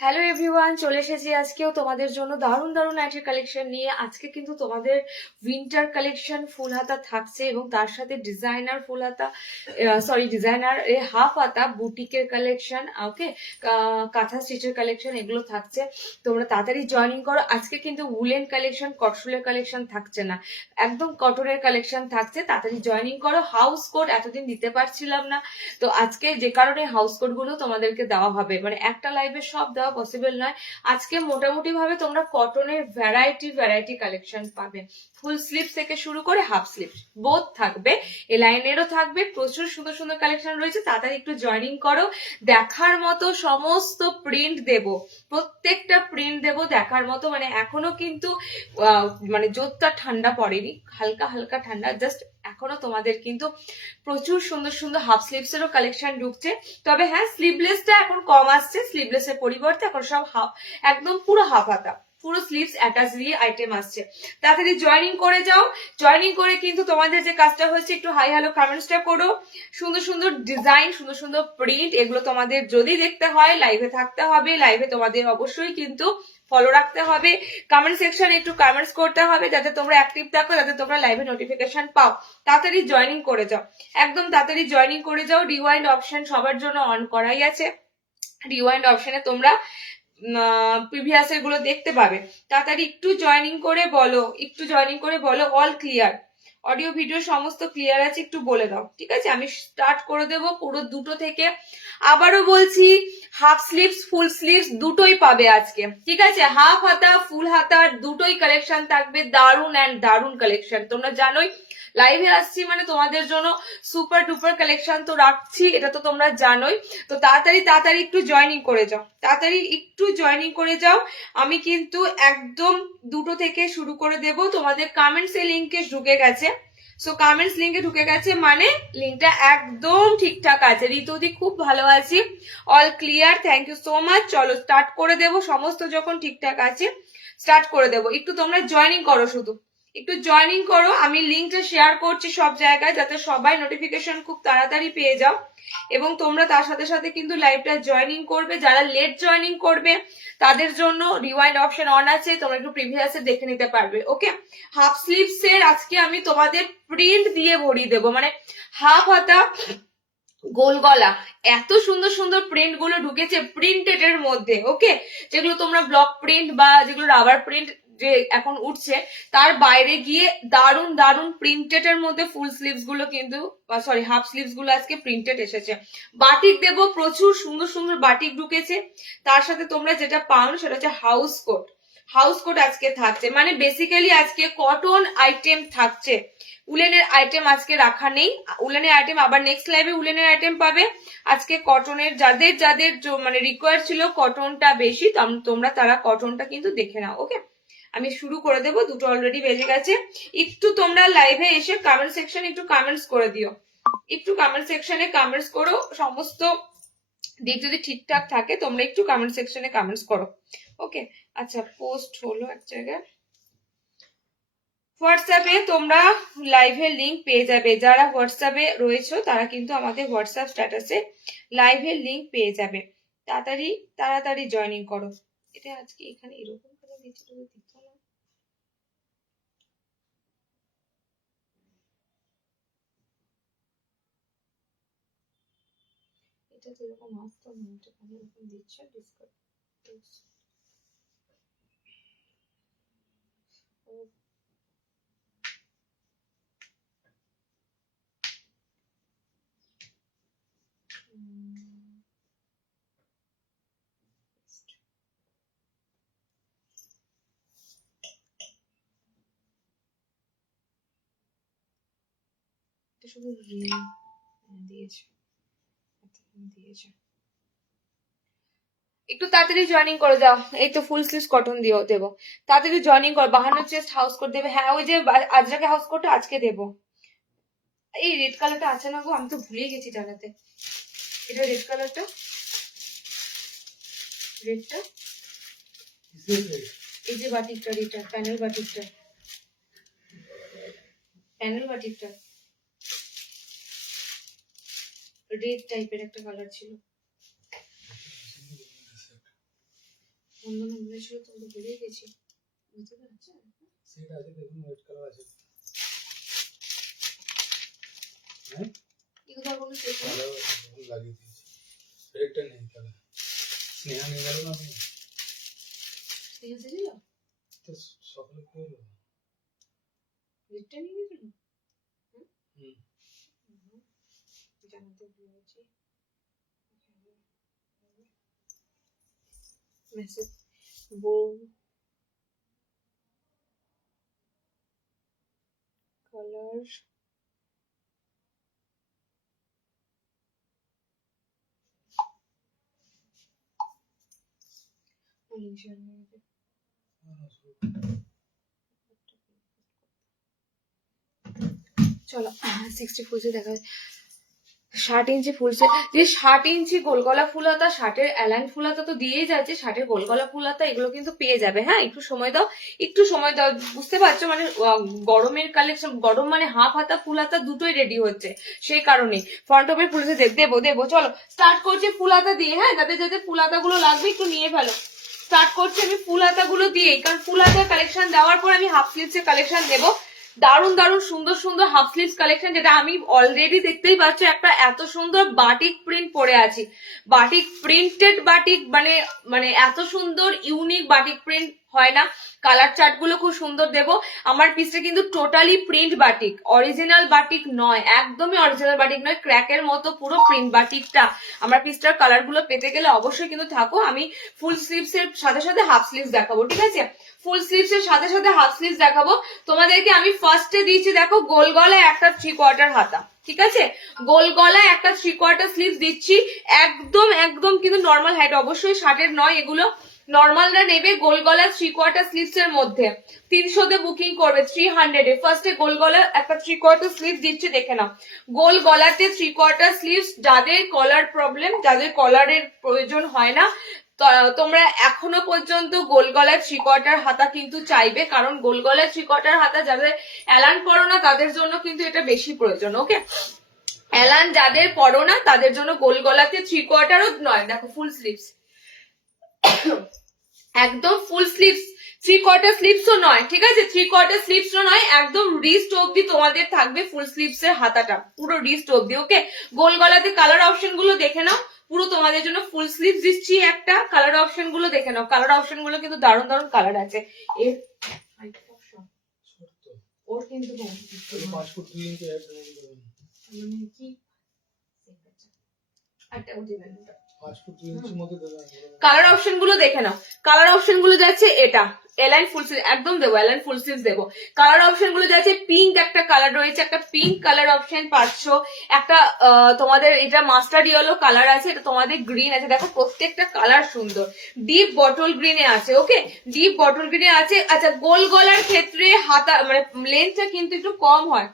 Hello everyone, চলে এসেছি আজকেও তোমাদের জন্য দারুণ দারুণ নাইটের কালেকশন নিয়ে। আজকে কিন্তু তোমাদের উইন্টার কালেকশন ফুল হাতা থাকছে এবং তার সাথে ডিজাইনার ফুল হাতা ডিজাইনার হাফ হাতা বুটিকের কালেকশন, ওকে, কাঁথা স্টিচের কালেকশন এগুলো থাকছে। তোমরা তাড়াতাড়ি জয়েনিং করো। আজকে কিন্তু উলেন কালেকশন, কটসুলের কালেকশন থাকছে না, একদম কটনের কালেকশন থাকছে। তাড়াতাড়ি জয়েনিং করো। হাউস কোট এতদিন দিতে পারছিলাম না, তো আজকে যে কারণে হাউস কোট গুলো তোমাদেরকে দেওয়া হবে, মানে একটা লাইভে সব দেওয়া পসিবল নয়। আজকে মোটামুটি ভাবে তোমরা কটনের ভ্যারাইটি কালেকশন পাবে। ফুল স্লিভ থেকে শুরু করে হাফ স্লিভ বোথ থাকবে, এ লাইনেরও থাকবে। প্রচুর সুন্দর সুন্দর কালেকশন রয়েছে, তাড়াতাড়ি একটু জয়েনিং করো। দেখার মতো সমস্ত প্রিন্ট দেব, প্রত্যেকটা প্রিন্ট দেব দেখার মতো। মানে এখনো কিন্তু মানে জোরটা ঠান্ডা পড়েনি, হালকা হালকা ঠান্ডা জাস্ট। এখনো তোমাদের কিন্তু প্রচুর সুন্দর সুন্দর হাফ স্লিভস এরও কালেকশন ঢুকছে। তবে হ্যাঁ, স্লিভলেসটা এখন কম আসছে, স্লিভলেসের পরিবর্তে এখন সব হাফ, একদম পুরো হাফ হাতা, পুরো স্লিভস অ্যাটাচ দিয়ে আইটেম আসছে। তাড়াতাড়ি জয়েনিং করে যাও। জয়েনিং করে কিন্তু তোমাদের যে কাজটা হচ্ছে, একটু হাই হ্যালো কমেন্টসটা করো। সুন্দর সুন্দর ডিজাইন, সুন্দর সুন্দর প্রিন্ট, এগুলো তোমাদের যদি দেখতে হয় লাইভে থাকতে হবে। লাইভে তোমাদের অবশ্যই কিন্তু ফলো রাখতে হবে। কমেন্ট সেকশনে একটু কমেন্টস করতে হবে যাতে তোমরা অ্যাক্টিভ থাকো, যাতে তোমরা লাইভে নোটিফিকেশন পাও। তাড়াতাড়ি জয়েনিং করে যাও, একদম তাড়াতাড়ি জয়েনিং করে যাও। রিওয়াইন্ড অপশন সবার জন্য অন করাই আছে। রিওয়াইন্ড অপশনে তোমরা প্রিভিয়াস এর গুলো দেখতে পাবে। তাড়াতাড়ি একটু জয়েনিং করে বলো, একটু জয়েনিং করে বলো অল ক্লিয়ার, অডিও ভিডিও সমস্ত ক্লিয়ার আছে, একটু বলে দাও। ঠিক আছে, আমি স্টার্ট করে দেব পুরো দুটো থেকে। আবারও বলছি, হাফ স্লিভস ফুল স্লিভস দুটোই পাবে আজকে। ঠিক আছে, হাফ হাতা ফুল হাতার দুটোই কালেকশন থাকবে। দারুন অ্যান্ড দারুন কালেকশন। তোমরা জানোই লাইভে আসছি মানে তোমাদের জন্য সুপার ডুপার কালেকশন তো রাখছি, এটা তো তোমরা জানোই। তো তাড়াতাড়ি তাড়াতাড়ি একটু জয়েনিং করে যাও, তাড়াতাড়ি একটু জয়েনিং করে যাও। আমি কিন্তু একদম দুটো থেকে শুরু করে দেব। তোমাদের কমেন্টস এর লিঙ্কে ঢুকে গেছে, সো কমেন্টস লিঙ্কে ঢুকে গেছে মানে লিঙ্কটা একদম ঠিকঠাক আছে। ঋতুদি খুব ভালো আছি, all clear, thank you so much. চলো স্টার্ট করে দেব, সমস্ত যখন ঠিকঠাক আছে স্টার্ট করে দেব। একটু তোমরা জয়েনিং করো, শুধু একটু জয়েনিং করো। আমি লিঙ্কটা শেয়ার করছি সব জায়গায় যাতে সবাই নোটিফিকেশন খুব তাড়াতাড়ি পেয়ে যাও, এবং তোমরা তার সাথে সাথে কিন্তু লাইভটা জয়েনিং করবে। যারা লেট জয়েনিং করবে তাদের জন্য রিওয়াইন্ড অপশন অন আছে, তোমরা একটু প্রিভিয়াসে দেখে নিতে পারবে। ওকে, হাফ স্লিভস এর আজকে আমি তোমাদের প্রিন্ট দিয়ে ভরিয়ে দেবো, মানে হাফ হাতা গোল গলা, এত সুন্দর সুন্দর প্রিন্ট গুলো ঢুকেছে প্রিন্টেড এর মধ্যে। ওকে, যেগুলো তোমরা ব্লক প্রিন্ট বা যেগুলো রাবার প্রিন্ট যে এখন উঠছে তার বাইরে গিয়ে দারুন দারুন প্রিন্টেড এর মধ্যে ফুল স্লিভস গুলো কিন্তু, সরি হাফ স্লিভস গুলো আজকে প্রিন্টেড এসেছে। বাটিক দেব, প্রচুর সুন্দর সুন্দর বাটিক ঢুকেছে। তার সাথে তোমরা যেটা পাও সেটা হচ্ছে হাউস কোট। হাউস কোট আজকে থাকছে, মানে বেসিক্যালি আজকে কটন আইটেম থাকছে, উলেনের আইটেম আজকে রাখা নেই। উলেনের আইটেম আবার নেক্সট লাইভে উলেনের আইটেম পাবে। আজকে কটনের যাদের যাদের মানে রিকোয়ার ছিল কটনটা বেশি, তোমরা তারা কটনটা কিন্তু দেখে নাও। ওকে, আমি শুরু করে দেবো, দুটো অলরেডি বেজে গেছে। একটু তোমরা লাইভে এসে কমেন্ট সেকশনে একটু কমেন্টস করে দিও, একটু কমেন্ট সেকশনে কমেন্টস করো। সমস্ত দিক যদি ঠিকঠাক থাকে তোমরা একটু কমেন্ট সেকশনে কমেন্টস করো। ওকে, আচ্ছা পোস্ট হলো এক জায়গায়। হোয়াটসঅ্যাপে তোমরা লাইভের লিঙ্ক পেয়ে যাবে, যারা হোয়াটসঅ্যাপে রয়েছে তারা কিন্তু আমাদের হোয়াটসঅ্যাপ স্ট্যাটাসে লাইভের লিঙ্ক পেয়ে যাবে। তাড়াতাড়ি তাড়াতাড়ি জয়েনিং করো। এটা আজকে এখানে এরকম করে দিচ্ছি, তুমি দিত না। এটা তো এরকম আসতো না, এটা এরকম দিচ্ছে ডিসকাউন্ট। শুধু রিল দিয়েছে, দিয়েছে। একটু তাড়াতাড়ি জয়েনিং করে দাও। এই তো ফুল স্লিভস কটন দিও দেবো, তাড়াতাড়ি জয়েনিং কর। 52 চেস্ট হাউস কোট দেবে, হ্যাঁ ওই যে আজরাকে হাউস কোটটা আজকে দেবো। এই রেড কালারটা আছে না গো, আমি তো ভুলে গেছি জানাতে। এটা রেড কালারটা, রেডটা এই যে বাটিকটা, রেডটা প্যানেল বাটিকটা, প্যানেল বাটিকটা রেড টাইপের একটা কালার ছিল। চন্দন মনে ছিল তোমরা ভুলে গেছি, বুঝতে পারছো? সেটা আছে দেখুন, হোয়াইট কালার আছে। হ্যাঁ এগুলো কোনো সেট নেই। কালার লাগিয়ে দিয়েছি, রেডটা নেই কালার। স্নেহা নিয়ে গেল না আপনি? ঠিক আছে দিও তো সকালে কি হলো? রেডটা নিয়ে গেল। হুম জানাতে ভুলে গেছি। মেসেজ বোল কালার চলো 60 ফুলসে দেখা 60 ইঞ্চি ফুলসে যে 60 ইঞ্চি গোলগলা ফুল হাতা, 60-এর অ্যালাইন ফুল হাতা তো দিয়েই যাচ্ছে, 60-এর গোলগলা ফুল হাতা এগুলো কিন্তু পেয়ে যাবে। হ্যাঁ একটু সময় দাও, একটু সময় দাও, বুঝতে পারছো মানে গরমের কালেকশন, গরম মানে হাফ হাতা ফুল হাতা দুটোই রেডি হচ্ছে, সেই কারণে ফ্রন্ট ওপের ফুলসে দেবো দেবো। চলো স্টার্ট করছি ফুল হাতা দিয়ে। হ্যাঁ যাদের যাদের ফুল হাতা গুলো লাগবে একটু নিয়ে ফেলো। স্টার্ট করছি আমি ফুল হাতা গুলো দিয়েই, কারণ ফুল হাতার কালেকশন দেওয়ার পর আমি হাফ স্লিভস এর কালেকশন দেবো। দারুন দারুন সুন্দর সুন্দর হাফ স্লিভস কালেকশন, যেটা আমি অলরেডি দেখতেই পাচ্ছি একটা এত সুন্দর বাটিক প্রিন্ট পরে আছি। বাটিক প্রিন্টেড বাটিক মানে মানে এত সুন্দর ইউনিক বাটিক প্রিন্ট হয় না। কালার চার্ট গুলো খুব সুন্দর দেবো। আমার পিসটা কিন্তু totally print batik, original batik নয়, একদমই অরিজিনাল বাটিক নয়, ক্র্যাকের মতো পুরো প্রিন্ট বাটিকটা। আমার পিসটার কালার গুলো পেতে গেলে অবশ্যই কিন্তু থাকো। আমি ফুল স্লিভস এর সাথে সাথে হাফ স্লিভস দেখাবো, ঠিক আছে? ফুল স্লিভস এর সাথে সাথে হাফ স্লিভস দেখাবো তোমাদেরকে। আমি ফার্স্টে দিয়েছি দেখো গোল গলায় একটা 3/4 হাতা, ঠিক আছে? গোল গলায় একটা 3/4 স্লিভস দিচ্ছি, একদম একদম কিন্তু নর্মাল হাইট, অবশ্যই 60-এর নয় এগুলো, নর্মালরা নেবে। গোল গলা 3/4 স্লিভস এর মধ্যে 300 তে বুকিং করবে, 300-এ। ফার্স্টে গোল গলা একটা 3/4 স্লিভ দিচ্ছি, দেখে নাও। গোল গলাতে 3/4 স্লিভস, যাদের কলার প্রবলেম, যাদের কলারের প্রয়োজন হয় না, তোমরা এখনো পর্যন্ত গোল গলার 3/4 হাতা কিন্তু চাইবে, কারণ গোল গলার 3/4 হাতা যাদের অ্যালান পরো না তাদের জন্য কিন্তু এটা বেশি প্রয়োজন। ওকে, অ্যালান যাদের পরো না তাদের জন্য গোল গলাতে 3/4ও নয়, দেখো ফুল স্লিভস, একদম ফুল স্লিভস, 3/4 স্লিভসও নয়, ঠিক আছে? 3/4 স্লিভসও নয়, একদম রিস্ট অবধি তোমাদের থাকবে ফুল স্লিভস এর হাতাটা, পুরো রিস্ট অবধি। ওকে, গোল গলাতে কালার অপশন গুলো দেখে নাও, পুরো তোমাদের জন্য ফুল স্লিভস দিচ্ছি একটা। কালার অপশন গুলো দেখে নাও, কালার অপশন গুলো কিন্তু দারুণ দারুণ কালার আছে। এর ওর কিন্তু 5 ফুট 2 ইঞ্চি হাইট মানে কি একটা উঠে নেন, 5 ফুট 2 ইঞ্চির মধ্যে দেবেন। কালার অপশন গুলো দেখে নাও, কালার অপশন গুলো যাচ্ছে এটা এলাইন ফুল স্লিভ, একদম দেবো এলাইন ফুল স্লিভ দেবো। কালার অপশন গুলো যাচ্ছে পিঙ্ক একটা কালার রয়েছে, একটা পিঙ্ক কালার অপশন পাচ্ছ, একটা তোমাদের এটা মাস্টার্ড ইয়েলো কালার আছে, এটা তোমাদের গ্রিন আছে, দেখো প্রত্যেকটা কালার সুন্দর, ডিপ বটল গ্রিনে আছে। ওকে, ডিপ বটল গ্রিনে আছে। আচ্ছা, গোল গলার ক্ষেত্রে হাতা মানে লেন্থটা কিন্তু একটু কম হয়,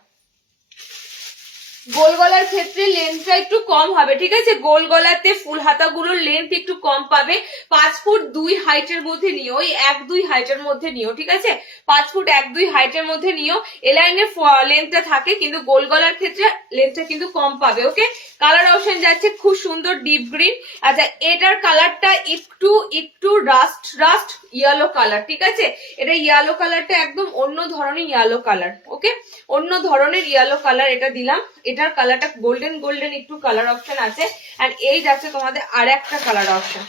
গোল গলার ক্ষেত্রে লেন্থটা একটু কম হবে, ঠিক আছে? গোল গলাতে ফুল হাতাগুলোর লেন্থ একটু কম পাবে। 5 ফুট 2 হাইটের মধ্যে নিও, ওই 1-2 হাইটের মধ্যে নিও, ঠিক আছে? 5 ফুট 1-2 হাইটের মধ্যে নিও। এলাইনের লেন্থটা থাকে, কিন্তু গোল গলার ক্ষেত্রে লেন্থটা কিন্তু কম পাবে। ওকে, কালার অপশন যাচ্ছে খুব সুন্দর ডিপ গ্রিন। আচ্ছা, এটার কালারটা একটু একটু রাস্ট রাস্ট ইয়েলো কালার, ঠিক আছে? এটা ইয়েলো কালারটা একদম অন্য ধরনের ইয়েলো কালার। ওকে, অন্য ধরনের ইয়েলো কালার এটা দিলাম। এটার কালারটা গোল্ডেন গোল্ডেন একটু কালার অপশন আছে। আর এই যাচ্ছে তোমাদের আর একটা কালার অপশন,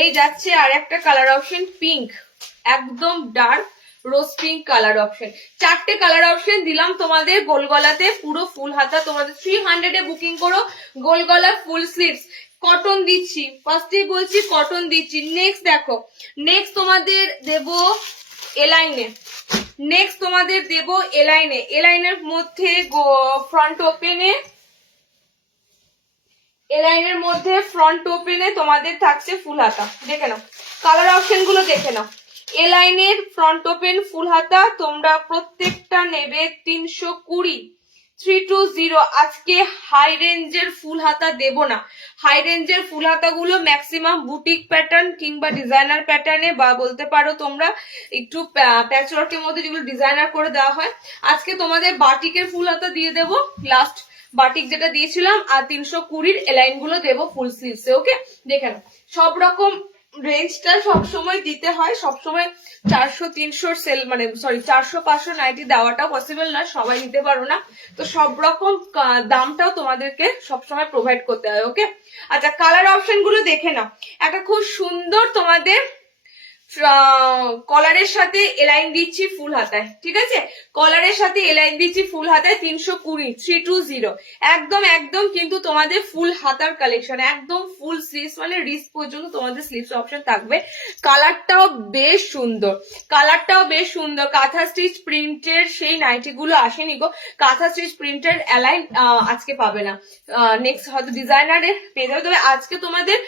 এই যাচ্ছে আর একটা কালার অপশন পিঙ্ক, একদম dark rose pink colour option. 4টে কালার অপশন দিলাম তোমাদের গোল গলাতে, পুরো ফুল হাতা তোমাদের 300-এ বুকিং করো। গোল গলা ফুল স্লিভস কটন দিচ্ছি, ফার্স্টেই বলছি কটন দিচ্ছি। নেক্সট দেখো, নেক্সট তোমাদের দেবো এলাইনে, নেক্সট তোমাদের দেব এলাইনে। এলাইনের মধ্যে ফ্রন্ট ওপেনে, এলাইনের মধ্যে ফ্রন্ট ওপেনে তোমাদের থাকছে ফুল হাতা, দেখে নাও কালার অপশন গুলো দেখে নাও। এলাইনের ফ্রন্ট ওপেন ফুল হাতা তোমরা প্রত্যেকটা নেবে 320, 320। আজকে হাই রেঞ্জের ফুল হাতা দেব না, হাই রেঞ্জের ফুল হাতাগুলো ম্যাক্সিমাম বুটিক প্যাটার্ন কিংবা ডিজাইনার প্যাটার্নে, বা বলতে পারো তোমরা একটু প্যাচওয়ার্কের মধ্যে যেগুলো ডিজাইনার করে দেওয়া হয়। আজকে তোমাদের বাটিকের ফুল হাতা দিয়ে দেবো, লাস্ট বাটিক যেটা দিয়েছিলাম, আর 320-র এলাইন গুলো দেবো ফুল স্লিভসে। ওকে, দেখে নাও সব রকম রেঞ্জটা সবসময় দিতে হয়, সবসময় 400-300 সেল মানে সরি 400-500 নাইটি দেওয়াটা পসিবল না, সবাই নিতে পারো না, তো সব রকম দামটাও তোমাদেরকে সবসময় প্রোভাইড করতে হয়। ওকে, আচ্ছা কালার অপশন গুলো দেখে নাও। একটা খুব সুন্দর তোমাদের কলারের সাথে এলাইন দিচ্ছি ফুল হাতায়, ঠিক আছে, কলারের সাথে এলাইন দিচ্ছি ফুল হাতায় 320 320, একদম একদম কিন্তু তোমাদের ফুল হাতার কালেকশন, একদম ফুল স্লিভস মানে রিস্ট পর্যন্ত তোমাদের স্লিভস অপশন থাকবে। কালারটাও বেশ সুন্দর, কালারটাও বেশ সুন্দর। কাঁথা স্টিচ প্রিন্টের সেই নাইটি গুলো আসেনি গো, কাঁথা স্টিচ প্রিন্টের এলাইন আজকে পাবে না, নেক্সট হয়তো ডিজাইনারের পেয়ে যাবে, তবে আজকে তোমাদের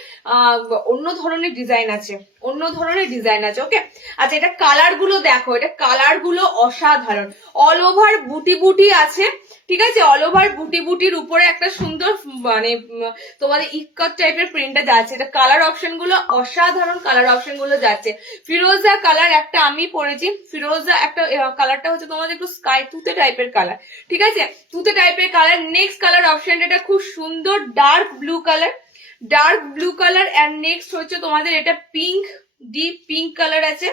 অন্য ধরনের ডিজাইন আছে, অন্য ধরনের ডিজাইন আছে। ওকে, আচ্ছা এটা কালার গুলো দেখো, এটা কালার গুলো অসাধারণ, অল ওভার বুটি বুটি আছে, ঠিক আছে, অল ওভার বুটি বুটির উপরে একটা সুন্দর মানে তোমাদের ইক্কত টাইপের প্রিন্টটা যাচ্ছে। এটা কালার অপশন গুলো অসাধারণ, কালার অপশন গুলো যাচ্ছে। ফিরোজা কালার একটা আমি পরেছি, ফিরোজা একটা কালারটা হচ্ছে তোমাদের একটু স্কাই তুতে টাইপের কালার, ঠিক আছে, তুতে টাইপের কালার। নেক্সট কালার অপশন এটা খুব সুন্দর dark blue colour, dark blue colour, and next হচ্ছে তোমাদের এটা পিঙ্ক, ডিপ পিঙ্ক কালার আছে।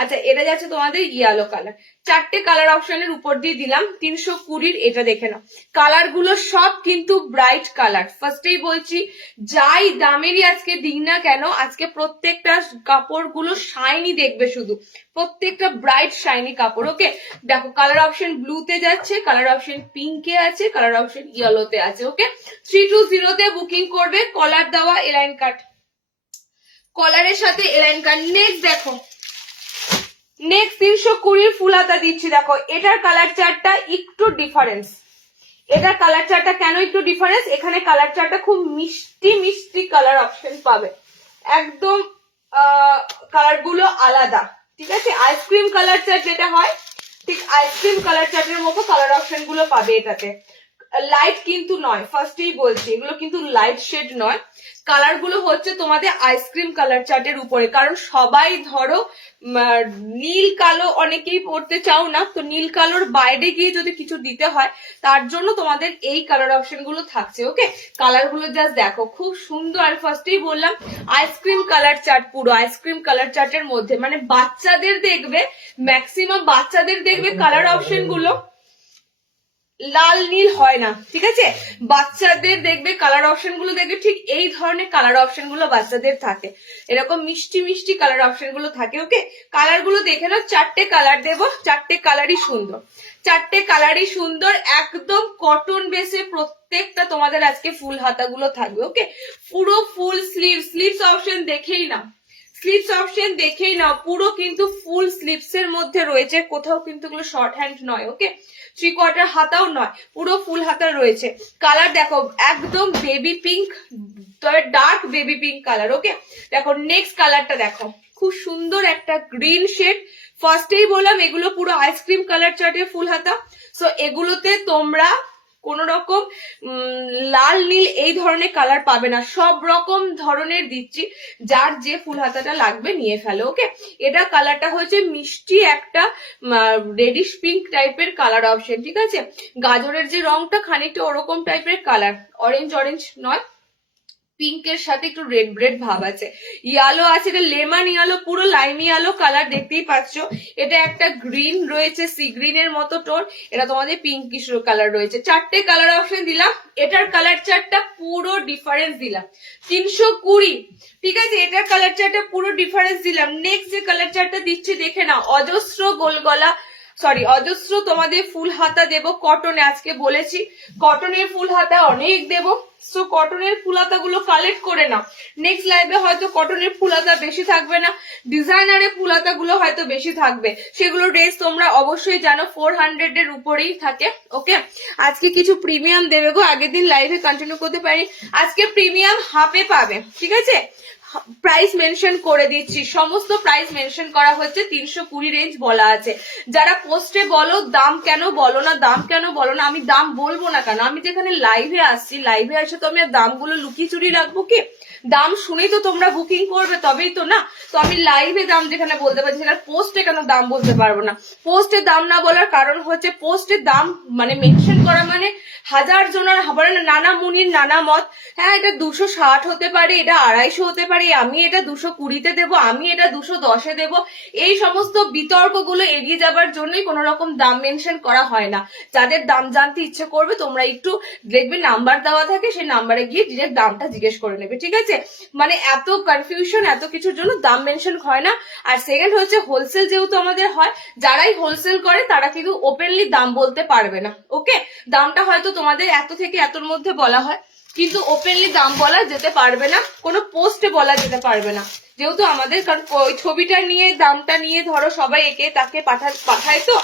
আচ্ছা এটা যাচ্ছে তোমাদের ইয়েলো কালার। চারটে কালার অপশনের উপর দিয়ে দিলাম 320। এটা দেখে নাও, কালার গুলো সব কিন্তু ব্রাইট কালার। ফার্স্টেই বলছি যাই দামেরই আজকে দিন না কেন, আজকে প্রত্যেকটা কাপড় গুলো শাইনি দেখবে, শুধু প্রত্যেকটা ব্রাইট শাইনি কাপড়। ওকে দেখো কালার অপশন ব্লুতে যাচ্ছে, কালার অপশন পিঙ্কে আছে, কালার অপশন ইয়েলোতে আছে। ওকে 320 বুকিং করবে, কলার দেওয়া এলাইন কাট, কলারের সাথে এলাইন কাট। নেক্সট দেখো, নেক্সট 320 ফুল হাতা দিচ্ছি। দেখো এটার কালার চার্টটা একটু ডিফারেন্স, এটার কালার চার্টটা কেন একটু ডিফারেন্স, এখানে কালার চার্টটা খুব মিষ্টি মিষ্টি কালার অপশন পাবে, একদম কালার গুলো আলাদা, ঠিক আছে, আইসক্রিম কালার চার্ট যেটা হয় ঠিক আইসক্রিম কালার চার্টের মতো কালার অপশন গুলো পাবে এটাতে। লাইট কিন্তু নয়, ফার্স্টেই বলছি এগুলো কিন্তু লাইট শেড নয়, কালার গুলো হচ্ছে তোমাদের আইসক্রিম কালার চার্টের উপরে, কারণ সবাই ধরো নীল কালো অনেকেই পড়তে চাও না, তো নীল কালোর বাইরে গিয়ে যদি কিছু দিতে হয় তার জন্য তোমাদের এই কালার অপশন গুলো থাকছে। ওকে কালার গুলো জাস্ট দেখো খুব সুন্দর, আর ফার্স্টেই বললাম আইসক্রিম কালার চার্ট, পুরো আইসক্রিম কালার চার্টের মধ্যে, মানে বাচ্চাদের দেখবে, ম্যাক্সিমাম বাচ্চাদের দেখবে কালার অপশন গুলো লাল নীল হয় না, ঠিক আছে, বাচ্চাদের দেখবে কালার অপশন গুলো দেখবে ঠিক এই ধরনের কালার অপশন গুলো বাচ্চাদের থাকে, এরকম মিষ্টি মিষ্টি কালার অপশন গুলো থাকে। ওকে কালার গুলো দেখে নাও, চারটে কালার দেবো, চারটে কালারই সুন্দর, চারটে কালারই সুন্দর, একদম কটন বেসে প্রত্যেকটা তোমাদের আজকে ফুল হাতাগুলো থাকবে। ওকে পুরো ফুল স্লিভ, স্লিভস অপশন দেখেই নাও, স্লিভস অপশন দেখেই নাও, পুরো কিন্তু ফুল স্লিভস এর মধ্যে রয়েছে, কোথাও কিন্তু এগুলো শর্ট হ্যান্ড নয়। ওকে 3/4 হাতাও নয়, পুরো ফুল হাতা রয়েছে। কালার দেখো একদম বেবি পিঙ্ক, তবে ডার্ক বেবি পিঙ্ক কালার। ওকে দেখো নেক্সট কালারটা দেখো, খুব সুন্দর একটা গ্রিন শেড। ফার্স্টেই বললাম এগুলো পুরো আইসক্রিম কালার চার্টের ফুল হাতা, সো এগুলোতে তোমরা কোন রকম লাল নীল এই ধরনের কালার পাবে না, সব রকম ধরনের দিচ্ছি, যার যে ফুল হাতাটা লাগবে নিয়ে ফেলো। ওকে এটা কালারটা হচ্ছে মিষ্টি একটা রেডিশ পিঙ্ক টাইপের কালার অপশন, ঠিক আছে, গাজরের যে রংটা খানিকটা ওরকম টাইপের কালার, অরেঞ্জ অরেঞ্জ নয়, পিঙ্কের সাথে একটু রেড রেড ভাব আছে, ইয়ালো আছে, এটা লেমন ইয়ালো, পুরো লাইম ইয়ালো কালার দেখতেই পাচ্ছ। এটা একটা গ্রিন রয়েছে, সি গ্রিন এর মতো টোন, এটা তোমাদের পিঙ্কিশ কালার রয়েছে। চারটে কালার অপশন দিলাম, এটার কালার চার্টটা পুরো ডিফারেন্স দিলাম 320, ঠিক আছে, এটার কালার চার্টটা পুরো ডিফারেন্স দিলাম। নেক্সট যে কালার চার্টটা দিচ্ছি দেখে নাও, অজস্র গোলগলা অজস্র তোমাদের ফুল হাতা দেব কটনে, আজকে বলেছি কটনের ফুল হাতা অনেক দেব, সো কটনের ফুল হাতা গুলো কালেক্ট করে নাও। নেক্সট লাইভে হয়তো কটনের ফুল হাতা বেশি থাকবে না, ডিজাইনারের ফুল হাতা গুলো হয়তো বেশি থাকবে, সেগুলো রেঞ্জ তোমরা অবশ্যই জানো 400 এর উপরেই থাকে। ওকে আজকে কিছু প্রিমিয়াম দেবে গো, আগের দিন লাইভে কন্টিনিউ করতে পারি, আজকে প্রিমিয়াম হাফে পাবে, ঠিক আছে, প্রাইস মেনশন করে দিচ্ছি, সমস্ত প্রাইস মেনশন করা হচ্ছে, 320 রেঞ্জ বলা আছে। যারা পোস্টে বলো দাম কেন বলো না, দাম কেন বলো না, আমি দাম বলবো না কেন, আমি যেখানে লাইভে আসছি, লাইভে আসে তো আমি দামগুলো লুকিয়ে চুরি রাখবো কি, দাম শুনেই তো তোমরা বুকিং করবে, তবেই তো না। তো আমি লাইভে দাম যেখানে বলতে পারছি সেখানে পোস্টে কেন দাম বলতে পারবো না? পোস্টে দাম না বলার কারণ হচ্ছে পোস্টের দাম মানে মেনশন করা মানে হাজার জনের নানা মুনির নানা মত। হ্যাঁ, এটা 260 হতে পারে, এটা 250 হতে পারে, আমি এটা 220-তে দেবো, আমি এটা 210-এ দেবো। এই সমস্ত বিতর্কগুলো এড়িয়ে যাবার জন্যই কোনো রকম দাম মেনশন করা হয় না। যাদের দাম জানতে ইচ্ছে করবে তোমরা একটু দেখবে নাম্বার দেওয়া থাকে, সেই নাম্বারে গিয়ে ডিরেক্ট দামটা জিজ্ঞেস করে নেবে, ঠিক আছে? মানে এত কনফিউশন এত কিছুর জন্য দাম মেনশন হয় না। আর সেকেন্ড হচ্ছে হোলসেল যেহেতু আমাদের হয়, যারাই হোলসেল করে তারা কিন্তু ওপেনলি দাম বলতে পারবে না। ওকে, দামটা হয়তো তোমাদের এত থেকে এতর মধ্যে বলা হয়, কিন্তু ওপেনলি দাম বলা যেতে পারবে না, কোনো পোস্টে বলা যেতে পারবে না। যেহেতু আমাদের কারণ ওই ছবিটা নিয়ে দামটা নিয়ে ধরো সবাই একে তাকে পাঠায় তো,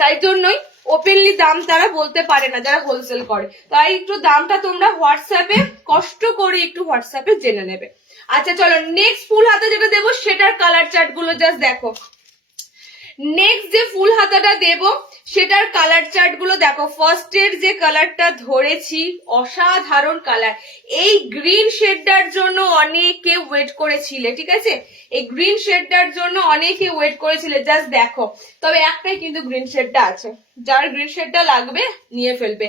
তাই জন্যই ওপেনলি দাম তারা বলতে পারে না যারা হোলসেল করে। তাই একটু দামটা তোমরা হোয়াটসঅ্যাপে কষ্ট করে একটু হোয়াটসঅ্যাপে জেনে নেবে। আচ্ছা চলো, নেক্সট ফুল হাতে যেটা দেবো সেটার কালার চার্ট গুলো জাস্ট দেখো। নেক্সট যে ফুল হাতাটা দেব সেটার কালার চার্ট গুলো দেখো। ফার্স্ট এর যে কালারটা ধরেছি অসাধারণ কালার। এই গ্রিন শেডটার জন্য অনেকে ওয়েট করেছিলে, ঠিক আছে? এই গ্রিন শেডটার জন্য অনেকে ওয়েট করেছিলে, জাস্ট দেখো। তবে একটাই কিন্তু গ্রিন শেডটা আছে, যার গ্রিন শেডটা লাগবে নিয়ে ফেলবে।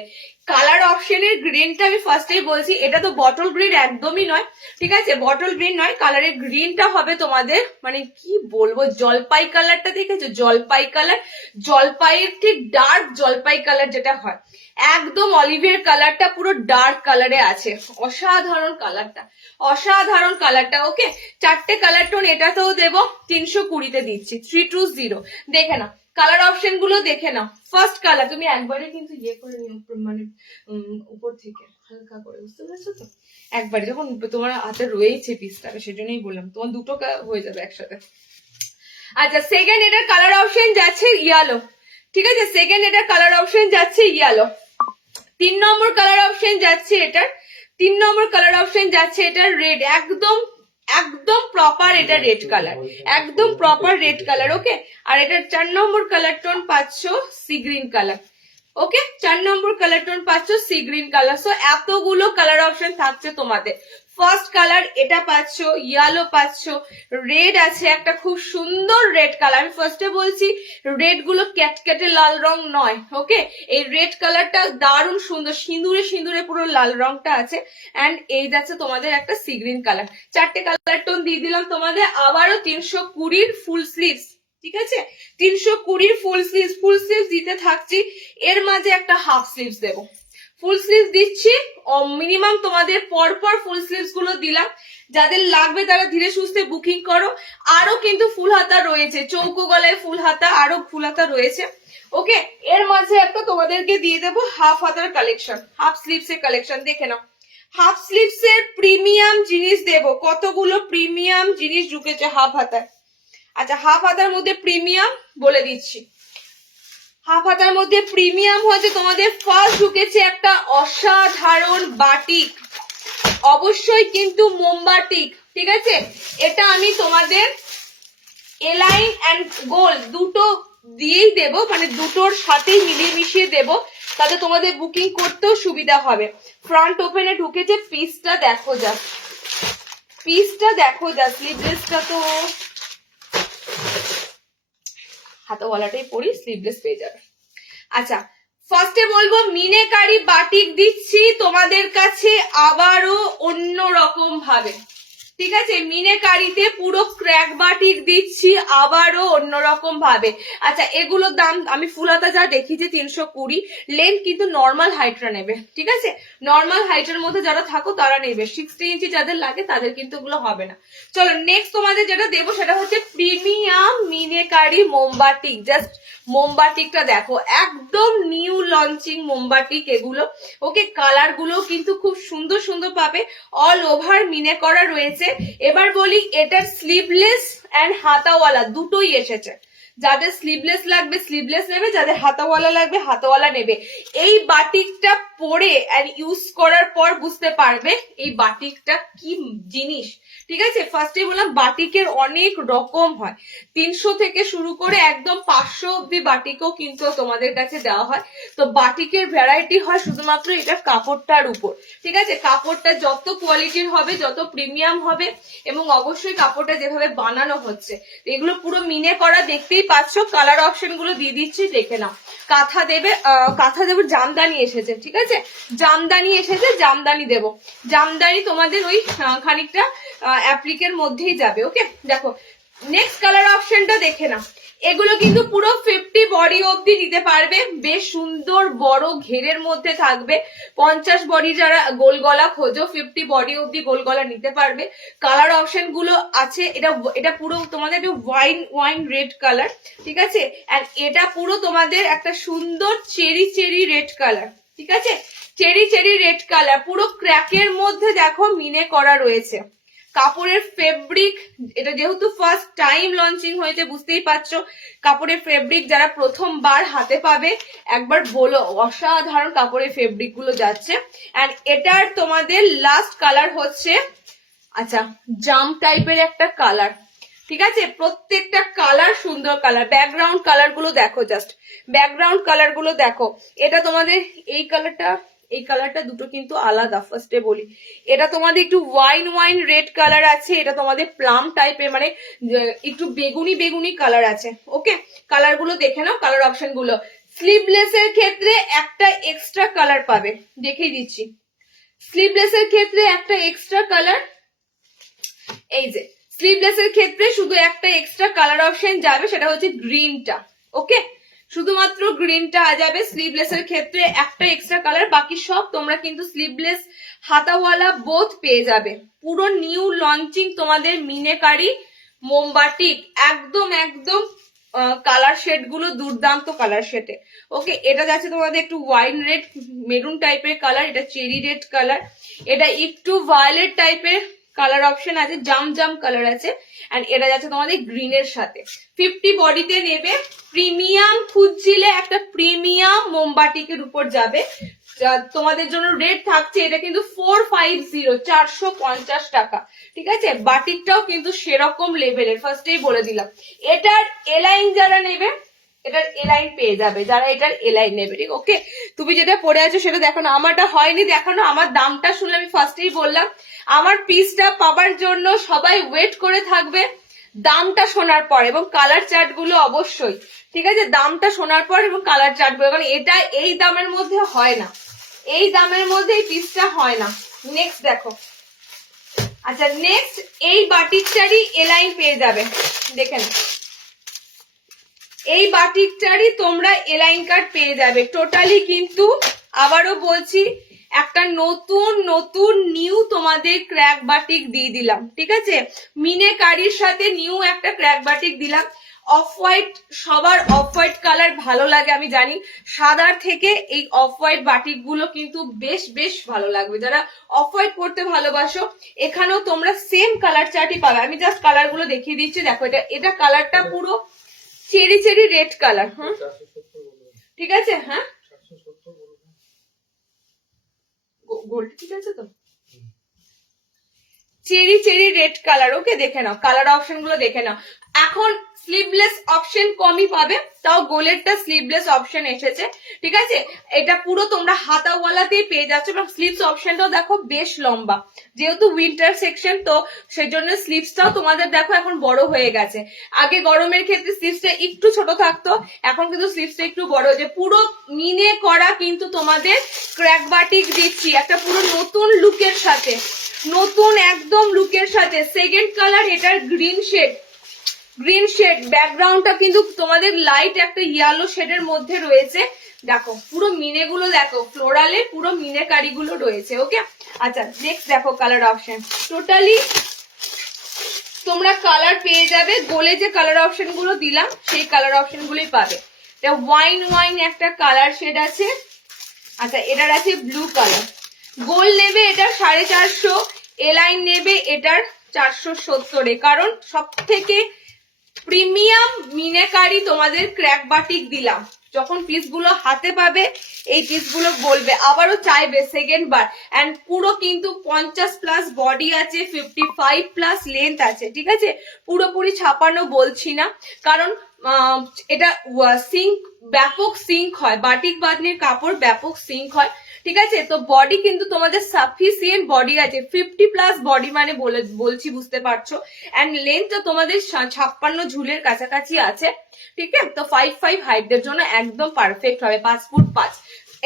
কালার অপশনের গ্রিনটা আমি ফার্স্টেই বলছি, এটা তো বটল গ্রিন একদমই নয়, ঠিক আছে? বটল গ্রিন নয়, কালারের গ্রিনটা হবে তোমাদের মানে কি বলবো, জলপাই কালারটা দেখেছো? জলপাই কালার, জলপাইয়ের ঠিক ডার্ক জলপাই কালার যেটা হয়, একদম অলিভের কালারটা পুরো ডার্ক কালারে আছে। অসাধারণ কালারটা, অসাধারণ কালারটা। ওকে, 4টে কালার টোন এটাতেও দেবো, 320-তে দিচ্ছি, 320। দেখে না কালার অপশন গুলো, দেখে নাও। ফার্স্ট কালার তুমি একবারে কিন্তু ইয়ে করে মানে উপর থেকে হালকা করে, বুঝতে পেরেছো তো? একবারে যখন তোমার হাতে রয়েছে পিসটা, সেজন্যই বললাম তোমার দুটো হয়ে যাবে একসাথে। আচ্ছা, সেকেন্ড এটার কালার অপশন যাচ্ছে ইয়েলো, ঠিক আছে? সেকেন্ড এটার কালার অপশন যাচ্ছে ইয়েলো। 3 নম্বর কালার অপশন যাচ্ছে এটার, 3 নম্বর কালার অপশন যাচ্ছে এটার রেড, একদম একদম প্রপার এটা রেড কালার, একদম প্রপার রেড কালার। ওকে, আর এটার 4 নম্বর কালার টোন পাচ্ছ সি গ্রিন কালার। ওকে, 4 নম্বর কালার টোন পাচ্ছ সি গ্রিন কালার। সো এতগুলো কালার অপশন থাকছে তোমাদের। ফার্স্ট কালার এটা পাচ্ছ, ইয়েলো পাচ্ছ, রেড আছে একটা খুব সুন্দর রেড কালার। আমি ফার্স্টে বলছি রেড গুলো ক্যাটক্যাটে লাল রং নয়। ওকে, এই রেড কালারটা দারুণ সুন্দর, সিঁদুরে সিঁদুরে পুরো লাল রংটা আছে। এন্ড এই যাচ্ছে তোমাদের একটা সি গ্রিন কালার। 4টে কালার টোন দিয়ে দিলাম তোমাদের। আবারও 320-র ফুল স্লিভস, ঠিক আছে? 320-র ফুল স্লিভস দিতে থাকছি। এর মাঝে একটা হাফ স্লিভস দেবো, ফুল স্লিভস দিচ্ছি মিনিমাম তোমাদের পরপর ফুল স্লিভস গুলো দিলাম। যাদের লাগবে তারা ধীরে সুস্থে বুকিং করো। আরো কিন্তু ফুল হাতা রয়েছে, চৌকো গলায় ফুল হাতা, আরো ফুল হাতা রয়েছে। ওকে, এর মাঝে একটা তোমাদেরকে দিয়ে দেবো হাফ হাতার কালেকশন, হাফ স্লিভস এর কালেকশন। দেখে নাও, হাফ স্লিভস এর প্রিমিয়াম জিনিস দেবো, কতগুলো প্রিমিয়াম জিনিস ঢুকেছে হাফ হাতার। আচ্ছা, হাফ হাতার মধ্যে প্রিমিয়াম বলে দিচ্ছি, হাফ হাতার মধ্যে প্রিমিয়াম হচ্ছে তোমাদের ফার্স্ট ঢুকেছে একটা অসাধারণ বাটিক, অবশ্যই কিন্তু মোমবাটিক, ঠিক আছে? এটা আমি তোমাদের এলাইন এন্ড গোল্ড দুটো দিয়েই দেবো, মানে দুটোর সাথেই মিলিয়ে মিশিয়ে দেবো, তাতে তোমাদের বুকিং করতেও সুবিধা হবে। ফ্রন্ট ওপেনে ঢুকেছে, পিসটা দেখো যা, পিসটা দেখো যা, স্লিভলেসটা তো হাতাওয়ালাটাই পরি, স্লিভলেস পেয়ে যাবে। আচ্ছা, ফার্স্টে বলবো মিনেকারি বাটিক দিচ্ছি তোমাদের কাছে আবারও অন্য রকম ভাবে, ঠিক আছে? মিনেকারিতে পুরো ক্র্যাক বাটিক দিচ্ছি আবারও অন্যরকম ভাবে। আচ্ছা, এগুলোর দাম আমি ফুলাতা যা দেখিয়েছি 320, লেন্থ কিন্তু নর্মাল হাইটরা নেবে, ঠিক আছে? নর্মাল হাইটের মধ্যে যারা থাকো তারা নেবে, 60 ইঞ্চি যাদের লাগে তাদের কিন্তু এগুলো হবে না। চলো, নেক্সট তোমাদের যেটা দেবো সেটা হচ্ছে প্রিমিয়াম মিনেকারি মোমবাটিক। জাস্ট মোমবাটিকটা দেখো, একদম নিউ লঞ্চিং মোমবাটিক এগুলো। ওকে, কালার গুলো কিন্তু খুব সুন্দর সুন্দর পাবে, অল ওভার মিনে করা রয়েছে। এবার বলি এটার স্লিভলেস এন্ড হাতাওয়ালা দুটোই এসেছে, যাদের স্লিভলেস লাগবে স্লিভলেস নেবে, যাদের হাতাওয়ালা লাগবে হাতাওয়ালা নেবে। এই বাটিকটা পরে এন্ড ইউজ করার পর বুঝতে পারবে এই বাটিকটা কি জিনিস। ঠিক আছে, ফার্স্টে বললাম বাটিকের অনেক রকম হয়, 300 থেকে শুরু করে একদম 500 অব্দি বাটিকও কিন্তু তোমাদের কাছে দেওয়া হয়। তো বাটিকের ভ্যারাইটি হয় শুধুমাত্র এটা কাপড়টার উপর। ঠিক আছে, কাপড়টা যত কোয়ালিটির হবে, যত প্রিমিয়াম হবে, এবং অবশ্যই কাপড়টা যেভাবে বানানো হচ্ছে, এগুলো পুরো মিনে করা, দেখতেই পাচ্ছ। কালার অপশন গুলো দিয়ে দিচ্ছি, দেখে নাও। কাঁথা দেবে, কাঁথা দেবো, জামদানি এসেছে। ঠিক আছে, জামদানি এসেছে, জামদানি দেবো। জামদানি তোমাদের ওই খানিকটা অ্যাপ্লিকের মধ্যেই যাবে। ওকে, দেখো নেক্সট কালার অপশনটা দেখে নাও। এগুলো কিন্তু পুরো 50 বডি অবধি নিতে পারবে, বেশ সুন্দর বড় ঘেরের মধ্যে থাকবে। 50 বডি যারা গোল গলা খোঁজো, 50 বডি অবধি গোল গলা নিতে পারবে। কালার অপশন গুলো আছে, এটা পুরো তোমাদের ওয়াইন রেড কালার। ঠিক আছে, আর এটা পুরো তোমাদের একটা সুন্দর চেরি রেড কালার। ঠিক আছে, চেরি রেড কালার, পুরো ক্র্যাকের মধ্যে দেখো মিনে করা রয়েছে। কাপড়ের ফেব্রিক, এটা যেহেতু ফার্স্ট টাইম লঞ্চিং হয়েছে, বুঝতেই পারছো কাপড়ের ফেব্রিক যারা প্রথমবার হাতে পাবে একবার বলো, অসাধারণ কাপড়ের ফেব্রিক গুলো যাচ্ছে। এন্ড এটার তোমাদের লাস্ট কালার হচ্ছে আচ্ছা জাম টাইপের একটা কালার। ঠিক আছে, প্রত্যেকটা কালার সুন্দর কালার। ব্যাকগ্রাউন্ড কালার গুলো দেখো, জাস্ট ব্যাকগ্রাউন্ড কালার গুলো দেখো। এটা তোমাদের এই কালারটা দুটো কিন্তু আলাদা, ফার্স্টে বলি। এটা তোমাদের একটু ওয়াইন রেড কালার আছে, এটা তোমাদের প্লাম টাইপের, মানে একটু বেগুনি কালার আছে। ওকে, কালার গুলো দেখে নাও, কালার অপশন গুলো। স্লিভলেস এর ক্ষেত্রে একটা এক্সট্রা কালার পাবে, দেখিয়ে দিচ্ছি। স্লিভলেস এর ক্ষেত্রে একটা এক্সট্রা কালার, এই যে স্লিভলেস এর ক্ষেত্রে শুধু একটা এক্সট্রা কালার অপশন যাবে, সেটা হচ্ছে গ্রিনটা। ওকে, শুধুমাত্র গ্রিনটা যাবে স্লিভলেস এর ক্ষেত্রে, একটা এক্সট্রা কালার। বাকি সব তোমরা কিন্তু স্লিভলেস হাতাওয়ালা বোথ পেয়ে যাবে। পুরো নিউ লঞ্চিং তোমাদের মিনেকারি মোমবাটিক, একদম কালার শেড গুলো দুর্দান্ত কালার শেডে। ওকে, এটা যাচ্ছে তোমাদের একটু ওয়াইন রেড মেরুন টাইপের কালার, এটা চেরি রেড কালার, এটা একটু ভায়োলেট টাইপের কালার অপশন আছে, জাম কালার আছে। এন্ড এটা যাচ্ছে তোমাদের গ্রিনের সাথে। 50 বডিতে নেবে, প্রিমিয়াম খুঁজছিলে একটা প্রিমিয়াম মোমবাটিকের উপর যাবে। তোমাদের জন্য রেট থাকছে এটা কিন্তু 450 টাকা। ঠিক আছে, বাটিকটাও কিন্তু সেরকম লেভেলের, ফার্স্টেই বলে দিলাম। এটার এলাইন যারা নেবে, এটার এলাইন পেয়ে যাবে যারা এটার এলাইন নেবে। ঠিক, ওকে, তুমি যেটা পরে আছো সেটা দেখো না, আমারটা হয়নি দেখানো। আমার দামটা শুনলে আমি ফার্স্টেই বললাম, আমার পিসটা পাবার জন্য সবাই ওয়েট করে থাকবে দামটা শোনার পর, এবং কালার চার্ট গুলো অবশ্যই। ঠিক আছে, দামটা শোনার পর এবং কালার চার্ট গুলো, কারণ এটা এই দামের মধ্যে হয় না, এই দামের মধ্যে এই পিসটা হয় না। নেক্সট দেখো, আচ্ছা নেক্সট এই বাটিকটারই এলাইন পেয়ে যাবে, দেখে না, এই বাটিকটারই তোমরা এলাইন কার্ড পেয়ে যাবে। টোটালি কিন্তু আবারও বলছি, একটা নতুন নিউ তোমাদের ক্র্যাক বাটিক দিয়ে দিলাম। ঠিক আছে, মিনেকারির সাথে নিউ একটা ক্র্যাক বাটিক দিলাম। অফ হোয়াইট, সবার অফ হোয়াইট কালার ভালো লাগে আমি জানি, সাদার থেকে এই অফ হোয়াইট বাটিক গুলো কিন্তু বেশ ভালো লাগবে। যারা অফ হোয়াইট পড়তে ভালোবাসো, এখানেও তোমরা সেম কালার চার্টই পাবে। আমি জাস্ট কালার গুলো দেখিয়ে দিচ্ছি, দেখো এটা কালারটা পুরো চেরি রেড কালার। হ্যাঁ, ঠিক আছে, হ্যাঁ গোল্ড, ঠিক আছে তো, চেরি রেড কালার। ওকে, দেখে নাও কালার অপশন গুলো, দেখে নাও। এখন স্লিভলেস অপশন কমই পাবে, তাও গোলেরটা স্লিভলেস অপশন এসেছে। ঠিক আছে, এটা পুরো তোমরা হাতাওয়ালাতেই পেয়ে যাচ্ছ, এবং স্লিভস অপশনটাও দেখো বেশ লম্বা, যেহেতু উইন্টার সেকশন তো সেই জন্য স্লিভসটাও তোমাদের দেখো এখন বড় হয়ে গেছে। আগে গরমের ক্ষেত্রে স্লিভসটা একটু ছোট থাকতো, এখন কিন্তু স্লিভসটা একটু বড় হয়েছে। পুরো মিনে করা কিন্তু তোমাদের ক্র্যাক বাটিক দিচ্ছি একটা পুরো নতুন লুকের সাথে, নতুন একদম লুকের সাথে। সেকেন্ড কালার এটার গ্রিন শেড, ব্যাকগ্রাউন্ডটা কিন্তু তোমাদের লাইট একটা ইয়েলো শেডের মধ্যে রয়েছে। দেখো পুরো মিনে গুলো দেখো, ফ্লোরালে পুরো মিনে কারি গুলো রয়েছে। ওকে, আচ্ছা নেক্সট দেখো কালার অপশন। টোটালি তোমরা কালার পেয়ে যাবে, গোলে যে কালার অপশন গুলো দিলাম সেই কালার অপশন গুলোই পাবে। এটা ওয়াইন একটা কালার শেড আছে। আচ্ছা, এটার আছে ব্লু কালার। গোল নেবে এটা 450, এলাইন নেবে এটার 470, কারণ সব থেকে প্রিমিয়াম মিনাকারি তোমাদের ক্র্যাক বাটিক দিলাম। যখন পিসগুলো হাতে পাবে এই পিসগুলো বলবে, আবারও চাইবে সেকেন্ড বার। এন্ড পুরো কিন্তু 50+ বডি আছে, 55+ লেন্থ আছে, ঠিক আছে? পুরোপুরি ছাপানো বলছি না, কারণ এটা সিঙ্ক, ব্যাপক সিঙ্ক হয়, বাটিক বাঁধনির কাপড় ব্যাপক সিঙ্ক হয়, ঠিক আছে? তো বডি কিন্তু তোমাদের সাফিসিয়েন্ট বডি আছে, 50+ বডি মানে বলছি, বুঝতে পারছো? এন্ড লেন্থটা তোমাদের 56 ঝুলের কাছাকাছি আছে, ঠিক আছে? তো 5'5" হাইটদের জন্য একদম পারফেক্ট হবে, 5 ফুট 5।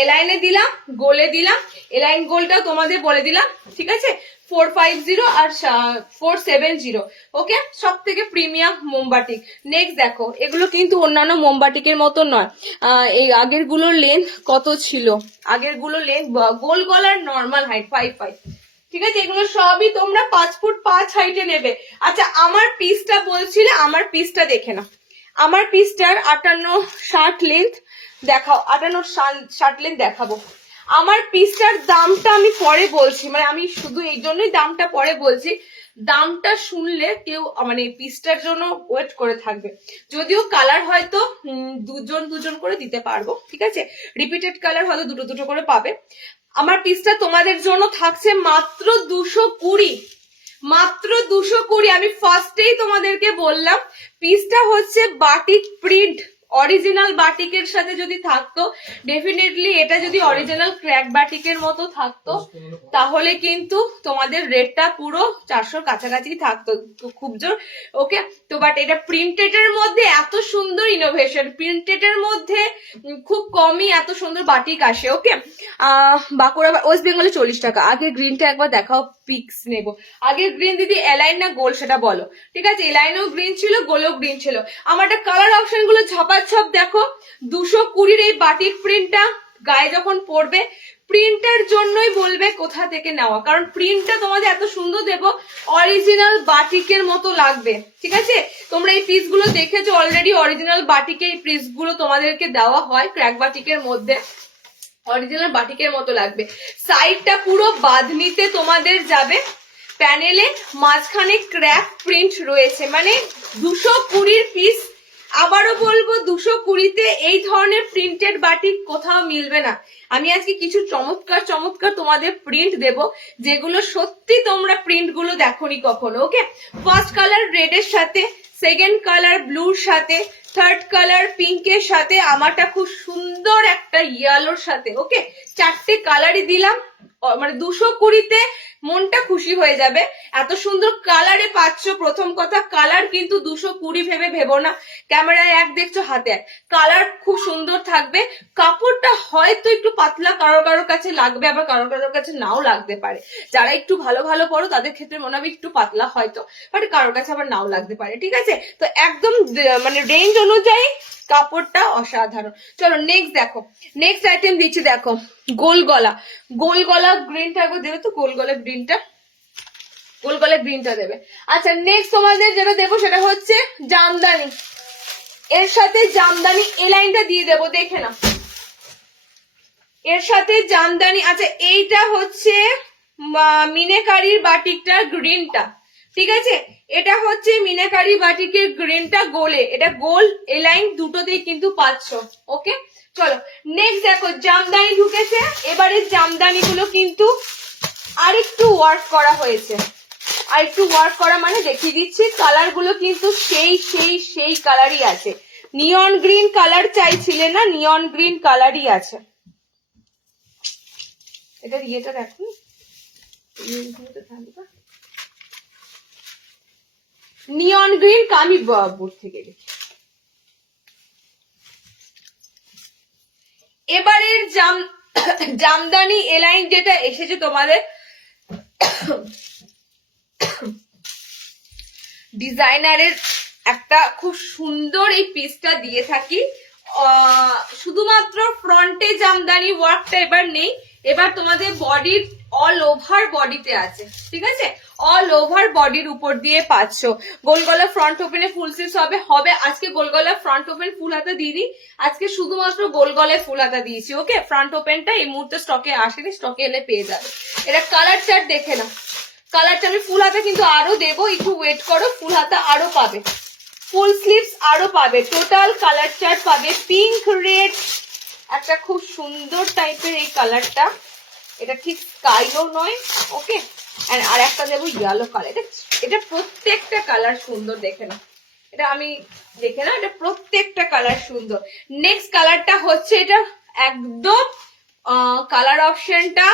এলাইনে দিলাম, গোলে দিলাম, এলাইন গোলটা তোমাদের বলে দিলাম, ঠিক আছে? 450 আর 470, ওকে? সব থেকে প্রিমিয়াম মোমবাটিক। নেক্সট দেখো, এগুলো কিন্তু অন্যান্য মোমবাটিকের মতো নয়। এই আগের গুলোর লেন্থ কত ছিল? আগের গুলোর লেন্থ গোল গলার নর্মাল হাইট 5'5", ঠিক আছে? এগুলো সবই তোমরা 5 ফুট 5 হাইটে নেবে। আচ্ছা, আমার পিসটা বলছিলে, আমার পিসটা দেখে না। আমার পিসটার 58-60 লেন্থ দেখাও, 58-60 লেন্থ দেখাবো। আমার পিসটার দামটা আমি পরে বলছি, মানে আমি শুধু এই জন্যই দামটা পরে বলছি, দামটা শুনলে কেউ মানে পিসটার জন্য ওয়েট করে থাকবে। যদিও কালার হয়তো দুজন করে দিতে পারবো, ঠিক আছে? রিপিটেড কালার হয়তো দুটো করে পাবে। আমার পিসটা তোমাদের জন্য থাকছে মাত্র 220, মাত্র 220। আমি ফার্স্টেই তোমাদেরকে বললাম পিসটা হচ্ছে বাটিক প্রিন্ট, অরিজিনাল বাটিকের সাথে যদি থাকতো, ডেফিনেটলি এটা যদি অরিজিনাল ক্র্যাক বাটিকের মতো থাকতো তাহলে কিন্তু তোমাদের রেটটা পুরো 400 কাছাকাছি থাকতো, খুব জোর, ওকে? তো বাট এটা প্রিন্টেড এর মধ্যে এত সুন্দর ইনোভেশন, প্রিন্টেড এর মধ্যে খুব কমই এত সুন্দর বাটিক আসে, ওকে? বাঁকুড়া ওয়েস্ট বেঙ্গলে 40 টাকা। আগে গ্রিনটা একবার দেখাও, পিক্স নেব। আগের গ্রিন দিদি এলাইন না গোল সেটা বলো, ঠিক আছে? এলাইনও গ্রিন ছিল, গোলও গ্রিন ছিল। আমারটা কালার অপশন গুলো ঝাপাঝাপ দেখো। 220 এই বাটিক প্রিন্টটা গায়ে যখন পড়বে, প্রিন্টের জন্যই বলবে কোথা থেকে নেওয়া, কারণ প্রিন্টটা তোমাদের এত সুন্দর দেবো, অরিজিনাল বাটিকের মতো লাগবে, ঠিক আছে? তোমরা এই পিসগুলো দেখেছো অলরেডি, অরিজিনাল বাটিকে এই পিসগুলো তোমাদেরকে দেওয়া হয় ক্র্যাক বাটিকের মধ্যে, অরিজিনাল বাটিকের মতো লাগবে। সাইডটা পুরো বাঁধনিতে তোমাদের যাবে, প্যানেলে মাঝখানে ক্র্যাক প্রিন্ট রয়েছে, মানে 220 পিস। আবারও বলবো 220-তে এই ধরনের প্রিন্টেড বাটিক কোথাও মিলবে না। আমি আজকে কিছু চমৎকার চমৎকার তোমাদের প্রিন্ট দেব, যেগুলো সত্যি তোমরা প্রিন্ট গুলো দেখোনি কখনো, ওকে? ফার্স্ট কালার রেডের সাথে, সেকেন্ড কালার ব্লুর সাথে, থার্ড কালার পিঙ্কের সাথে, আমারটা খুব সুন্দর একটা ইয়েলোর সাথে, ওকে? 4টে কালারই দিলাম, মানে 220-তে মনটা খুশি হয়ে যাবে, এত সুন্দর কালারে পাচ্ছ। প্রথম কথা, কালার কিন্তু 220 ভেবো না, ক্যামেরায় এক দেখছো, হাতে এক, কালার খুব সুন্দর থাকবে। কাপড়টা হয়তো একটু পাতলা কারো কাছে লাগবে, আবার কারো কাছে নাও লাগতে পারে। যারা একটু ভালো পড়ো তাদের ক্ষেত্রে মনে হবে একটু পাতলা হয়তো, বাট কারোর কাছে আবার নাও লাগতে পারে, ঠিক আছে? তো একদম মানে রেঞ্জ অনুযায়ী কাপড়টা অসাধারণ। চলো নেক্সট দেখো, নেক্সট আইটেম দিচ্ছি, দেখো গোল গলা গ্রিনটা একবার দেবে তো, গোল গলা গ্রিনটা দেবে। আচ্ছা, নেক্সট তোমাদের যেটা দেবো সেটা হচ্ছে জামদানি, এর সাথে জামদানি এ লাইনটা দিয়ে দেবো, দেখে না, এর সাথে জামদানি। আচ্ছা, এইটা হচ্ছে মিনাকারির বাটিকটা গ্রিনটা, ঠিক আছে? এটা হচ্ছে মিনাকারি বাটিকের গ্রিনটা গোলে, এটা গোল এ লাইন দুটোতেই কিন্তু পাচ্ছ, ওকে? চলো নেক্সট দেখো, জামদানি ঢুকেছে। এবারে জামদানি গুলো কিন্তু আরেকটু ওয়ার্ক করা হয়েছে, আরেকটু ওয়ার্ক করা মানে দেখিয়ে দিচ্ছি, কালার গুলো কিন্তু সেই কালারই আছে। নিয়ন গ্রিন কালার চাইছিলে না, নিয়ন গ্রিন কালারই আছে। এটা ইয়েটা দেখো, নিয়ন গ্রিন, আমি বোর্ড থেকে দেখি। এবারের জামদানি এলাইন যেটা এসেছে তোমাদের, ডিজাইনারের একটা খুব সুন্দর এই পিসটা দিয়ে থাকি। শুধুমাত্র ফ্রন্টে জামদানি ওয়ার্কটা এবার নেই, এবার তোমাদের বডির অল ওভার বডিতে আছে, ঠিক আছে? অল ওভার বডির উপর দিয়ে পাচ্ছ। গোলগলা ফ্রন্ট ওপেনে ফুল স্লিভস হবে। আজকে গোলগলা ফ্রন্ট ওপেন ফুল হাতা দিইনি, আজকে শুধুমাত্র গোলগলায় ফুল হাতা দিয়েছি, ওকে? ফ্রন্ট ওপেনটা এই মুহূর্তে স্টকে আসেনি, স্টকে এলে পেয়ে যাবে। এটা কালার চার্ট দেখে না, কালারটা আমি ফুল হাতা কিন্তু আরো দেবো, একটু ওয়েট করো, ফুল হাতা আরো পাবে, ফুল স্লিভস আরো পাবে, টোটাল কালার চার্ট পাবে, পিঙ্ক রেড একটা খুব সুন্দর টাইপের এই কালারটা, এটা ঠিক স্কাইও নয়, ওকে। আর একটা দেবো ইয়েলো কালার, এটা প্রত্যেকটা কালার সুন্দর, দেখে না এটা, আমি দেখে না, এটা প্রত্যেকটা কালার সুন্দর। নেক্সট কালারটা হচ্ছে এটা একদম কালার অপশনটা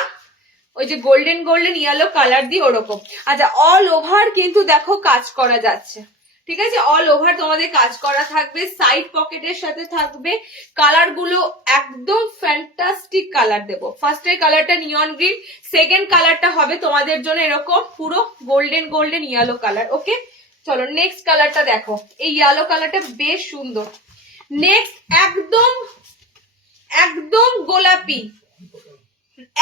ওই যে গোল্ডেন গোল্ডেন ইয়েলো কালার দিয়ে ওরকম। আচ্ছা, অল ওভার কিন্তু দেখো কাজ করা যাচ্ছে, ঠিক আছে, অল ওভার তোমাদের কাজ করা থাকবে, সাইড পকেটের সাথে থাকবে। কালার গুলো একদম ফ্যান্টাস্টিক কালার দেবো। ফার্স্টের কালারটা নিয়ন গ্রিন, সেকেন্ড কালারটা হবে তোমাদের জন্য এরকম পুরো গোল্ডেন গোল্ডেন ইয়েলো কালার, ওকে। চলো নেক্সট কালারটা দেখো, এই ইয়েলো কালারটা বেশ সুন্দর। নেক্সট একদম একদম গোলাপি,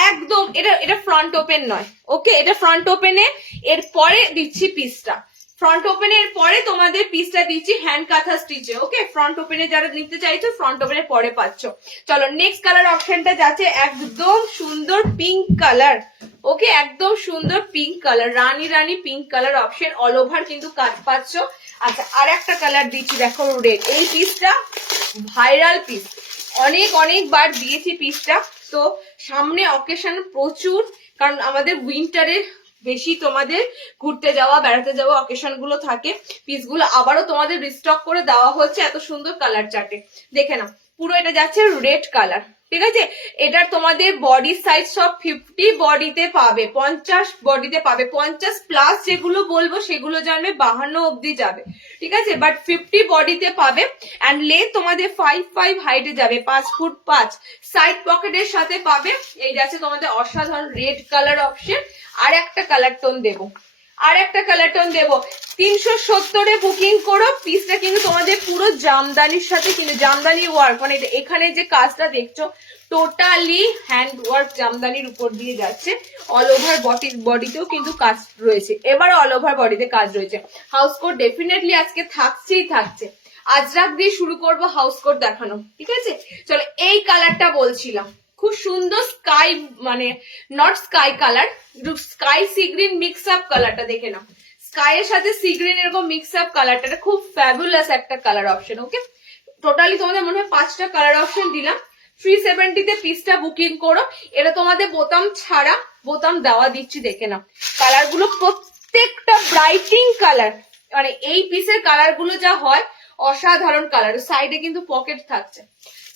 একদম এটা ফ্রন্ট ওপেন নয়, ওকে, এটা ফ্রন্ট ওপেনে এর পরে দিচ্ছি পিসটা, ফ্রন্ট ওপেনের পরে তোমাদের পিসটা দিচ্ছি হ্যান্ড কাঁথা স্টিচে, ওকে। ফ্রন্ট ওপেনে যারা নিতে চাইছো ফ্রন্ট ওপেনের পরে পাচ্ছ। চলো নেক্সট কালার অপশনটা যাচ্ছে একদম সুন্দর পিঙ্ক কালার, ওকে, একদম সুন্দর পিঙ্ক কালার, রানী রানী pink colour option, all over কিন্তু কাজ পাচ্ছ। আচ্ছা, আর একটা কালার দিচ্ছি দেখো রেড, এই পিসটা ভাইরাল পিস, অনেক অনেকবার দিয়েছি পিসটা। তো সামনে অকেশন প্রচুর, কারণ আমাদের উইন্টারে বেশি তোমাদের ঘুরতে যাওয়া বেড়াতে যাওয়া অকেশন গুলো থাকে, পিসগুলো আবারও তোমাদের রিস্টক করে দেওয়া হচ্ছে এত সুন্দর কালার চার্টে, দেখে না। পুরো এটা যাচ্ছে রেড কালার, ঠিক আছে। এটার তোমাদের বডি সাইজ সব 50 বডিতে পাবে, 50 বডিতে পাবে, 50 প্লাস যেগুলো বলবো সেগুলো জানবে 52 অব্দি যাবে, ঠিক আছে, বাট 50 বডিতে পাবে। অ্যান্ড লেন্থ তোমাদের 5'5" হাইটে যাবে, 5 ফুট 5। সাইড পকেটের সাথে পাবে, এই যাচ্ছে তোমাদের অসাধারণ রেড কালার অপশন। আর একটা কালার টোন দেবো, আর একটা কালার টোন দেবো, 370-এ বুকিং করো। পিসটা কিন্তু তোমাদের পুরো জামদানির সাথে, কিন্তু জামদানি ওয়ার্ক, মানে এখানে যে কাজটা দেখছো টোটালি হ্যান্ড ওয়ার্ক জামদানির উপর দিয়ে যাচ্ছে, অল ওভার বডিতেও কিন্তু কাজ রয়েছে, এবার অল ওভার বডিতে কাজ রয়েছে। হাউস কোট ডেফিনেটলি আজকে থাকছেই থাকছে, আজরাক দিয়ে শুরু করবো হাউস কোট দেখানো, ঠিক আছে। চলো এই কালারটা বলছিলাম, খুব সুন্দর স্কাই, মানে not sky colour, sky sea green mix up কালারটা দেখে নাও, স্কাই এর সাথে সি গ্রিন এরকম মিক্স আপ কালারটা খুব ফ্যাবুলাস একটা কালার অপশন, ওকে। টোটালি তোমাদের মনে হয় 5টা কালার অপশন দিলাম। 370-তে পিসটা বুকিং করো। এটা তোমাদের বোতাম ছাড়া বোতাম দেওয়া দিচ্ছি, দেখে নাও কালার গুলো প্রত্যেকটা ব্রাইটিং কালার, মানে এই পিসের কালার গুলো যা হয় অসাধারণ কালার। সাইডে কিন্তু পকেট থাকছে,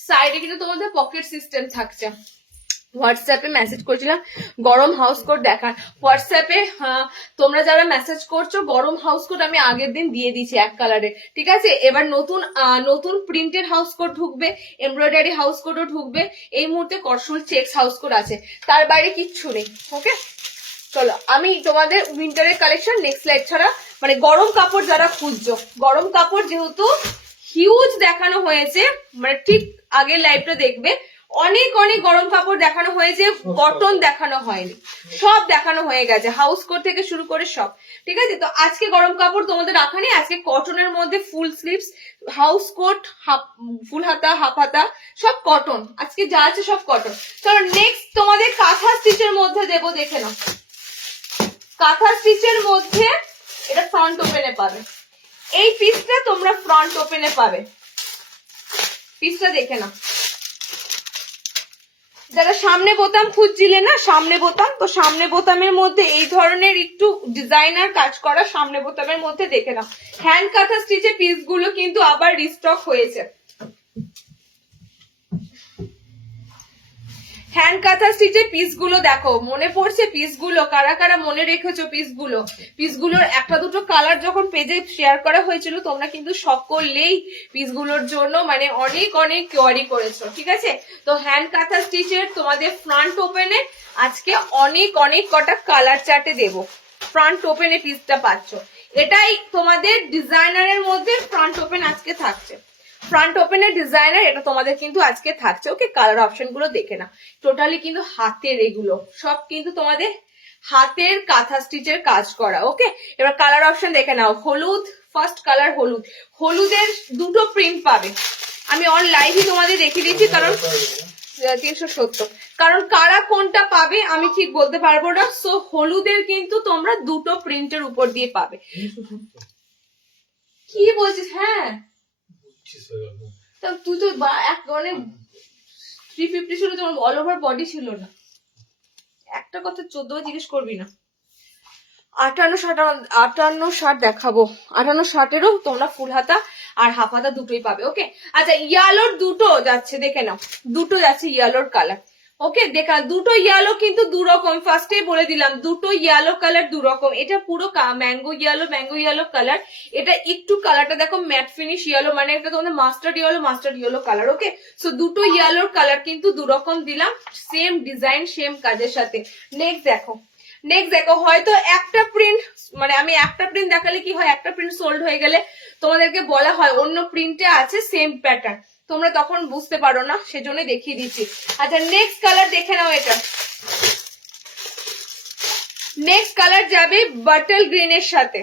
সাইডে কিন্তু তোমাদের পকেট সিস্টেম থাকছে। হোয়াটসঅ্যাপে মেসেজ করছিলাম গরম হাউস কোট দেখান, হোয়াটসঅ্যাপে তোমরা যারা মেসেজ করছো গরম হাউস কোট আমি আগের দিন দিয়ে দিয়েছি এক কালারে, ঠিক আছে। এবার নতুন নতুন প্রিন্টেড হাউস কোট ঢুকবে, এমব্রয়ডারি হাউস কোটও ঢুকবে। এই মুহূর্তে করসুল চেক্স হাউস কোট আছে, তার বাইরে কিচ্ছু নেই, ওকে। চলো আমি তোমাদের উইন্টারের কালেকশন নেক্সট লাইট ছাড়া, মানে গরম কাপড় যারা খুঁজছো, গরম কাপড় যেহেতু হিউজ দেখানো হয়েছে, মানে ঠিক আগের লাইভটা দেখবে অনেক অনেক গরম কাপড় দেখানো হয়েছে, কটন দেখানো হয়নি, সব দেখানো হয়ে গেছে, হাউস কোট থেকে শুরু করে সব, ঠিক আছে। তো আজকে গরম কাপড় তোমাদের রাখা নেই, আজকে কটনের মধ্যে ফুল স্লিভস, হাউস কোট, ফুল হাতা, হাফ হাতা, সব কটন, আজকে যা আছে সব কটন। চলো নেক্সট তোমাদের কাঁথা স্টিচের মধ্যে দেবো, দেখে নাও কাঁথা স্টিচের মধ্যে এটা ফ্রন্ট ওপেনে পাবে, এই পিসটা তোমরা ফ্রন্ট ওপেনে পাবে, পিসটা দেখে নাও। যারা সামনে বোতাম খুঁজছিলে না, সামনে বোতাম, তো সামনে বোতামের মধ্যে এই ধরনের একটু ডিজাইনার কাজ করা সামনে বোতামের মধ্যে দেখে নাও। হ্যান্ড কাঁথা স্টিচের পিসগুলো কিন্তু আবার রিস্টক হয়েছে, হ্যান্ড কাঁথা স্টিচের পিসগুলো দেখো, মনে পড়ছে পিসগুলো, কারা কারা মনে রেখেছো পিসগুলো, পিসগুলোর একটা দুটো কালার যখন পেজে শেয়ার করা হয়েছিল তোমরা কিন্তু সকলেই পিসগুলোর জন্য মানে অনেক অনেক কোয়ারি করেছো, ঠিক আছে। তো হ্যান্ড কাঁথা স্টিচের তোমাদের ফ্রন্ট ওপেনে আজকে অনেক অনেক কটা কালার চার্টে দেবো, ফ্রন্ট ওপেনে পিসটা পাচ্ছ। এটাই তোমাদের ডিজাইনারের মধ্যে ফ্রন্ট ওপেন আজকে থাকছে, ফ্রন্ট ওপেনের ডিজাইনার এটা তোমাদের কিন্তু আজকে থাকছে, ওকে। কালার অপশন গুলো দেখে না, টোটালি কিন্তু হাতের, এগুলো সব কিন্তু তোমাদের হাতের কাঁথা স্টিচের কাজ করা, ওকে। এবার কালার অপশন দেখে নাও, হলুদ, ফার্স্ট কালার হলুদ, হলুদের দুটো প্রিন্ট পাবে, আমি অন লাইভই তোমাদের দেখিয়ে দিচ্ছি, কারণ 370, কারণ কারা কোনটা পাবে আমি ঠিক বলতে পারবো না। সো হলুদের কিন্তু তোমরা দুটো প্রিন্টের উপর দিয়ে পাবে, কি বলছিস? হ্যাঁ, বুঝছিস হয়ে গেল। তা তুই তো এক মানে 350 ছিল, তোমার অল ওভার বডি ছিল না। একটা কথা 14 জিজ্ঞেস করবি না। 58-60 দেখাবো। 58-60-এরও তোমরা ফুল হাতা আর হাফ হাতা দুটোই পাবে। ওকে, আচ্ছা ইয়ালোর দুটো যাচ্ছে, দেখে নাও, দুটো যাচ্ছে ইয়ালোর কালার। ওকে, দেখা দুটো ইয়ালো কিন্তু দু রকম, ফার্স্টেই বলে দিলাম দুটো ইয়ালো কালার দু রকম। এটা পুরো ম্যাঙ্গো ইয়ালো কালার, এটা একটু কালারটা দেখো ম্যাট ফিনিশ ইয়েলো, মানে একটা তোমাদের মাস্টার্ড ইয়েলো কালার। ওকে, সো দুটো ইয়ালোর কালার কিন্তু দু রকম দিলাম, সেম ডিজাইন সেম কাজের সাথে। নেক্সট দেখো হয়তো একটা প্রিন্ট, মানে আমি একটা প্রিন্ট দেখালে কি হয়, একটা প্রিন্ট সোল্ড হয়ে গেলে তোমাদেরকে বলা হয় অন্য প্রিন্টে আছে সেম প্যাটার্ন, তোমরা তখন বুঝতে পারো না, সেজন্য দেখিয়ে দিচ্ছি। আচ্ছা নেক্সট কালার দেখে নাও। এটা নেক্সট কালার যাবে বাটল গ্রিনের সাথে।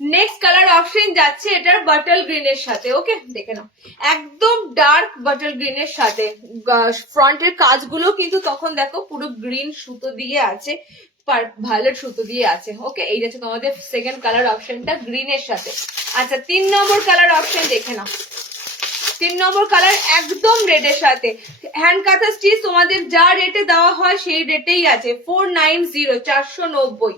নেক্সট কালার অপশন যাচ্ছে এটার বাটল গ্রিনের সাথে। ওকে, দেখে নাও, একদম ডার্ক বাটল গ্রিনের সাথে। ফ্রন্টের কাজগুলো কিন্তু তখন দেখো পুরো গ্রিন সুতো দিয়ে আছে, ভায়োলেট সুতো দিয়ে আছে। ওকে, এই যাচ্ছে তোমাদের সেকেন্ড কালার অপশনটা গ্রিনের সাথে। আচ্ছা 3 নম্বর কালার অপশন দেখে নাও। 3 নম্বর কালার একদম রেডের সাথে। হ্যান্ড কাঁথা স্টিচ তোমাদের যা রেটে দেওয়া হয় সেই রেটেই আছে, 490, 490,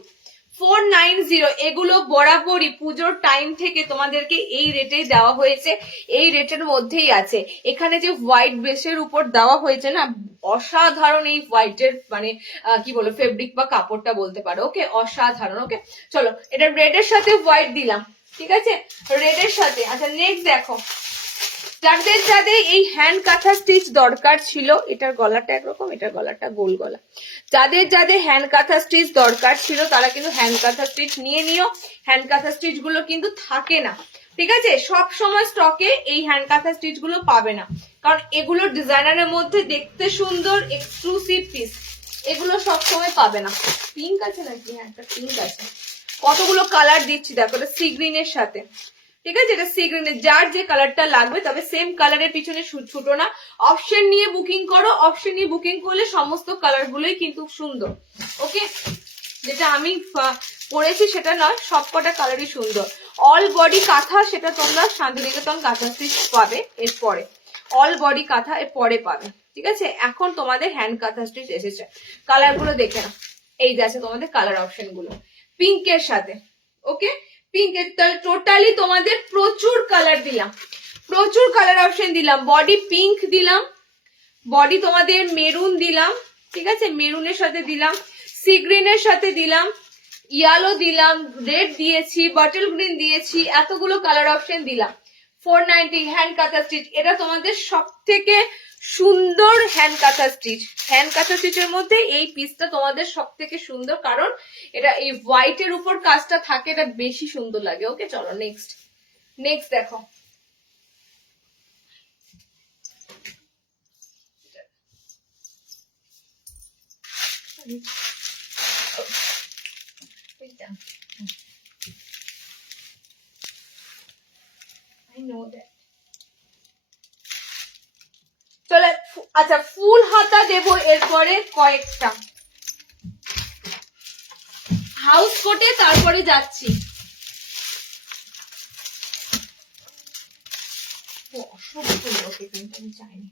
490। এগুলো বরাবরই পুজোর টাইম থেকে তোমাদেরকে এই রেটেই দেওয়া হয়েছে, এই রেটের মধ্যেই আছে। এখানে যে হোয়াইট বেসের উপর দেওয়া হয়েছে না, অসাধারণ এই হোয়াইটের মানে কি বলো ফেব্রিক বা কাপড়টা বলতে পারো। ওকে, অসাধারণ। ওকে, চলো এটা রেডের সাথে হোয়াইট দিলাম, ঠিক আছে, রেডের সাথে। আচ্ছা নেক্সট দেখো, যাদের এই হ্যান্ড কাঁথা স্টিচ দরকার ছিল, এটার গলাটা একরকম, এটার গলাটা গোল গলা, যাদের হ্যান্ড কাঁথা স্টিচ দরকার ছিল তারা কিন্তু হ্যান্ড কাঁথা স্টিচ নিয়ে নিও। হ্যান্ড কাঁথা স্টিচ গুলো কিন্তু থাকে না, ঠিক আছে, সব সময় স্টকে এই হ্যান্ড কাঁথা স্টিচ গুলো পাবে না, কারণ এগুলো ডিজাইনারের মধ্যে দেখতে সুন্দর এক্সক্লুসিভ পিস, এগুলো সব সময় পাবে না। পিঙ্ক আছে নাকি? হ্যাঁ একটা পিঙ্ক আছে। কতগুলো কালার দিচ্ছি দেখো, এটা সি গ্রিনের সাথে, ঠিক আছে, এটা সি গ্রিনের, যার যে কালারটা লাগবে, তবে সেম কালারের পিছনে ছুটো না, অপশন নিয়ে বুকিং করো। অপশন নিয়ে বুকিং করলে সমস্ত কালার গুলোই কিন্তু সুন্দর। ওকে, যেটা আমি পরেছি সেটা নয়, সবকটা কালারই সুন্দর। অল বডি কাঁথা, সেটা তোমরা শান্তিনিকেতন কাঁথা স্টিচ পাবে এরপরে, অল বডি কাঁথা এর পরে পাবে, ঠিক আছে। এখন তোমাদের হ্যান্ড কাঁথা স্টিচ এসেছে, কালার গুলো দেখে না, এই যে আছে তোমাদের কালার অপশন গুলো পিঙ্কের সাথে। ওকে, পিঙ্কের, তাহলে টোটালি তোমাদের প্রচুর কালার দিলাম, প্রচুর কালার অপশন দিলাম। বডি পিঙ্ক দিলাম, বডি তোমাদের মেরুন দিলাম, ঠিক আছে, মেরুনের সাথে দিলাম, সি গ্রিনের সাথে দিলাম, ইয়েলো দিলাম, রেড দিয়েছি, বটল গ্রিন দিয়েছি, এতগুলো কালার অপশন দিলাম। 490 হ্যান্ড কাঁথা স্টিচ, এটা তোমাদের সব থেকে সুন্দর হ্যান্ড কাঁথা স্টিচ। হ্যান্ড কাঁথা স্টিচের মধ্যে এই পিসটা তোমাদের সব থেকে সুন্দর, কারণ এটা এই হোয়াইটের উপর কাজটা থাকে, এটা বেশি সুন্দর লাগে। ওকে, চলো নেক্সট দেখো। I know that. চলো, আচ্ছা ফুল হাতা দেবো এরপরে কয়েকটা, হাউস কোটে তারপরে যাচ্ছি। অসভ্য লোকে কিন্তু আমি চাইনি।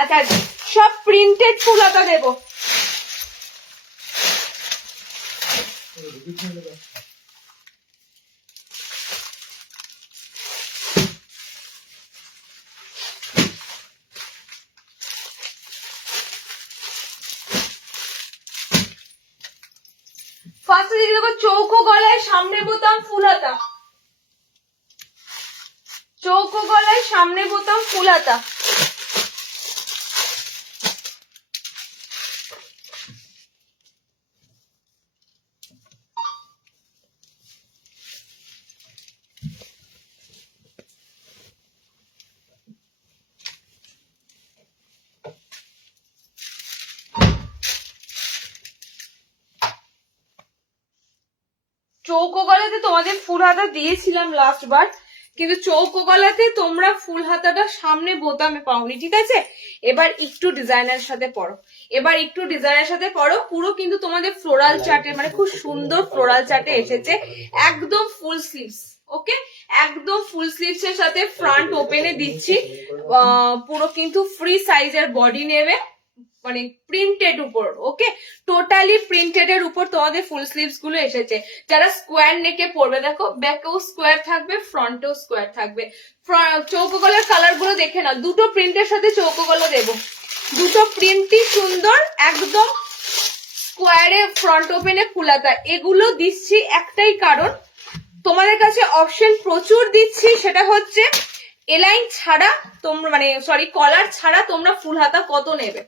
আচ্ছা সব প্রিন্টেড ফুল হাতা দেবো। ফার্স্টে দিয়ে দেবো চৌকো গলায় সামনে বোতাম ফুল হাতা, চৌকো গলায় সামনে বোতাম ফুল হাতা। চৌকো গলাতে তোমাদের ফুল হাতা দিয়েছিলাম লাস্ট বার, কিন্তু চৌকো গলাতে তোমরা ফুল হাতাটা সামনে বোতামে পাওনি, ঠিক আছে? এবার একটু ডিজাইনের সাথে পরো, এবার একটু ডিজাইনের সাথে পরো। পুরো কিন্তু তোমাদের ফ্লোরাল চার্টে, মানে খুব সুন্দর ফ্লোরাল চার্টে এসেছে, একদম ফুল স্লিভস। ওকে, একদম ফুল স্লিভস এর সাথে ফ্রন্ট ওপেনে দিচ্ছি, পুরো কিন্তু ফ্রি সাইজের বডি নেবে, মানে প্রিন্টেড উপর। ওকে, টোটালি প্রিন্টেড এর উপর তোমাদের ফুল স্লিভস গুলো এসেছে। যারা স্কোয়ার নেকে পরবে, দেখো ব্যাকেও স্কোয়ার থাকবে, ফ্রন্টেও স্কোয়ার থাকবে। চৌকো গলার কালার গুলো দেখে না, দুটো প্রিন্টের সাথে চৌকো গলা দেবো, দুটো প্রিন্টই সুন্দর, একদম স্কোয়ারে ফ্রন্ট ওপেনে ফুলাতা। এগুলো দিচ্ছি একটাই কারণ, তোমাদের কাছে অপশন প্রচুর দিচ্ছি, সেটা হচ্ছে এলাইন ছাড়া তোমরা, মানে সরি কলার ছাড়া তোমরা ফুল হাতা কত নেবে।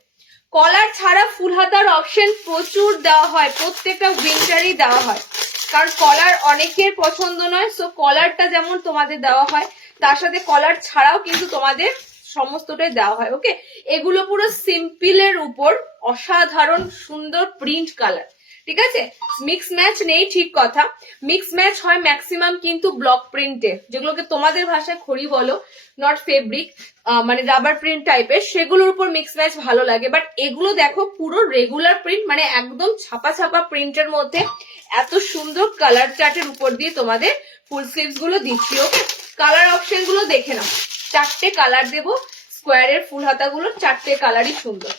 কলার ছাড়া ফুল হাতার অপশন প্রচুর দেওয়া হয়, প্রত্যেকটা উইন্টারই দেওয়া হয়, কারণ কলার অনেকের পছন্দ নয়। সো কলারটা যেমন তোমাদের দেওয়া হয়, তার সাথে কলার ছাড়াও কিন্তু তোমাদের সমস্তটাই দেওয়া হয়। ওকে, এগুলো পুরো সিম্পলের উপর অসাধারণ সুন্দর প্রিন্ট কালার, ঠিক আছে? মিক্স ম্যাচ নেই, ঠিক কথা, মিক্স ম্যাচ হয় ম্যাক্সিমাম কিন্তু ব্লক প্রিন্টে, যেগুলোকে তোমাদের ভাষায় খড়ি বলো, নট ফেব্রিক, মানে রাবার প্রিন্ট টাইপের, সেগুলোর উপর মিক্স ম্যাচ ভালো লাগে। বাট এগুলো দেখো পুরো রেগুলার প্রিন্ট, মানে একদম ছাপা ছাপা প্রিন্টের মধ্যে এত সুন্দর কালার চার্টের উপর দিয়ে তোমাদের ফুল স্লিভস গুলো দিচ্ছি। ওকে, কালার অপশন গুলো দেখে নাও, চারটে কালার দেবো স্কোয়ারের ফুল হাতা গুলো, চারটে কালারই সুন্দর,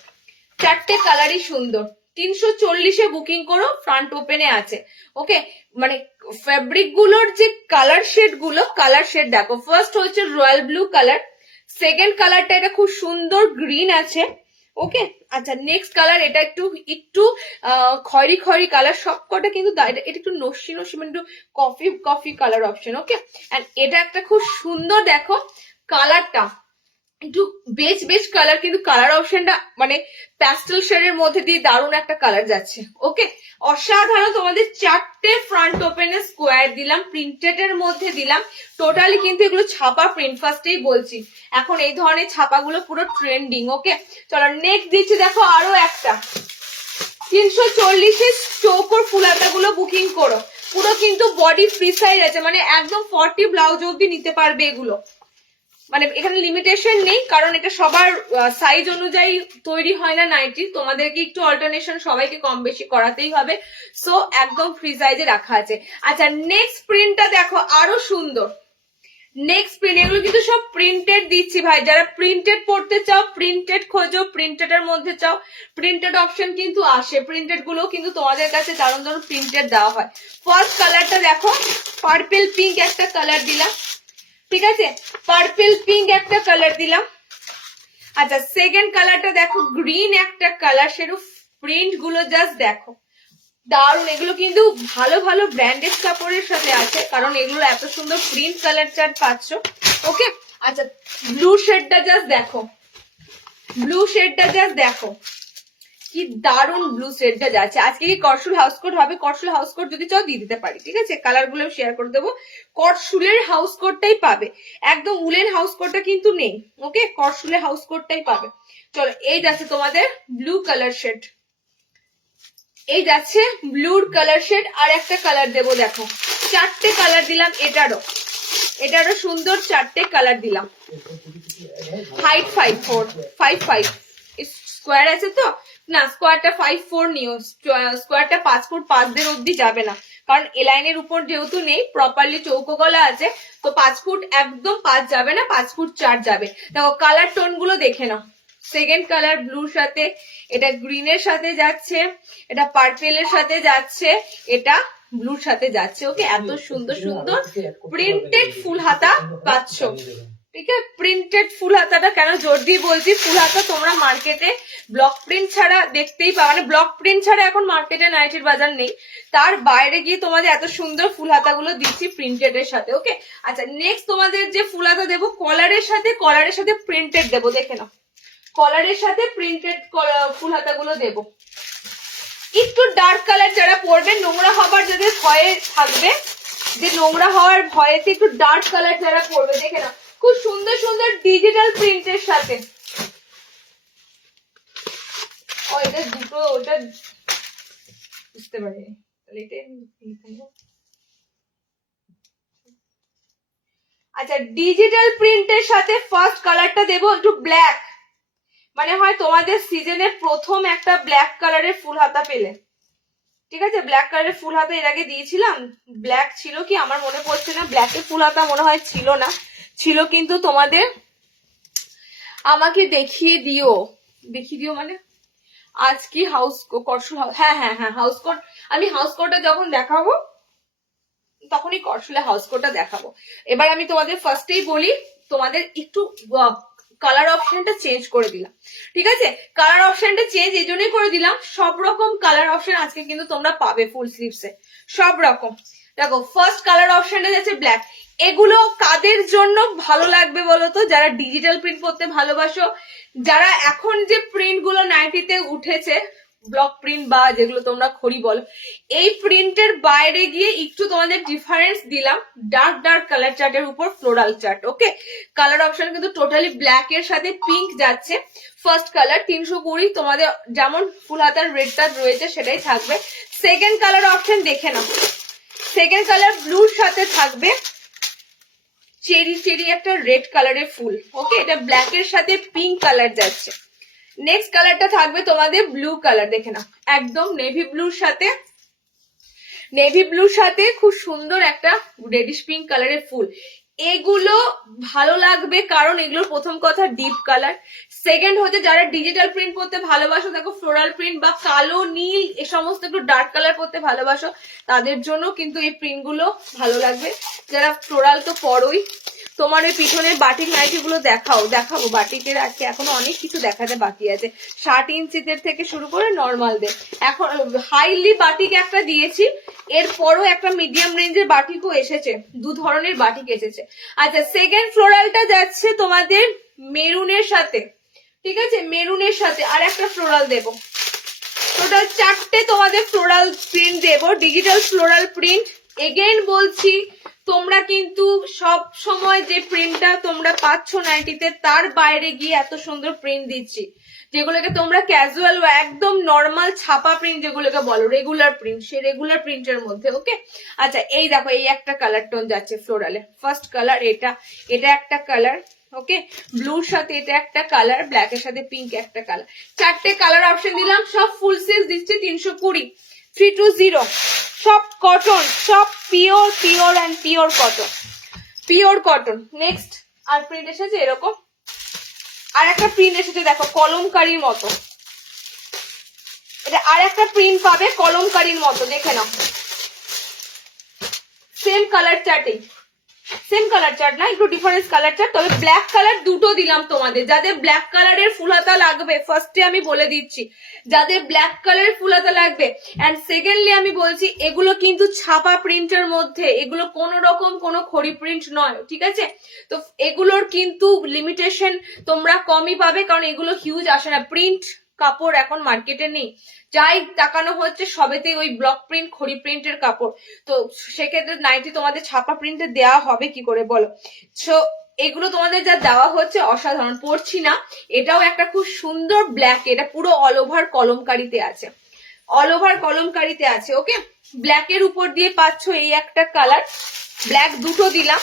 চারটে কালারই সুন্দর। 340-এ বুকিং করো, ফ্রন্ট ওপেনে আছে। ওকে, মানে ফ্যাব্রিক গুলোর যে কালার শেড গুলো, কালার শেড দেখো, ফার্স্ট হচ্ছে রয়্যাল ব্লু কালার, সেকেন্ড কালারটা এটা খুব সুন্দর গ্রিন আছে। ওকে, আচ্ছা নেক্সট কালার এটা একটু একটু খয়েরি খয়েরি কালার, সবকটা কিন্তু এটা একটু নস্যি নস্যি, মানে একটু coffee coffee colour option. Okay, and এটা একটা খুব সুন্দর, দেখো কালারটা একটু বেজ বেজ কালার, কিন্তু কালার অপশনটা মানে প্যাস্টেল শেডের মধ্যে দিয়ে দারুণ একটা কালার যাচ্ছে। ওকে, অসাধারণ। তোমাদের চারটে ফ্রন্ট ওপেনে স্কোয়ার দিলাম, প্রিন্টেড এর মধ্যে দিলাম, টোটালি কিন্তু এগুলো ছাপা প্রিন্ট, ফার্স্টেই বলছি এখন এই ধরনের ছাপাগুলো পুরো ট্রেন্ডিং। ওকে, চলো নেক্সট দিচ্ছি, দেখো আরো একটা 340-এ চৌকোর ফুলাতা গুলো বুকিং করো, পুরো কিন্তু বডি ফ্রি সাইজ আছে, মানে একদম 40 ব্লাউজ অব্দি নিতে পারবে এগুলো, মানে এখানে লিমিটেশন নেই, কারণ এটা সবার সাইজ অনুযায়ী তৈরি হয় না নাইটি, তোমাদেরকে একটু অল্টারনেশন সবাইকে কম বেশি করাতেই হবে। সো একদম ফ্রি সাইজে রাখা আছে। আচ্ছা নেক্সট প্রিন্টটা দেখো, আরো সুন্দর নেক্সট প্রিন্ট, এগুলো কিন্তু সব প্রিন্টেড দিচ্ছি ভাই, যারা প্রিন্টেড পড়তে চাও প্রিন্টেড খোঁজো, প্রিন্টেড এর মধ্যে চাও প্রিন্টেড অপশন কিন্তু আসে, প্রিন্টেড গুলো কিন্তু তোমাদের কাছে দারুণ দারুণ প্রিন্টেড দেওয়া হয়। ফার্স্ট কালারটা দেখো, পার্পল পিঙ্ক একটা কালার দিলাম, ঠিক আছে, পার্পল পিঙ্ক একটা কালার দিলাম। আচ্ছা সেকেন্ড কালারটা দেখো, গ্রিন একটা কালার, সেরকম প্রিন্ট গুলো জাস্ট দেখো দারুন, এগুলো কিন্তু ভালো ভালো ব্র্যান্ডেড কাপড়ের সাথে আছে, কারণ এগুলো এত সুন্দর প্রিন্ট কালার চার্ট পাচ্ছ। ওকে, আচ্ছা ব্লু শেডটা জাস্ট দেখো, ব্লু শেডটা জাস্ট দেখো কি দারুন ব্লু শেডটা যাচ্ছে। আজকে কি করশুল হাউস কোট হবে, করশুল হাউস কোট যদি চাও দিয়ে দিতে পারি, ঠিক আছে, কালার গুলো শেয়ার করে দেবো। করশুলের হাউস কোটটাই পাবে, একদম উলেন হাউস কোটটা কিন্তু নেই। ওকে, করশুলের হাউস কোটটাই পাবে। চলো এই যাচ্ছে তোমাদের ব্লু কালার শেড, এই যাচ্ছে ব্লুর কালার শেড, আর একটা কালার দেবো, দেখো চারটে কালার দিলাম, এটারও সুন্দর চারটে কালার দিলাম। হাইট 5'4", স্কোয়ার আছে তো, না স্কোয়ারটা 5'4" নিও, স্কোয়ারটা 5 ফুট 5 দের অব্দি যাবে না, কারণ এ লাইনের উপর যেহেতু নেই, প্রপারলি চৌকো গলা আছে, তো 5 ফুট একদম 5 যাবে না, 5 ফুট 4 যাবে। দেখো কালার টোন গুলো দেখে নাও, সেকেন্ড কালার ব্লুর সাথে, এটা গ্রিনের সাথে যাচ্ছে, এটা পার্পেলের সাথে যাচ্ছে, এটা ব্লুর সাথে যাচ্ছে। ওকে, এত সুন্দর সুন্দর প্রিন্টেড ফুল হাতা পাচ্ছ, ঠিক আছে? প্রিন্টেড ফুল হাতাটা কেন জোর দিয়ে বলছি, ফুল হাতা তোমরা মার্কেটে ব্লক প্রিন্ট ছাড়া দেখতেই পাও, মানে ব্লক প্রিন্ট ছাড়া এখন মার্কেটে নাইটির বাজার নেই, তার বাইরে গিয়ে তোমাদের এত সুন্দর ফুল হাতাগুলো দিচ্ছি প্রিন্টেড এর সাথে। ওকে, আচ্ছা নেক্সট তোমাদের যে ফুল হাতা দেবো, কলারের সাথে প্রিন্টেড দেবো, দেখে নাও, কলারের সাথে প্রিন্টেড ফুল হাতাগুলো দেবো। একটু ডার্ক কালার যারা পরবে, নোংরা হবার যাদের ভয়ে থাকবে, যে নোংরা হওয়ার ভয়েতে একটু ডার্ক কালার যারা পরবে, দেখে নাও খুব সুন্দর সুন্দর ডিজিটাল প্রিন্টের সাথে। এটা দুটো, ওটা বুঝতে পারিনি, আচ্ছা, ডিজিটাল প্রিন্টের সাথে ফার্স্ট কালারটা দেবো একটু ব্ল্যাক, মানে হয় তোমাদের সিজনের প্রথম একটা ব্ল্যাক কালারের ফুল হাতা পেলে। ঠিক আছে, ব্ল্যাক কালারের ফুল হাতা এর আগে দিয়েছিলাম, ব্ল্যাক ছিল কি আমার মনে পড়ছে না, ব্ল্যাকের ফুল হাতা মনে হয় ছিল না, ছিল কিন্তু তোমাদের, আমাকে দেখিয়ে দিও মানে আজ কি হাউস করসুল, হ্যাঁ হ্যাঁ হ্যাঁ হাউস কোট, আমি হাউস কোটটা যখন দেখাবো তখনই করসুলে হাউস কোটটা দেখাবো। এবার আমি তোমাদের ফার্স্টেই বলি, তোমাদের একটু কালার অপশনটা চেঞ্জ করে দিলাম। ঠিক আছে, কালার অপশনটা চেঞ্জ এই জন্যই করে দিলাম, সব রকম কালার অপশন আজকে কিন্তু তোমরা পাবে ফুল স্লিভসে, সব রকম। দেখো ফার্স্ট কালার অপশনটা যাচ্ছে ব্ল্যাক। এগুলো কাদের জন্য ভালো লাগবে বলো তো? যারা ডিজিটাল প্রিন্ট করতে ভালোবাসো, যারা এখন যে প্রিন্ট গুলো নাইটিতে উঠেছে, ব্লক প্রিন্ট বা যেগুলো তোমরা খড়ি বলো, এই প্রিন্টের বাইরে গিয়ে একটু তোমাদের ডিফারেন্স দিলাম, ডার্ক ডার্ক কালার চার্টের উপর ফ্লোরাল চার্ট। ওকে, কালার অপশন কিন্তু টোটালি ব্ল্যাক এর সাথে পিঙ্ক যাচ্ছে। ফার্স্ট কালার 320, তোমাদের যেমন ফুল হাতার রেডটা রয়েছে সেটাই থাকবে। সেকেন্ড কালার অপশন দেখে নাও, সেকেন্ড কালার ব্লুর সাথে থাকবে চেরি চেরি একটা রেড কালারের ফুল। ওকে, এটা ব্ল্যাক এর সাথে পিঙ্ক কালার যাচ্ছে। নেক্সট কালারটা থাকবে তোমাদের ব্লু কালার, দেখে নাও একদম নেভি ব্লুর সাথে খুব সুন্দর একটা রেডিশ পিঙ্ক কালারের ফুল। এগুলো ভালো লাগবে কারণ এগুলোর প্রথম কথা ডিপ কালার, সেকেন্ড হচ্ছে যারা ডিজিটাল প্রিন্ট করতে ভালোবাসো, দেখো ফ্লোরাল প্রিন্ট বা কালো নীল এ সমস্ত একটু ডার্ক কালার করতে ভালোবাসো, তাদের জন্য কিন্তু এই প্রিন্ট গুলো ভালো লাগবে। যারা ফ্লোরাল তো পরোই, তোমার ওই পিছনের বাটিক নাইটি গুলো দেখাবো বাটিকের আজকে এখনো অনেক কিছু দেখাতে বাকি আছে, 60 ইঞ্চিদের থেকে শুরু করে নর্মালদের। এখন হাইলি বাটিক একটা দিয়েছি, এরপরও একটা মিডিয়াম রেঞ্জের বাটিকও এসেছে, দু ধরনের বাটিক এসেছে। আচ্ছা, সেকেন্ড ফ্লোরালটা যাচ্ছে তোমাদের মেরুনের সাথে। ঠিক আছে, মেরুনের সাথে আর একটা ফ্লোরাল দেবো, টোটাল 4টে তোমাদের ফ্লোরাল প্রিন্ট দেবো, ডিজিটাল ফ্লোরাল প্রিন্ট। এগেইন বলছি, তোমরা কিন্তু সব সময় যে প্রিন্টটা তোমরা পাচ্ছ নাইটিতে তার বাইরে গিয়ে এত সুন্দর প্রিন্ট দিচ্ছি, যেগুলোকে তোমরা ক্যাজুয়াল বা একদম নর্মাল ছাপা প্রিন্ট যেগুলোকে বলো, রেগুলার প্রিন্ট, সে রেগুলার প্রিন্টের মধ্যে। ওকে, আচ্ছা এই দেখো এই একটা কালার টোন যাচ্ছে ফ্লোরালে, ফার্স্ট কালার এটা একটা কালার। ওকে, ব্লুর সাথে এটা একটা কালার, ব্ল্যাক এর সাথে পিঙ্ক একটা কালার, 4টে কালার অপশন দিলাম। সব ফুল সাইজ দিচ্ছে 320, 320, সব কটন, সব pure and pure cotton. Next আর প্রিন্ট এসেছে এরকম, আর একটা প্রিন্ট এসেছে দেখো কলমকারীর মতো, এটা আর একটা প্রিন্ট পাবে কলমকারীর মতো, দেখে নাও সেম কালার চার্ট না, একটু ডিফারেন্স কালার চার্ট, তবে ব্ল্যাক কালার দুটো দিলাম তোমাদের। যাদের ব্ল্যাক কালারের ফুল হাতা লাগবে ফার্স্টে আমি বলে দিচ্ছি, যাদের ব্ল্যাক কালারের ফুল হাতা লাগবে, এন্ড সেকেন্ডলি আমি বলছি এগুলো কিন্তু ছাপা প্রিন্টের মধ্যে, এগুলো কোনো রকম কোনো খড়ি প্রিন্ট নয়। ঠিক আছে, তো এগুলোর কিন্তু লিমিটেশন তোমরা কমই পাবে, কারণ এগুলো হিউজ আসে না, প্রিন্ট কাপড় এখন মার্কেটে নেই, যাই তাকানো হচ্ছে সবেতেই ওই ব্লক প্রিন্ট খড়ি প্রিন্টের কাপড়। তো সেক্ষেত্রে নাইটি তোমাদের ছাপা প্রিন্টে দেওয়া হবে কি করে বলো? সো এগুলো তোমাদের যা দেওয়া হচ্ছে অসাধারণ, পড়ছি না, এটাও একটা খুব সুন্দর ব্ল্যাক, এটা পুরো অল ওভার কলমকারিতে আছে। ওকে, ব্ল্যাকের উপর দিয়ে পাচ্ছ এই একটা কালার, ব্ল্যাক দুটো দিলাম,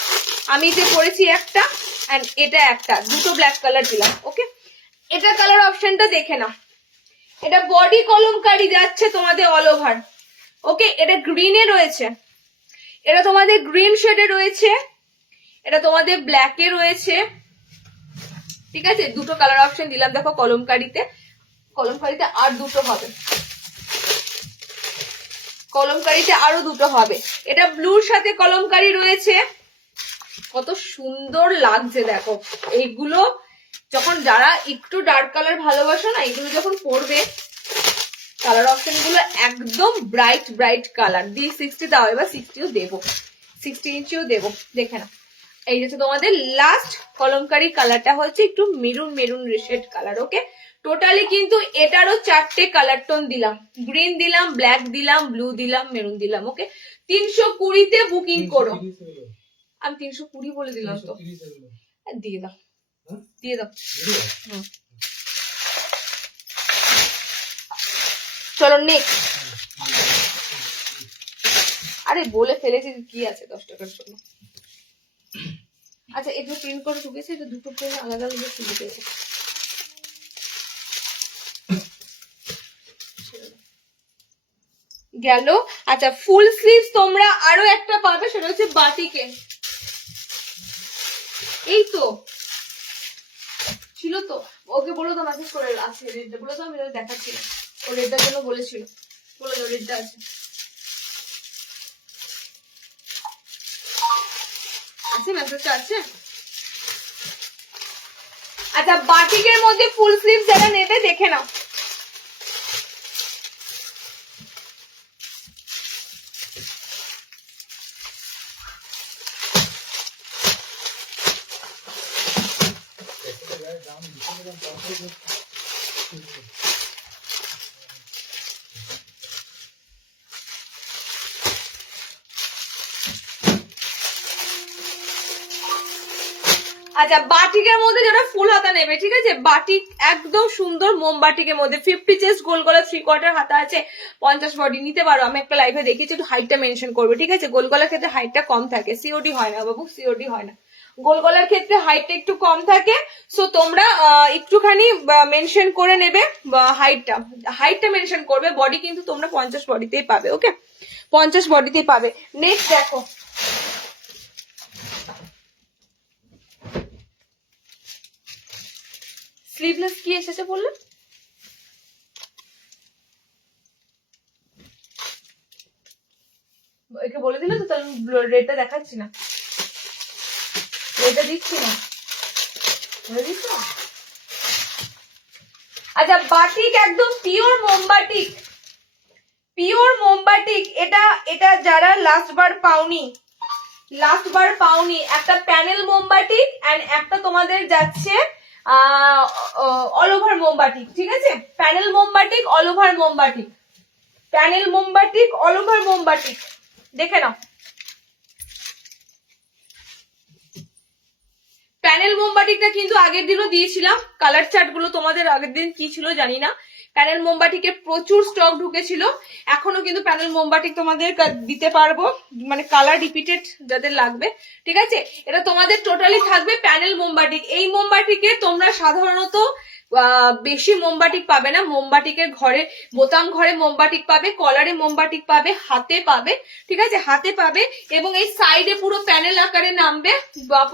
আমি যে পরেছি একটা এন্ড এটা একটা, দুটো ব্ল্যাক কালার দিলাম। ওকে, এটা কালার অপশনটা দেখে নাও, এটা বডি কলমকারি যাচ্ছে তোমাদের অল ওভার। ওকে, এটা গ্রিনে রয়েছে, এটা তোমাদের গ্রিন শেডে রয়েছে, এটা তোমাদের ব্ল্যাকে রয়েছে। ঠিক আছে, দুটো কালার অপশন দিলাম। দেখো কলমকারিতে আর দুটো হবে, কলমকারিতে আরো দুটো হবে। এটা ব্লুর সাথে কলমকারি রয়েছে, কত সুন্দর লাগছে দেখো। এইগুলো যখন যারা একটু ডার্ক কালার ভালোবাসো না, এগুলো যখন পরবে, কালার অপশন গুলো একদম ব্রাইট কালার। দিয়ে 60 দাও, এবার 60ও দেবো, 60 ইঞ্চিও দেবো, দেখে না। এই যে তোমাদের লাস্ট কলমকারি কালারটা হচ্ছে একটু মেরুন শেড কালার। ওকে, টোটালি কিন্তু এটারও 4টে কালার টোন দিলাম, গ্রিন দিলাম, ব্ল্যাক দিলাম, ব্লু দিলাম, মেরুন দিলাম। ওকে, 320-তে বুকিং করো। আমি 320 বলে দিলাম তো, দিয়ে দাও। চলো নেক্সট, আরে বলে ফেলেছি কি আছে 10 টাকার জন্য। আচ্ছা এটা প্রিন্ট করে ঢুকেছে, এটা দুটো প্রিন্ট আলাদা আলাদা ঢুকেছে। গেল। আচ্ছা ফুল স্লিভস তোমরা আরো একটা পাবে, সেটা হচ্ছে বাটিকে। এই তো ছিল তো, ওকে বলো তো মেসেজ করে আছে রেডটা, বলো তো আমি দেখাচ্ছি না, ও রেডটার জন্য বলেছিল, বলে দাও রেডটা আছে। আছে মেসেজটা আছে। আচ্ছা বাটিকের মধ্যে ফুল স্লিভ যারা নেবে দেখে নাও। আচ্ছা বাটিকের মধ্যে যারা ফুল হাতা নেবে, ঠিক আছে, বাটিক একদম সুন্দর মোমবাটিকের মধ্যে 50 চেস্ট, গোল গলা 3/4 হাতা আছে, 50 বডি নিতে পারো। আমি একটা লাইভে দেখিয়েছি, একটু হাইটটা মেনশন করবে, ঠিক আছে। গোল গলার ক্ষেত্রে হাইটটা কম থাকে, সিওডি হয় না বাবু, সিওডি হয় না। গোল গলার ক্ষেত্রে হাইটটা একটু কম থাকে, সো তোমরা একটুখানি মেনশন করে নেবে হাইটটা মেনশন করবে। বডি কিন্তু তোমরা 50 বডিতেই পাবে, ওকে, 50 বডিতেই পাবে। নেক্সট দেখো, স্লিভলেস কি এসেছে বললে? একে বলে দিলে তো, তাহলে রেটটা দেখাচ্ছি না, রেটটা দিচ্ছি না, বলে দিচ্ছ। আচ্ছা বাটিক একদম পিওর মোমবাটিক, পিওর মোমবাটিক। এটা যারা লাস্ট বার পাওনি, একটা প্যানেল মোমবাটিক এন্ড একটা তোমাদের যাচ্ছে অল ওভার মোমবাটিক, ঠিক আছে। প্যানেল মোমবাটিক, অল ওভার মোমবাটিক, প্যানেল মোমবাটিক, অল ওভার মোমবাটিক, দেখে নাও। প্যানেল মোমবাটিকটা কিন্তু আগের দিনও দিয়েছিলাম, কালার চার্ট গুলো তোমাদের আগের দিন কি ছিল জানি না। প্যানেল মোমবাটিকে প্রচুর স্টক ঢুকেছিল, এখনো কিন্তু প্যানেল মোমবাটিক তোমাদের দিতে পারবো, মানে কালার রিপিটেড যাদের লাগবে, ঠিক আছে। এটা তোমাদের টোটালি থাকবে প্যানেল মোমবাটিক। এই মোমবাটিকে তোমরা সাধারণত বেশি মোমবাটিক পাবে না, মোমবাটিকের ঘরে বোতাম ঘরে মোমবাটিক পাবে, কলারে মোমবাটিক পাবে, হাতে পাবে, ঠিক আছে, হাতে পাবে, এবং এই সাইডে পুরো প্যানেল আকারে নামবে,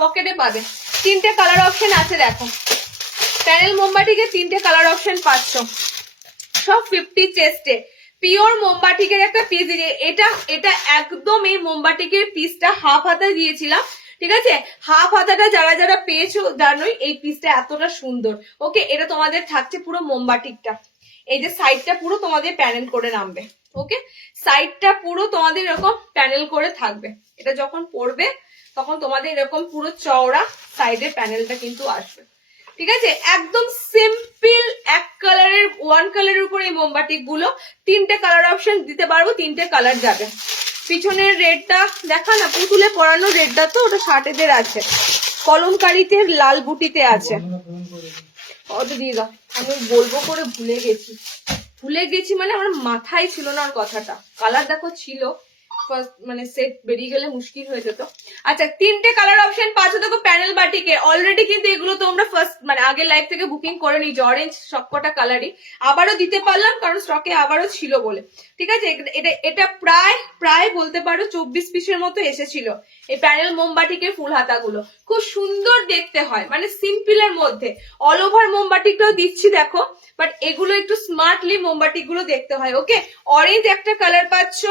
পকেটে পাবে। 3টে কালার অপশন আছে, দেখো প্যানেল মোমবাটিকে 3টে কালার অপশন পাচ্ছ, সব 50 চেস্টে। পিওর মোমবাটিকের একটা পিস দিয়ে, এটা একদম এই মোমবাটিকের পিসটা হাফ হাতা দিয়েছিলাম, ঠিক আছে। হাফ হাতাটা যারা যারা পেয়েছো জানোই এই পিসটা এতটা সুন্দর, ওকে। এটা তোমাদের থাকছে পুরো মোমবাটিকটা, এই যে সাইডটা পুরো তোমাদের প্যানেল করে নামবে, ওকে, সাইডটা পুরো তোমাদের এরকম প্যানেল করে থাকবে। এটা যখন পরবে তখন তোমাদের এরকম পুরো চওড়া সাইডের প্যানেলটা কিন্তু আসবে, ঠিক আছে। একদম সিম্পল এক কালারের, ওয়ান কালারের উপর এই মোমবাটিক গুলো 3টে কালার অপশন দিতে পারবো, 3টে কালার যাবে। পিছনের রেডটা দেখা না, পুতুলে পরানো রেডটা তো ওটা শার্টেদের আছে, কলমকারিতে লাল বুটিতে আছে, ওটা দিয়ে দাও। আমি বলবো করে ভুলে গেছি মানে আমার মাথায় ছিল না ওর কথাটা। কালার দেখো ছিল, মানে সেট বেরিয়ে গেলে মুশকিল হয়ে যেত। আচ্ছা 3টে কালার অপশন পাচ্ছ দেখো প্যানেল বাটিকে। অলরেডি কিন্তু এগুলো তোমরা ফার্স্ট মানে আগের লাইভ থেকে বুকিং করে নিয়েছো, অরেঞ্জ সবকটা কালারই আবারও দিতে পারলাম কারণ স্টকে আবারও ছিল বলে, ঠিক আছে। এটা প্রায় বলতে পারো 24 পিসের মতো এসেছিল এই প্যানেল মোমবাটিকের ফুল হাতাগুলো। খুব সুন্দর দেখতে হয়, মানে সিম্পলের মধ্যে। অল ওভার মোমবাটিকটাও দিচ্ছি দেখো, বাট এগুলো একটু স্মার্টলি মোমবাটিক গুলো দেখতে হয়, ওকে। অরেঞ্জ একটা কালার পাচ্ছ,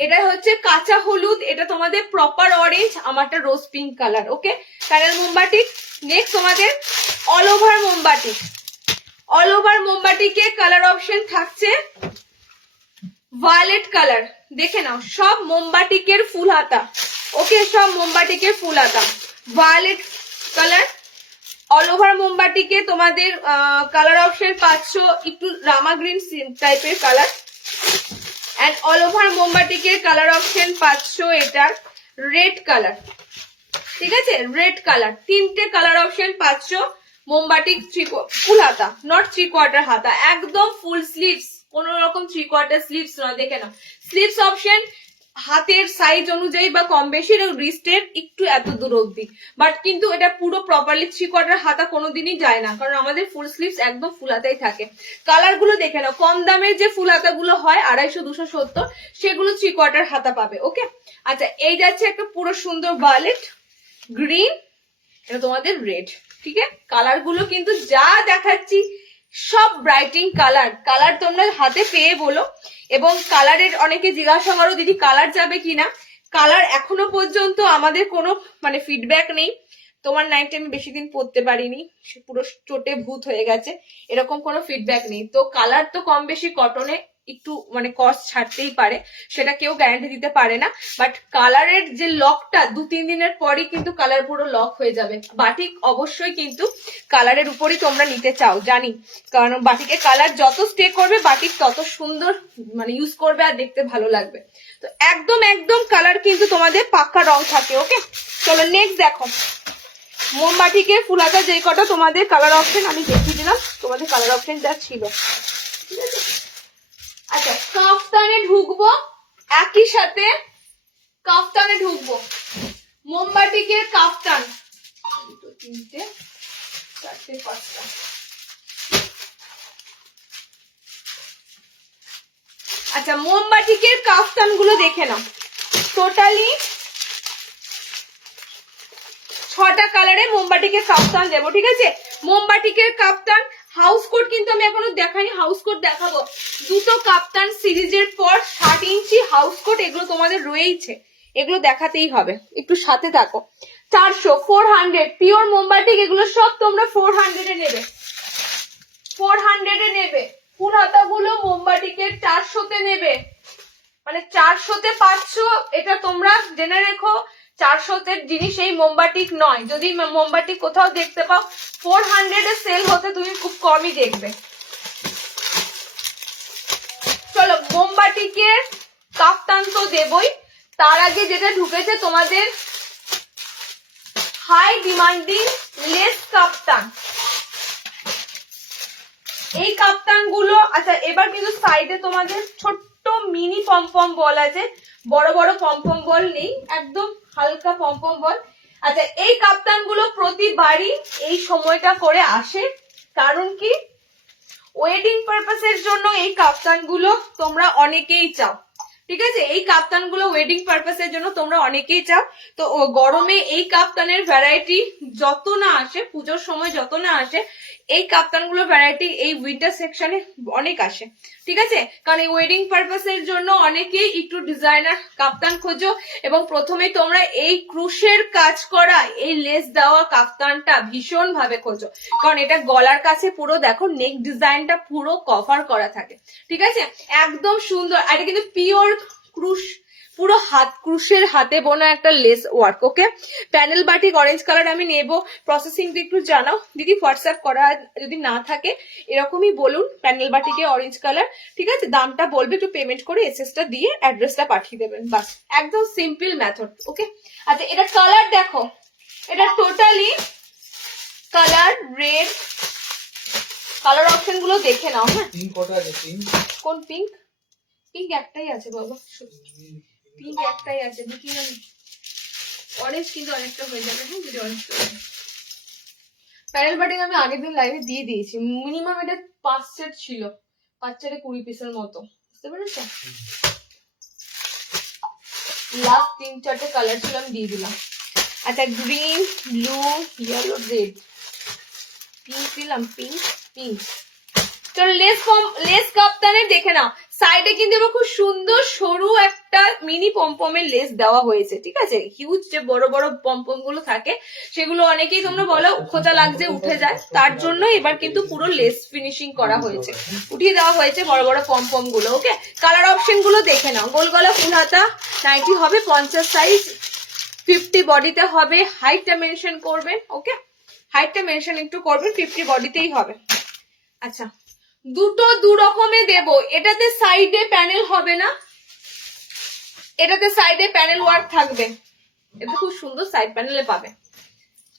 এটা হচ্ছে কাঁচা হলুদ, এটা তোমাদের প্রপার অরেঞ্জ, আমারটা rose pink colour, okay. Panel মোমবাটিক। নেক্সট তোমাদের অল ওভার মোমবাটিক, অল ওভার মোমবাটিকে কালার অপশন থাকছে ভায়োলেট কালার, দেখে নাও সব মোমবাটিকের ফুল হাতা, ওকে, সব মোমবাটিকের ফুল হাতা ভায়োলেট কালার। অল ওভার মোমবাটিকে তোমাদের কালার অপশন পাচ্ছ একটু রামা গ্রিন টাইপের কালার, এন্ড অল ওভার মোমবাটিকের কালার অপশন পাচ্ছ এটার রেড কালার, ঠিক আছে, রেড কালার। 3টে কালার অপশন পাচ্ছ। মোমবাটিক ফুল হাতা, নট 3/4 হাতা, একদম ফুল স্লিভস, কোন রকম 3/4 স্লিভস নয়, দেখে নাও। স্লিভস অপশন হাতের সাইজ অনুযায়ী বা কম বেশি রিস্টের একটু এত দূর অব্দি, বাট কিন্তু এটা পুরো প্রপারলি 3/4 হাতা কোনোদিনই যায় না, কারণ আমাদের ফুল স্লিভস একদম ফুল হাতাই থাকে। কালার গুলো দেখে নাও, কম দামের যে ফুল হাতা গুলো হয় 250, 270, সেগুলো 3/4 হাতা পাবে। ওকে, আচ্ছা এই যাচ্ছে একটা পুরো সুন্দর ভায়োলেট গ্রিন, এটা তোমাদের রেড। ঠিক আছে, কালার গুলো কিন্তু যা দেখাচ্ছি সব ব্রাইটিং কালার। কালার তোমরা হাতে পেয়ে বলো, এবং কালারের অনেকে জিজ্ঞাসা করো দিদি কালার যাবে কিনা। কালার এখনো পর্যন্ত আমাদের কোনো মানে ফিডব্যাক নেই। তোমার নাইটে আমি বেশি দিন পরতে পারিনি, পুরো চোটে ভূত হয়ে গেছে, এরকম কোনো ফিডব্যাক নেই। তো কালার তো কম বেশি কটনে একটু মানে কস্ট ছাড়তেই পারে, সেটা কেউ গ্যারান্টি দিতে পারে না, বাট কালারের যে লকটা 2-3 দিনের পরই কিন্তু কালার পুরো লক হয়ে যাবে। বাটিক অবশ্যই কিন্তু কালারের উপরই তোমরা নিতে চাও জানি, কারণ বাটিকে কালার যত স্টে করবে বাটিক তত সুন্দর মানে ইউজ করবে আর দেখতে ভালো লাগবে। তো একদম একদম কালার কিন্তু তোমাদের পাক্কা রং থাকে। ওকে, চলো নেক্সট দেখো। মোমবাটিকে ফুলাতা যে কটা তোমাদের কালার অপশন আমি দেখিয়ে দিলাম, তোমাদের কালার অপশন যা ছিল। ঠিক আছে, আচ্ছা কাফতানে ঢুকবো, একই সাথে কাফতানে ঢুকবো। মোমবাটিকের কাফতান 2, 3, 4, 5টা। আচ্ছা মোমবাটিকের কাফতান গুলো দেখে নাও, টোটালি 6টা কালারে মোমবাটিকের কাফতান দেবো। ঠিক আছে, মোমবাটিকের কাফতান হাউস কোট কিন্তু আমি এখনো দেখাইনি, হাউস কোট দেখাবো। দুটো কাপ্তান সিরিজের পর 60 ইঞ্চি হাউস কোট, এগুলো তোমাদের রয়েইছে, এগুলো দেখাতেই হবে, একটু সাথে থাকো। 400, 400 পিওর মোমবাটিক, এগুলো সব তোমরা 400 এ নেবে, 400 এ নেবে। ফুল হাতাগুলো মোমবাটিকের 400-তে নেবে, মানে 400-তে পাচ্ছ, এটা তোমরা জেনে রেখো। 400-তে জিনিস এই মোমবাটিক নয়, যদি মোমবাটিক কোথাও দেখতে পাও 400-এ সেল হতে তুমি খুব কমই দেখবে। চলো মোমবাটিকের কাফতান তো দেবই, তার আগে যেটা ঢুকেছে তোমাদের হাই ডিমান্ডিং লেস কাফতান। এই কাপ্তান গুলো, আচ্ছা এবার কিন্তু সাইডে তোমাদের ছোট্ট মিনি পমপম বল আছে, বড় বড় পমপম বল নেই, একদম হালকা পমপম বল। আচ্ছা এই কাপ্তান গুলো প্রতিবারই এই সময়টা করে আসে, কারণ কি ওয়েডিং পারপাসের জন্য এই কাপ্তান গুলো তোমরা অনেকেই চাও। ঠিক আছে, এই কাপ্তান গুলো ওয়েডিং পারপাসের জন্য তোমরা অনেকেই চাও। তো গরমে এই কাপ্তানের ভ্যারাইটি যত না আসে, পুজোর সময় যত না আসে, এই কাপ্তানগুলো ভ্যারাইটি এই উইন্টার সেকশনে অনেক আসে। ঠিক আছে, কারণ এই ওয়েডিং পারপাসের জন্য অনেকেই একটু ডিজাইনার কাপ্তান খোঁজো, এবং প্রথমে তোমরা এই ক্রুশের কাজ করা এই লেস দেওয়া কাপ্তানটা ভীষণ ভাবে খোঁজো, কারণ এটা গলার কাছে পুরো দেখো নেক ডিজাইনটা পুরো কভার করা থাকে। ঠিক আছে, একদম সুন্দর, আর এটা কিন্তু পিওর ক্রুশ, পুরো হাত ক্রুশের হাতে বোনা একটা লেস ওয়ার্ক। ওকে, প্যানেল বাটিক অরেঞ্জ কালার আমি নেব, প্রসেসিংটা একটু জানাও দিদি, হোয়াটসঅ্যাপ করা যদি না থাকে এরকমই বলুন, প্যানেল বাটিকে অরেঞ্জ কালার। ঠিক আছে, দামটা বলবে, একটু পেমেন্ট করে এসএসটা দিয়ে অ্যাড্রেসটা পাঠিয়ে দেবেন, বাস একদম সিম্পল মেথড। ওকে, আচ্ছা এটা কালার দেখো, এটা totally colour red. Colour option গুলো দেখে নাও। হ্যাঁ, পিঙ্ক কটা আছে? পিঙ্ক কোন পিঙ্ক? পিঙ্ক একটাই আছে বাবা, পিঙ্ক একটাই আছে, দেখি না অরেঞ্জ কিন্তু অনেকটা হয়ে যাবে। হ্যাঁ, যদি অরেঞ্জ প্যানেল বাটিং আমি আগের দিন লাইভে দিয়ে দিয়েছি, মিনিমাম এটা 5 সেট ছিল, 5 20 পিসের মতো, বুঝতে পেরেছো? লাস্ট 3-4টে কালার ছিল, আমি দিয়ে দিলাম। আচ্ছা green, blue, yellow, red, pink দিলাম, পিঙ্ক পিঙ্ক। চলো লেস কাপ্তানের দেখে নাও, সাইডে কিন্তু এবার খুব সুন্দর সরু একটা মিনি পমপমের লেস দেওয়া হয়েছে। ঠিক আছে, হিউজ যে বড় বড় পমপম গুলো থাকে সেগুলো অনেকেই তোমরা বলো খোঁচা লাগছে উঠে যায়, তার জন্য এবার কিন্তু পুরো লেস ফিনিশিং করা হয়েছে, উঠিয়ে দেওয়া হয়েছে বড় বড় পমপম গুলো। ওকে, কালার অপশন গুলো দেখে নাও। গোল গলা ফুল হাতা নাইটি হবে 50 সাইজ, 50 বডিতে হবে, হাইটটা মেনশন করবেন। ওকে, হাইটটা মেনশন একটু করবেন, 50 বডিতেই হবে। আচ্ছা দুটো দু রকমে দেব, এটাতে সাইডে প্যানেল হবে না, এটাতে সাইডে প্যানেল ওয়ার্ক থাকবে, এটা খুব সুন্দর সাইড প্যানেলে পাবে।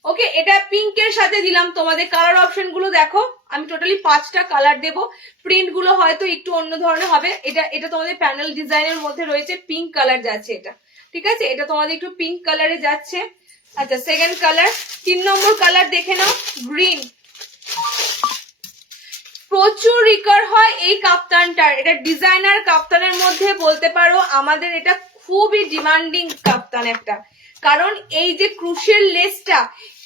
ওকে, এটা পিঙ্কের সাথে দিলাম। তোমাদের কালার অপশন গুলো দেখো, আমি টোটালি 5টা কালার দেবো। প্রিন্ট গুলো হয়তো একটু অন্য ধরনের হবে। এটা এটা তোমাদের প্যানেল ডিজাইনের মধ্যে রয়েছে, পিঙ্ক কালার যাচ্ছে এটা, ঠিক আছে? এটা তোমাদের একটু পিঙ্ক কালারে যাচ্ছে। আচ্ছা, সেকেন্ড কালার, 3 নম্বর কালার দেখে নাও, গ্রিন। প্রচুর রিকার হয় এই কাপ্তানটার, এটা ডিজাইনার কাপ্তানের মধ্যে বলতে পারো আমাদের এটা খুবই ডিমান্ডিং কাপ্তান একটা। কারণ এই যে ক্রুশের লেসটা,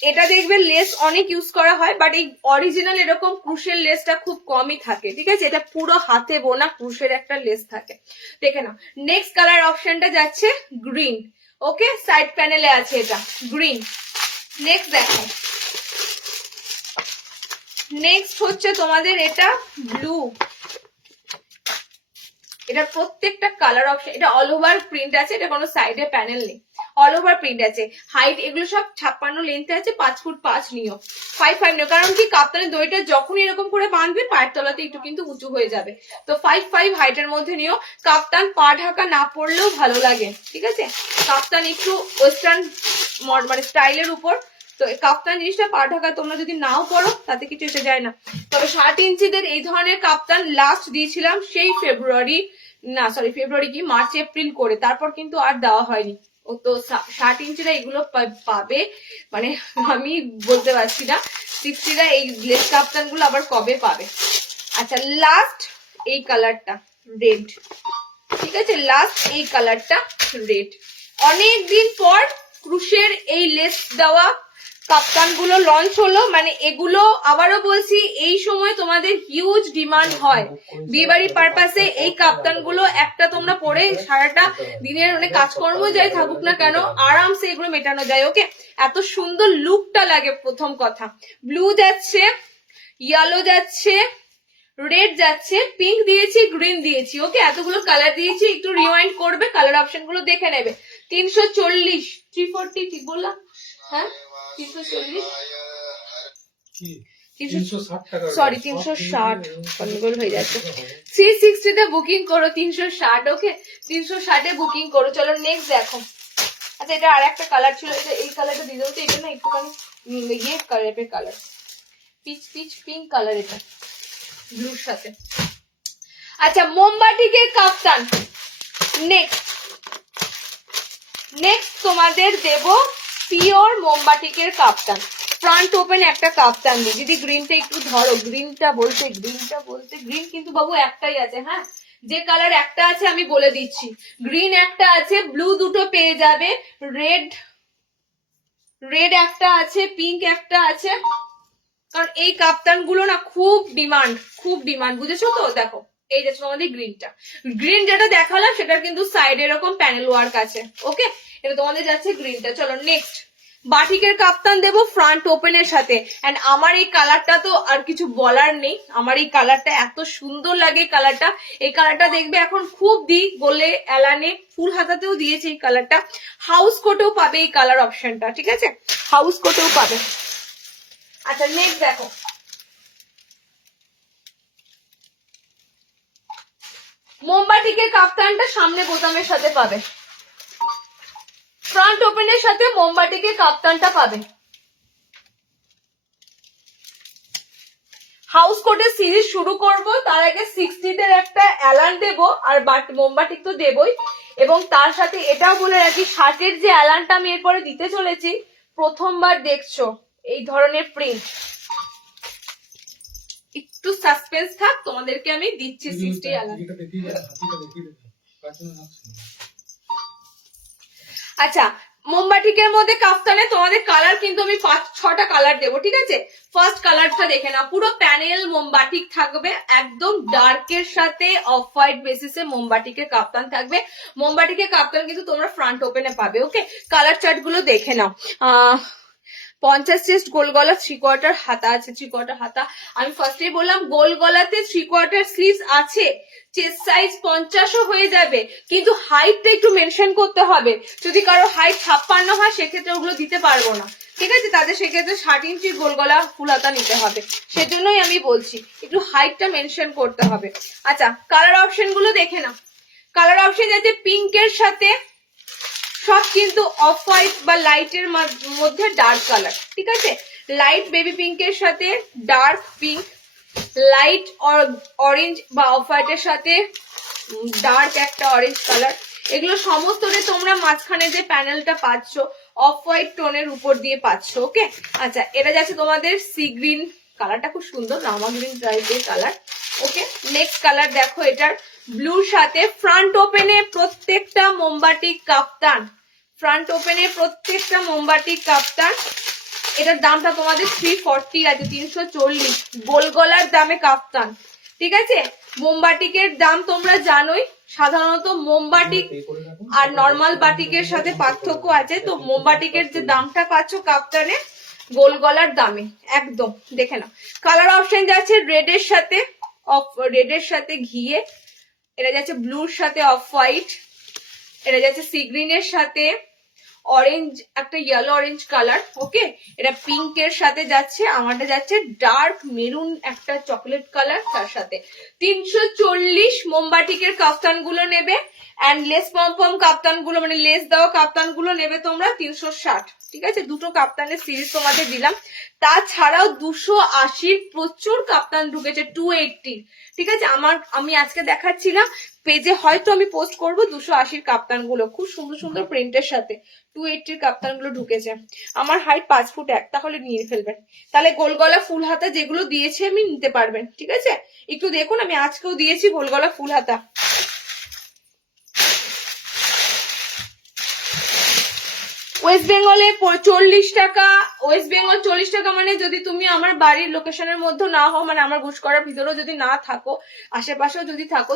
এটা দেখবে লেস অনেক ইউজ করা হয়, বাট এই অরিজিনাল এরকম ক্রুশের লেসটা খুব কমই থাকে, ঠিক আছে? এটা পুরো হাতে বোনা ক্রুশের একটা লেস থাকে। দেখে নাও, নেক্সট কালার অপশনটা যাচ্ছে গ্রিন। ওকে, সাইড প্যানেলে আছে এটা গ্রিন। নেক্সট দেখো, নেক্সট হচ্ছে তোমাদের এটা ব্লু। এটা প্রত্যেকটা কালার অপশন, এটা অল ওভার প্রিন্ট আছে, এটা কোনো সাইডে প্যানেল নেই, অল ওভার প্রিন্ট আছে। হাইট এগুলো সব 56 লেন্থে আছে, 5 ফুট 5 নিও, 5 নিও। কারণ কি, কাপ্তানের দড়িটা যখন এরকম করে বাঁধবে পায়ের তলাতে একটু কিন্তু উঁচু হয়ে যাবে, তো 5 হাইটের মধ্যে নিও। কাপ্তান পা ঢাকা না পড়লেও ভালো লাগে, ঠিক আছে? কাপ্তান একটু ওয়েস্টার্ন মানে স্টাইলের উপর, তো কাপ্তান জিনিসটা পা ঢাকা তোমরা যদি নাও পড়ো তাতে কিছু এসে যায় না। তবে 60 ইঞ্চিদের এই ধরনের কাপ্তান লাস্ট দিয়েছিলাম সেই ফেব্রুয়ারি কি মার্চ এপ্রিল করে, তারপর কিন্তু আর দেওয়া হয়নি। ও তো 60 ইঞ্চিরা এগুলো পাবে, মানে আমি বলতে পারছি না 60রা এই লেস কাপ্তান গুলো আবার কবে পাবে। আচ্ছা, লাস্ট এই কালারটা রেড, ঠিক আছে? লাস্ট এই কালারটা রেড। অনেকদিন পর ক্রুশের এই লেস দেওয়া কাপ্তান গুলো লঞ্চ হলো, মানে এগুলো আবারও বলছি এই সময় তোমাদের হিউজ ডিমান্ড হয় বিয়েবাড়ি পারপাসে। এই কাপ্তান গুলো একটা তোমরা পরে সারাটা দিনের অনেক কাজকর্ম যাই থাকুক না কেন, আরামসে এগুলো মেটানো যায়। ওকে, এত সুন্দর লুকটা লাগে। প্রথম কথা, ব্লু যাচ্ছে, ইয়েলো যাচ্ছে, রেড যাচ্ছে, পিঙ্ক দিয়েছি, গ্রিন দিয়েছি। ওকে, এতগুলো কালার দিয়েছি, একটু রিওয়াইন্ড করবে, কালার অপশন গুলো দেখে নেবে। 340, 340 ঠিক বললাম? হ্যাঁ, 340, সরি 360 গন্ডগোল হয়ে যাচ্ছে। 360 তে বুকিং করো, 360। ওকে, 360 এ বুকিং করো। চলো নেক্সট দেখো। আচ্ছা, এটা আর একটা কালার ছিল, এটা এই কালারটা দিয়ে দেবো তো, এটা না একটুখানি ইয়ে টাইপের কালার, পিচ পিঙ্ক কালার এটা ব্লুর সাথে। আচ্ছা, মোমবাটিকের কাপ্তান। নেক্সট তোমাদের দেব পিওর মোমবাটিকের কাপ্তান। ফ্রন্ট ওপেন একটা কাপ্তান দিই। যদি গ্রিনটা একটু ধরো, গ্রিনটা বলতে গ্রিন কিন্তু বাবু একটাই আছে। হ্যাঁ, যে কালার একটা আছে আমি বলে দিচ্ছি, গ্রিন একটা আছে, ব্লু দুটো পেয়ে যাবে, রেড একটা আছে, পিঙ্ক একটা আছে। কারণ এই কাপ্তান গুলো না খুব ডিমান্ড, বুঝেছো তো? দেখো, এই যে তোমাদের গ্রিন যেটা দেখালাম সেটার কিন্তু সাইড এরকম প্যানেল ওয়ার্ক আছে। ওকে, এটা তোমাদের যাচ্ছে গ্রিনটা। চলো নেক্সট, বাটিকের কাপ্তান দেবো ফ্রন্ট ওপেনের সাথে। এন্ড আমার এই কালারটা তো আর কিছু বলার নেই, আমার এই কালারটা এত সুন্দর লাগে। এই কালারটা দেখবে এখন খুব বলে এলানে ফুল হাতাতেও দিয়েছে এই কালারটা। হাউস কোটেও পাবে এই কালার অপশনটা, ঠিক আছে? হাউস কোটেও পাবে। আচ্ছা, নেক্সট দেখো, মোমবাটিকের কাপ্তানটা সামনে বোতামের সাথে পাবে, ফ্রন্ট ওপেনের সাথে মোমবাটিকের কাপ্তানটা পাবে। হাউস কোটের সিরিজ শুরু করব, তার আগে 60 একটা অ্যালান দেব, আর মোমবাটিক তো দেবই। এবং তার সাথে এটাও বলে রাখি, 60 যে অ্যালানটা আমি এরপরে দিতে চলেছি, প্রথমবার দেখছো এই ধরনের প্রিন্ট। একটু সাসপেন্স থাক, তোমাদেরকে আমি দিচ্ছি 60 অ্যালান। আচ্ছা, মোমবাটিকের মধ্যে কাফতানে তোমাদের কালার কিন্তু আমি 5-6টা কালার দেবো, ঠিক আছে? ফার্স্ট কালারটা দেখে নাও, পুরো প্যানেল মোমবাটিক থাকবে, একদম ডার্কের সাথে অফ হোয়াইট বেসিসে মোমবাটিকের কাপ্তান থাকবে। মোমবাটিকের কাপ্তান কিন্তু তোমরা ফ্রন্ট ওপেনে পাবে। ওকে, কালার চার্ট গুলো দেখে নাও। 50 চেস্ট, গোল গলা, 3/4 হাতা আছে, 3/4 হাতা। আমি ফার্স্টেই বললাম গোল গলাতে 3/4 স্লিভস আছে, চেস্ট সাইজ 50ও হয়ে যাবে, কিন্তু হাইটটা একটু মেনশন করতে হবে। যদি কারো হাইট 56 হয় সেক্ষেত্রে ওগুলো দিতে পারবো না, ঠিক আছে? তাদের সেক্ষেত্রে 60 ইঞ্চি গোল গলা ফুল হাতা নিতে হবে। সেজন্যই আমি বলছি একটু হাইটটা মেনশন করতে হবে। আচ্ছা, কালার অপশন গুলো দেখে নাও। কালার অপশন যাচ্ছে পিঙ্কের সাথে সব কিন্তু অফ হোয়াইট বা লাইটের মধ্যে ডার্ক কালার, ঠিক আছে? লাইট বেবি পিঙ্কের সাথে ডার্ক পিঙ্ক, লাইট অরেঞ্জ বা অফ হোয়াইটের সাথে ডার্ক একটা অরেঞ্জ কালার, এগুলো সমস্তটা তোমরা মাঝখানে যে প্যানেলটা পাচ্ছ অফ হোয়াইট টোনের উপর দিয়ে পাচ্ছ। ওকে, আচ্ছা এটা যাচ্ছে তোমাদের সি গ্রিন কালারটা, খুব সুন্দর রামা গ্রিন টাইপের কালার। ওকে, নেক্সট কালার দেখো, এটার ব্লুর সাথে ফ্রন্ট ওপেনে প্রত্যেকটা মোমবাতি কাপ্তান, ফ্রন্ট ওপেনে প্রত্যেকটা মোমবাতি কাপ্তান। এটার দামটা তোমাদের 340 আছে, 340 গোল গলার দামে কাপ্তান, ঠিক আছে? মোমবাটিকের দাম তোমরা জানোই, সাধারণত মোমবাটিক আর নর্মাল বাটিকের সাথে পার্থক্য আছে। তো মোমবাটিকের যে দামটা পাচ্ছ কাপ্তানে গোল গলার দামে একদম, দেখে নাও। কালার অপশন যাচ্ছে রেডের সাথে রেডের সাথে ঘিয়ে, এটা যাচ্ছে ব্লুর সাথে অফ হোয়াইট, এটা যাচ্ছে সি গ্রিনের সাথে অরেঞ্জ, একটা ইয়েলো অরেঞ্জ কালার। ওকে, এটা পিঙ্কের সাথে যাচ্ছে, আমারটা যাচ্ছে ডার্ক মেরুন একটা চকলেট কালার, তার সাথে 340 মোমবাটিকের কাপ্তান গুলো নেবে। অ্যান্ড লেস পম কাপ্তান গুলো মানে লেস দেওয়া কাপ্তান গুলো নেবে তোমরা 360, ঠিক আছে? দুটো কাপ্তানের সিরিজ তোমাদের দিলাম। তাছাড়াও 280 প্রচুর কাপ্তান ঢুকেছে, 280, ঠিক আছে? আমি আজকে দেখাচ্ছিলাম পেজে, হয়তো আমি পোস্ট করবো 280 কাপ্তান গুলো, খুব সুন্দর সুন্দর প্রিন্টের সাথে 280 কাপ্তান গুলো ঢুকেছে। আমার হাইট 5 ফুট 1, তাহলে নিয়ে ফেলবেন। তাহলে গোলগলা ফুল হাতা যেগুলো দিয়েছি আমি নিতে পারবেন, ঠিক আছে? একটু দেখুন, আমি আজকেও দিয়েছি গোলগলা ফুল হাতা। ওয়েস্ট বেঙ্গলে 40 টাকা, ওয়েস্ট বেঙ্গল 40 টাকা, মানে যদি তুমি আমার বাড়ির লোকেশনের মধ্যে না হও, মানে আমার গুসকরার ভিতরেও যদি না থাকো, আশেপাশেও যদি থাকো,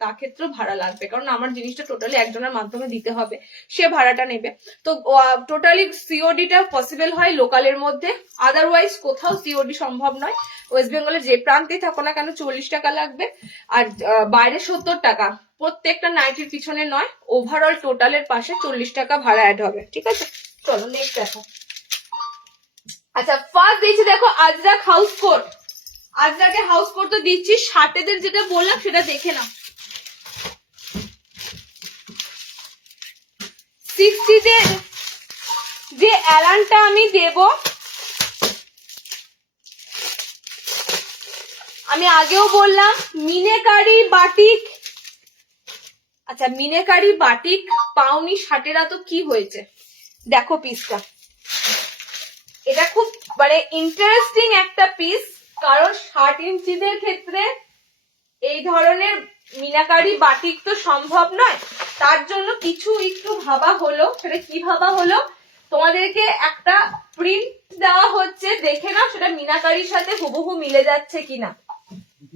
তা ক্ষেত্রেও ভাড়া লাগবে, কারণ আমার জিনিসটা টোটালি একজনের মাধ্যমে দিতে হবে, সে ভাড়াটা নেবে। তো টোটালি সিওডিটা পসিবল হয় লোকালের মধ্যে, আদারওয়াইজ কোথাও সিওডি সম্ভব নয়। ওয়েস্ট বেঙ্গলের যে প্রান্তেই থাকো না কেন 40 টাকা লাগবে, আর বাইরে 70 টাকা। প্রত্যেকটা নাইটির পিছনে নয়, ওভারঅল টোটালের পাশে 40 টাকা ভাড়া অ্যাড হবে, ঠিক আছে? চলো নেক্সট দেখো। আচ্ছা, ফার্স্ট দিচ্ছি দেখো আজরাক হাউস কোট। আজরাকে হাউস কোট তো দিচ্ছি, শার্টেদের যেটা বললাম সেটা দেখে নাও। 60 তে যে অ্যালানটা আমি দেব, আমি আগেও বললাম মিনেকারি বাটিক। আচ্ছা, মিনেকারি বাটিক পাউনি শার্টেরা তো কি হয়েছে দেখো পিসটা, এটা খুব মানে ইন্টারেস্টিং একটা পিস, কারণ 60 ইঞ্চিদের ক্ষেত্রে এই ধরনের মিনাকারি বাটিক তো সম্ভব নয়, তার জন্য কিছু একটু ভাবা হলো। সেটা কি ভাবা হলো, তোমাদেরকে একটা প্রিন্ট দেওয়া হচ্ছে, দেখে নাও সেটা মিনাকারির সাথে হুবহু মিলে যাচ্ছে কিনা।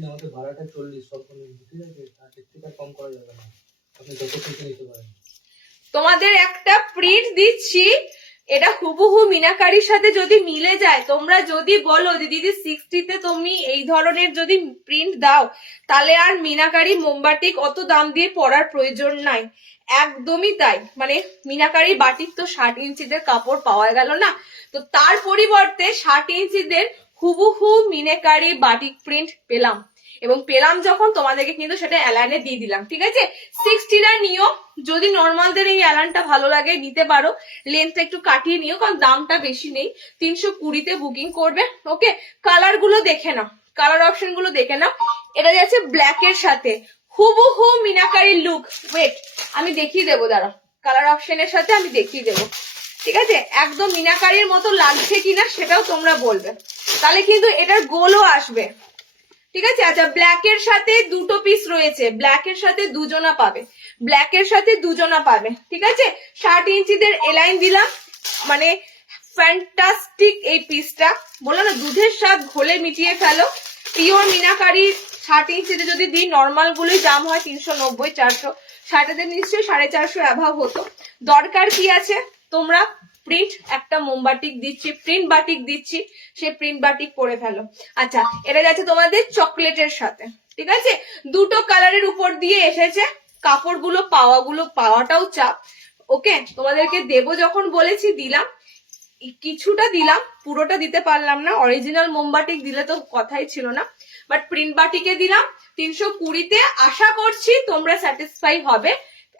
আমাদের ভাড়াটা 40 সব ঠিক আছে, আর এর থেকে কম করা যাবে না, আপনি যত খুশি নিতে পারেন। তোমাদের একটা প্রিন্ট দিচ্ছি, এটা হুবহু মিনাকারির সাথে যদি মিলে যায়, তোমরা যদি বলো যে দিদি 60 তে তুমি এই ধরনের যদি প্রিন্ট দাও, তাহলে আর মিনাকারি মোমবাটিক অত দাম দিয়ে পরার প্রয়োজন নাই। একদমই তাই, মানে মিনাকারি বাটিক তো 60 ইঞ্চিদের কাপড় পাওয়া গেল না, তো তার পরিবর্তে 60 ইঞ্চিদের হুবহু মিনাকারি বাটিক প্রিন্ট পেলাম, এবং পেলাম যখন তোমাদেরকে কিন্তু সেটা অ্যালানে দিয়ে দিলাম, ঠিক আছে? 60টা নিও, যদি নর্মালদের এই অ্যালানটা ভালো লাগে নিতে পারো, লেন্থটা একটু কাটিয়ে নিও, কারণ দামটা বেশি নেই, 320-তে বুকিং করবে। ওকে, কালার গুলো দেখে নাও, কালার অপশন গুলো দেখে নাও। এটা যাচ্ছে ব্ল্যাক এর সাথে হুবহু মিনাকারি লুক। ওয়েট, আমি দেখিয়ে দেবো, দাঁড়া, কালার অপশনের সাথে আমি দেখিয়ে দেবো, ঠিক আছে? একদম মিনাকারির মতো লাগছে কিনা সেটাও তোমরা বলবে, তাহলে কিন্তু এটার গোলও আসবে, ঠিক আছে? আচ্ছা, ব্ল্যাক এর সাথে দুটো পিস রয়েছে, ব্ল্যাক এর সাথে দুজনা পাবে, ব্ল্যাক এর সাথে দুজনা পাবে, ঠিক আছে? 60 ইঞ্চিদের এলাইন দিলাম, মানে ফ্যান্টাস্টিক এই পিসটা, বললো না দুধের স্বাদ ঘোলে মিটিয়ে ফেলো। পিওর মিনাকারি 60 ইঞ্চিতে যদি দিই, নর্মাল গুলোই দাম হয় 390-400, 60-তে নিশ্চয়ই 450 অ্যাভাব হতো। দরকার কি আছে, তোমরা প্রিন্ট একটা মোমবাটিক দিচ্ছি, প্রিন্ট বাটিক দিচ্ছি, সে প্রিন্ট বাটিক পরে ফেলো। আচ্ছা, এটা যাচ্ছে তোমাদের চকলেটের সাথে, ঠিক আছে? দুটো কালারের উপর দিয়ে এসেছে, কাপড়গুলো পাওয়াটাও চাপ। ওকে, তোমাদেরকে দেবো যখন বলেছি দিলাম, কিছুটা দিলাম, পুরোটা দিতে পারলাম না, অরিজিনাল মোমবাটিক দিলে তো কথাই ছিল না, বাট প্রিন্ট বাটিকে দিলাম 320-তে। আশা করছি তোমরা স্যাটিসফাই হবে,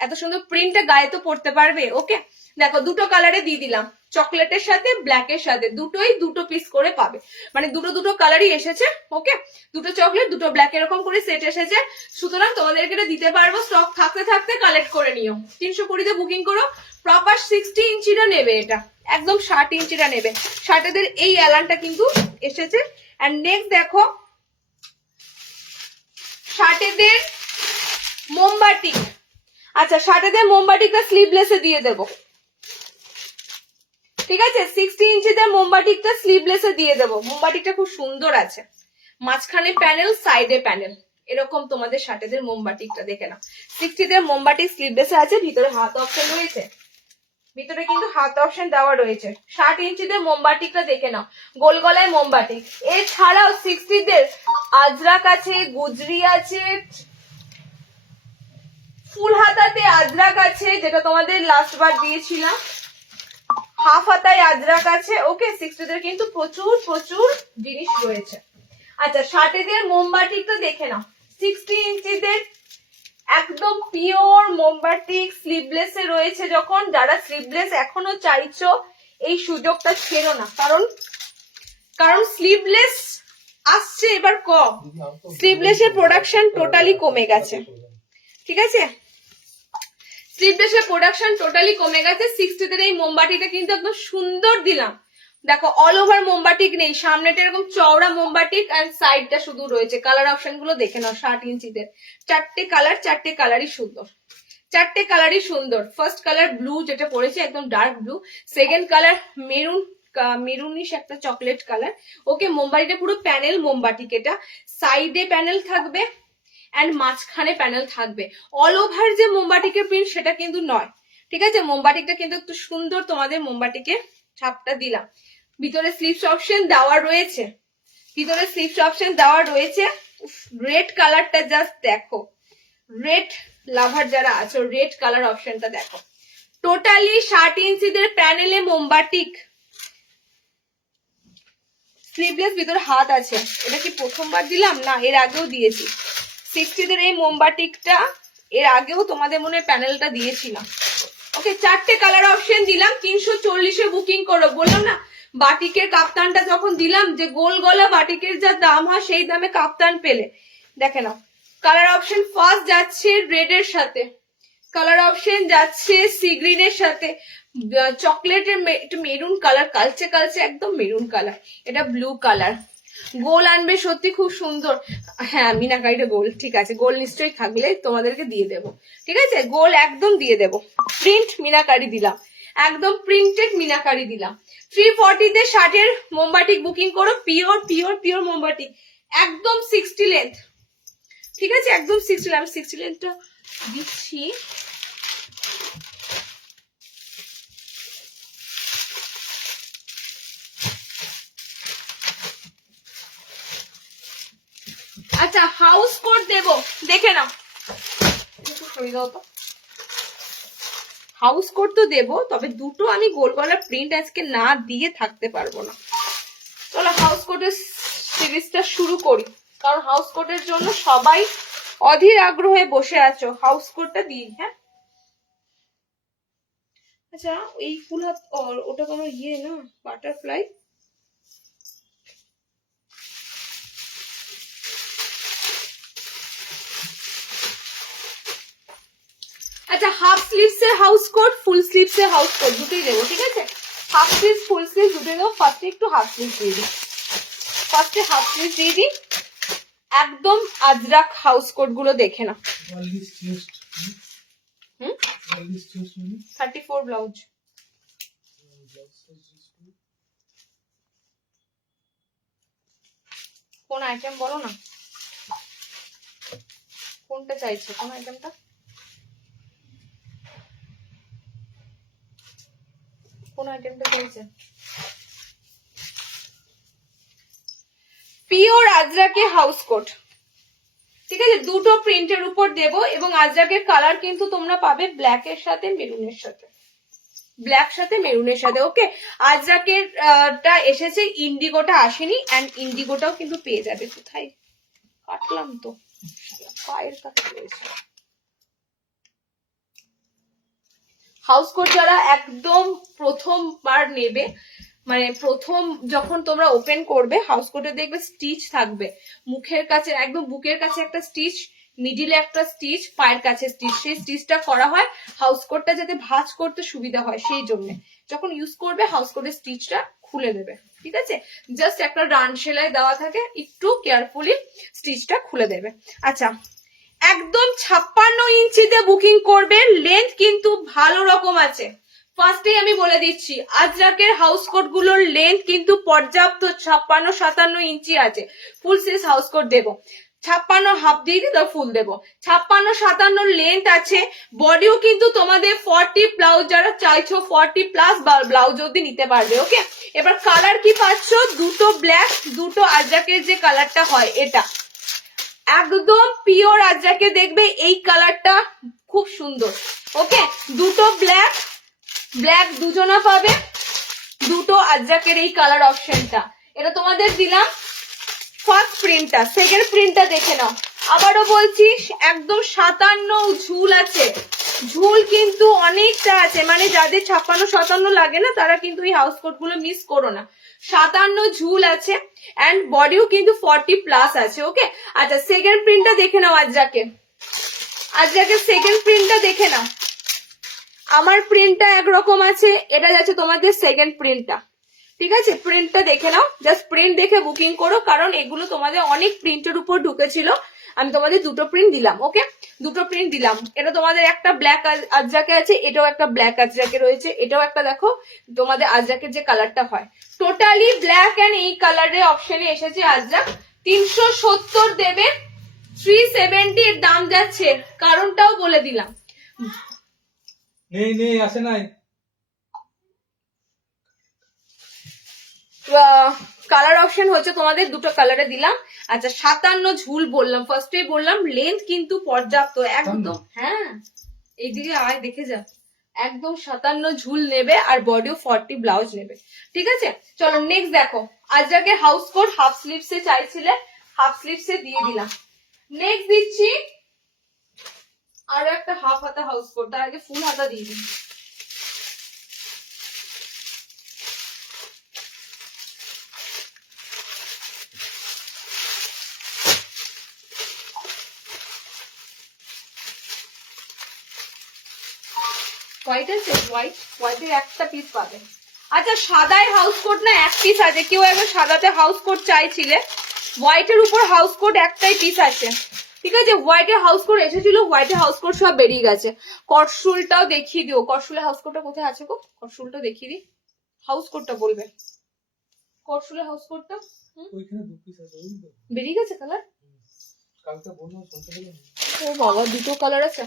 এত সুন্দর প্রিন্টটা গায়ে তো পড়তে পারবে। ওকে, দেখো দুটো কালারে দিয়ে দিলাম, চকলেটের সাথে ব্ল্যাকের সাথে, দুটোই দুটো পিস করে পাবে, মানে দুটো দুটো কালারই এসেছে। ওকে, দুটো চকলেট দুটো ব্ল্যাক এরকম করে সেট এসেছে, সুতরাং তোমাদেরকে এটা দিতে পারবো। স্টক থাকতে থাকতে কালেক্ট করে নিও। 320-তে বুকিং করো। প্রপার 60 ইঞ্চিটা নেবে, এটা একদম 60 ইঞ্চিটা নেবে। শার্টেদের এই অ্যালানটা কিন্তু এসেছে। এন্ড নেক্সট দেখো শার্টেদের মোমবাটি। আচ্ছা, শার্টেদের মোমবাটিটা স্লিভলেসে দিয়ে দেবো, ঠিক আছে? 60 ইঞ্চিতে মোমবাটিকটা স্লিভলেসে দিয়ে দেবো। মোমবাটিকটা খুব সুন্দর আছে, মাঝখানে প্যানেল, সাইডে প্যানেল, এরকম তোমাদের শার্টেদের মোমবাটিকটা দেখে নাও। 60তে মোমবাটিক স্লিভলেসে আছে, ভিতরে হাত অপশন রয়েছে, ভিতরে কিন্তু হাত অপশন দেওয়া রয়েছে। 60 ইঞ্চিতে মোমবাটিকটা দেখে নাও, গোল গলায় মোমবাটিক। এছাড়াও 60দের আজরাক আছে, গুজরি আছে, ফুল হাতাতে আজরাক আছে, যেটা তোমাদের লাস্ট বার দিয়েছিলাম, হাফ হাতায় আজরাক আছে। ওকে, 60দের কিন্তু প্রচুর প্রচুর জিনিস রয়েছে। আচ্ছা, শার্টেদের মোমবাটিকটা দেখে নাও। 60 ইঞ্চিদের একদম পিওর মোমবাটিক স্লিভলেসে রয়েছে। যখন যারা স্লিভলেস এখনো চাইছো, এই সুযোগটা ছেড়ো না, কারণ স্লিভলেস আসছে এবার কম, স্লিভলেসের প্রোডাকশন টোটালি কমে গেছে, ঠিক আছে? স্লিভলেসের প্রোডাকশন টোটালি কমে গেছে। 60দের এই মোমবাটিটা কিন্তু একদম সুন্দর দিলাম। দেখো অল ওভার মোমবাটিক নেই, সামনেটা এরকম চওড়া মোমবাটিক এন্ড সাইডটা শুধু রয়েছে। কালার অপশন গুলো দেখে নাও। 60 ইঞ্চিদের চারটে কালার, চারটে কালারই সুন্দর, চারটে কালারই সুন্দর। ফার্স্ট কালার ব্লু, যেটা পড়েছে একদম dark blue. Second colour maroon, maroonish একটা চকলেট কালার। ওকে, মোমবাটিটা পুরো প্যানেল মোমবাটিক, এটা সাইডে প্যানেল থাকবে এন্ড মাঝখানে প্যানেল থাকবে। অল ওভার যে মোমবাটিকের প্রিন্ট সেটা কিন্তু নয়, ঠিক আছে? মোমবাটিকটা কিন্তু একটু সুন্দর, তোমাদের মোমবাটিকে ছাপটা দিলাম। ভিতরে স্লিভস অপশন দেওয়া রয়েছে, ভিতরে স্লিভস অপশন দেওয়া রয়েছে। রেড কালারটা জাস্ট দেখো, রেড লাভার যারা আছো, রেড কালার অপশনটা দেখো। টোটালি 60 ইঞ্চিদের প্যানেলে মোমবাটিক, স্লিভলেস, ভিতরে হাত আছে। এটা কি প্রথমবার দিলাম? না, এর আগেও দিয়েছি। 60দের এই মোমবাটিকটা এর আগেও তোমাদের মনে প্যানেলটা দিয়েছিলাম। ওকে, চারটে কালার অপশন দিলাম। 340-এ বুকিং করো। বললাম না, বাটিকের কাপ্তানটা যখন দিলাম, যে গোল গলা বাটিকের যা দাম হয় সেই দামে কাপ্তান পেলে। দেখে নাও, কালার অপশন ফার্স্ট যাচ্ছে রেড এর সাথে, কালার অপশন যাচ্ছে সি গ্রিনের সাথে, চকলেটের একটু মেরুন কালার, কালচে কালচে একদম মেরুন কালার, এটা ব্লু কালার। গোল আনবে সত্যি খুব সুন্দর। হ্যাঁ, মিনাকারিটা গোল, ঠিক আছে, গোল নিশ্চয়ই থাকলে তোমাদেরকে দিয়ে দেবো, ঠিক আছে? গোল একদম দিয়ে দেবো। প্রিন্ট মিনাকারি দিলাম, একদম প্রিন্টেড মিনাকারি দিলাম। 340-তে শার্টের মোমবাটিক বুকিং করো। পিওর পিওর পিওর মোমবাটিক, একদম 60 লেন্থ, ঠিক আছে? একদম 60 লেন্থ। আমি 60 লেন্থটা দিচ্ছি। আচ্ছা, হাউস কোট দেবো, দেখে নাও। হাউস কোট তো দেবো, তবে দুটো আমি গোল গলার প্রিন্ট আজকে না দিয়ে থাকতে পারবো না। চলো হাউস কোটের সিরিজটা শুরু করি, কারণ হাউস কোটের জন্য সবাই অধীর আগ্রহে বসে আছো। হাউস কোটটা দিই, হ্যাঁ? আচ্ছা, এই ফুল হাত, ওটা কোনো ইয়ে না, বাটারফ্লাই। আচ্ছা, হাফ স্লিভস এর হাউস কোট, ফুল স্লিভস এর হাউস কোট দুটোই দেবো, ঠিক আছে? হাফ স্লিভ ফুল স্লিভ দুটোই দেবো। ফার্স্টে একটু হাফ স্লিভ দিয়ে দিই, ফার্স্টে হাফ স্লিভ দিয়ে দিই। একদম আজরাক হাউস কোট গুলো দেখে না। 34 ব্লাউজ। কোন আইটেম বলো না, কোনটা চাইছো, কোন আইটেমটা? কোন আইটেমটা চাইছে? পিওর আজরাকের হাউস কোট, ঠিক আছে? দুটো প্রিন্টের উপর দেব, এবং আজরাকের কালার কিন্তু তোমরা পাবে ব্ল্যাক এর সাথে মেরুনের সাথে, ব্ল্যাক সাথে মেরুনের সাথে। ওকে, আজরাকের টা এসেছে, ইন্ডিগোটা আসেনি, এন্ড ইন্ডিগোটাও কিন্তু পেয়ে যাবে। কোথায় কাটলাম তো, পায়ের কাছে রয়েছে। হাউস কোট যারা একদম প্রথমবার নেবে, মানে প্রথম যখন তোমরা ওপেন করবে, হাউস কোটে দেখবে স্টিচ থাকবে মুখের কাছে, একদম বুকের কাছে একটা স্টিচ, মিডিলে একটা স্টিচ, পায়ের কাছে স্টিচ। সেই স্টিচটা করা হয় হাউস কোটটা যাতে ভাঁজ করতে সুবিধা হয়, সেই জন্য যখন ইউজ করবে হাউস কোটের স্টিচটা খুলে দেবে। ঠিক আছে, জাস্ট একটা রান সেলাই দেওয়া থাকে, একটু কেয়ারফুলি স্টিচটা খুলে দেবে। আচ্ছা, একদম 56 ইঞ্চিতে বুকিং করবে, লেন্থ কিন্তু ভালো রকম আছে। ফার্স্টেই আমি বলে দিচ্ছি, আজরাকের হাউস কোট গুলোর লেন্থ কিন্তু পর্যাপ্ত 56-57 ইঞ্চি আছে। ফুল সাইজ হাউস কোট দেবো, 56 হাফ দিয়ে দিই, ফুল দেবো, 56-57 লেন্থ আছে। বডিও কিন্তু তোমাদের 40 ব্লাউজ, যারা চাইছো 40 প্লাস ব্লাউজ অব্দি নিতে পারবে। ওকে, এবার কালার কি পাচ্ছ, দুটো ব্ল্যাক, দুটো আজরাকের যে কালারটা হয় এটা একদম পিওর আজরাকে, দেখবে এই কালারটা খুব সুন্দর। ওকে, দুটো ব্ল্যাক, ব্ল্যাক দুজনা পাবে, দুটো আজরাকের এই কালার অপশনটা, এটা তোমাদের দিলাম ফার্স্ট প্রিন্টটা। সেকেন্ড প্রিন্টটা দেখে নাও, আবারও বলছি একদম 57 ঝুল আছে, ঝুল কিন্তু অনেকটা আছে, মানে যাদের 56-57 লাগে না তারা কিন্তু এই হাউস কোট গুলো মিস করো না, 57 ঝুল আছে, এন্ড বডিও কিন্তু 40 প্লাস আছে। ওকে, আচ্ছা সেকেন্ড প্রিন্টটা দেখে নাও, আজরাকে, আজরাকে সেকেন্ড প্রিন্টটা দেখে নাও। আমার প্রিন্টটা একরকম আছে, এটা যাচ্ছে তোমাদের সেকেন্ড প্রিন্টটা। ঠিক আছে, প্রিন্টটা দেখে নাও, জাস্ট প্রিন্ট দেখে বুকিং করো, কারণ এগুলো তোমাদের অনেক প্রিন্টের উপর ঢুকেছিল, আমি তোমাদের দুটো প্রিন্ট দিলাম। ওকে, দুটো প্রিন্ট দিলাম, এটা তোমাদের একটা ব্ল্যাক আজরাকে আছে, এটাও একটা ব্ল্যাক আজরাকে রয়েছে, এটাও একটা দেখো তোমাদের আজরাকের যে কালারটা হয়, টোটালি ব্ল্যাক এন্ড এই কালারের অপশনে এসেছে আজরাক। 370 দেবে, 370 এর দাম যাচ্ছে, কারণটাও বলে দিলাম। নেই আসে নাই। কালার অপশন হচ্ছে তোমাদের দুটো কালারে দিলাম। আচ্ছা, 57 ঝুল বললাম, ফার্স্টে বললাম লেন্থ কিন্তু পর্যাপ্ত একদম। হ্যাঁ, এইদিকে আয় দেখে যা, একদম 57 ঝুল নেবে, আর বডিও 40 ব্লাউজ নেবে। ঠিক আছে, চলো নেক্সট দেখো, আজরাকে হাউস কোট হাফ স্লিভস এ চাইছিলে, হাফ স্লিভস এ দিয়ে দিলাম। নেক্সট দিচ্ছি আরো একটা হাফ হাতা হাউস কোট, তার আগে ফুল হাতা দিয়ে দিই। হোয়াইট আছে, হোয়াইটের একটা পিস পাবে। আচ্ছা, সাদায় হাউস কোট না এক পিস আছে, কেউ একবার সাদাতে হাউস কোট চাইছিলে, হোয়াইটের উপর হাউস কোট একটাই পিস আছে। ঠিক আছে, হোয়াইটের হাউস কোট এসেছিল, হোয়াইটের হাউস কোট সব বেরিয়ে গেছে। করসুলটাও দেখিয়ে দিও, করসুলের হাউস কোটটা কোথায় আছে গো, করসুলটা দেখিয়ে দিই, হাউস কোটটা বলবে, করসুলের হাউস কোটটা ওইখানে দু পিস আছে, বুঝলি তো? বেরিয়ে গেছে কালার, কালকে বললাম শুনতে পেলাম। ও বাবা, দুটো কালার আছে।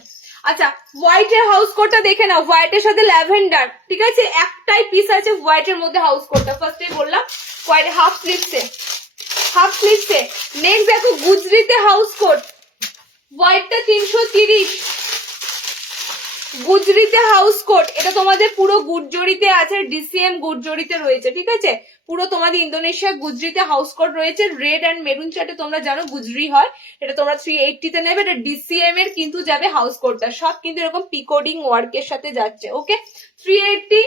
আচ্ছা, হোয়াইটের হাউস কোটটা দেখে নাও, হোয়াইটের সাথে ল্যাভেন্ডার। ঠিক আছে, একটাই পিস আছে হোয়াইটের মধ্যে হাউস কোটটা, ফার্স্টে বললাম হোয়াইট হাফ স্লিভসে, হাফ স্লিভসে। নেক্সট দেখো গুজরিতে হাউস কোট, হোয়াইটটা 330, গুজরিতে হাউস কোট, এটা তোমাদের পুরো গুজরিতে আছে, ডিসিএম গুজরিতে রয়েছে। ঠিক আছে, পুরো তোমাদের ইন্দোনেশিয়া গুজরিতে হাউস কোট রয়েছে, রেড এন্ড মেরুন চার্টে তোমরা জানো গুজরি হয়, এটা তোমরা 380 তে নেবে, এটা ডিসিএম এর কিন্তু যাবে হাউস কোটটা, সব কিন্তু এরকম পিকোডিং ওয়ার্কের সাথে যাচ্ছে। ওকে, 380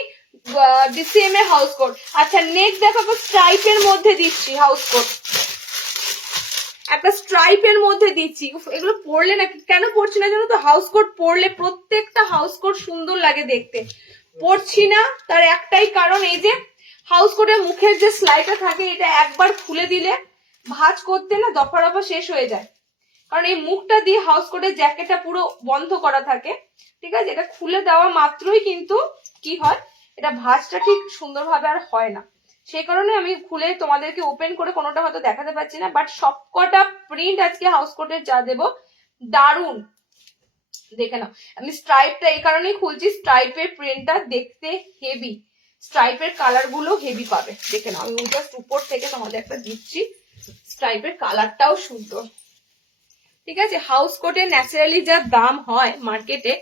ডিসিএম এর হাউস কোট। আচ্ছা, নেক্সট দেখো স্ট্রাইপের মধ্যে দিচ্ছি হাউস কোট, একটা স্ট্রাইপের মধ্যে দিচ্ছি। এগুলো পরলে না, কেন পরছি না জানো তো, হাউস কোট পরলে প্রত্যেকটা হাউস কোট সুন্দর লাগে দেখতে, পরছি না তার একটাই কারণ, এই যে হাউস কোটের মুখের যে সেলাইটা থাকে, এটা একবার খুলে দিলে ভাঁজ করতে না দফা রফা শেষ হয়ে যায়, কারণ এই মুখটা দিয়ে হাউস কোটের জ্যাকেটটা পুরো বন্ধ করা থাকে। ঠিক আছে, এটা খুলে দেওয়া মাত্রই কিন্তু কি হয়, এটা ভাঁজটা ঠিক সুন্দরভাবে আর হয় না, সেই কারণে আমি খুলে তোমাদেরকে ওপেন করে কোনোটা হয়তো দেখাতে পারছি না, বাট সবকটা প্রিন্ট আজকে হাউস কোটের যা দেবো দারুন, দেখে নাও। আমি স্ট্রাইপটা এই কারণেই খুলছি, স্ট্রাইপের প্রিন্টটা দেখতে হেভি, স্ট্রাইপের কালার গুলো হেভি পাবে, দেখে নাও। আমি জাস্ট উপর থেকে তোমাদের একটা দিচ্ছি, স্ট্রাইপের কালারটাও সুন্দর। ঠিক আছে, হাউস কোটে ন্যাচারালি যা দাম হয় মার্কেটে,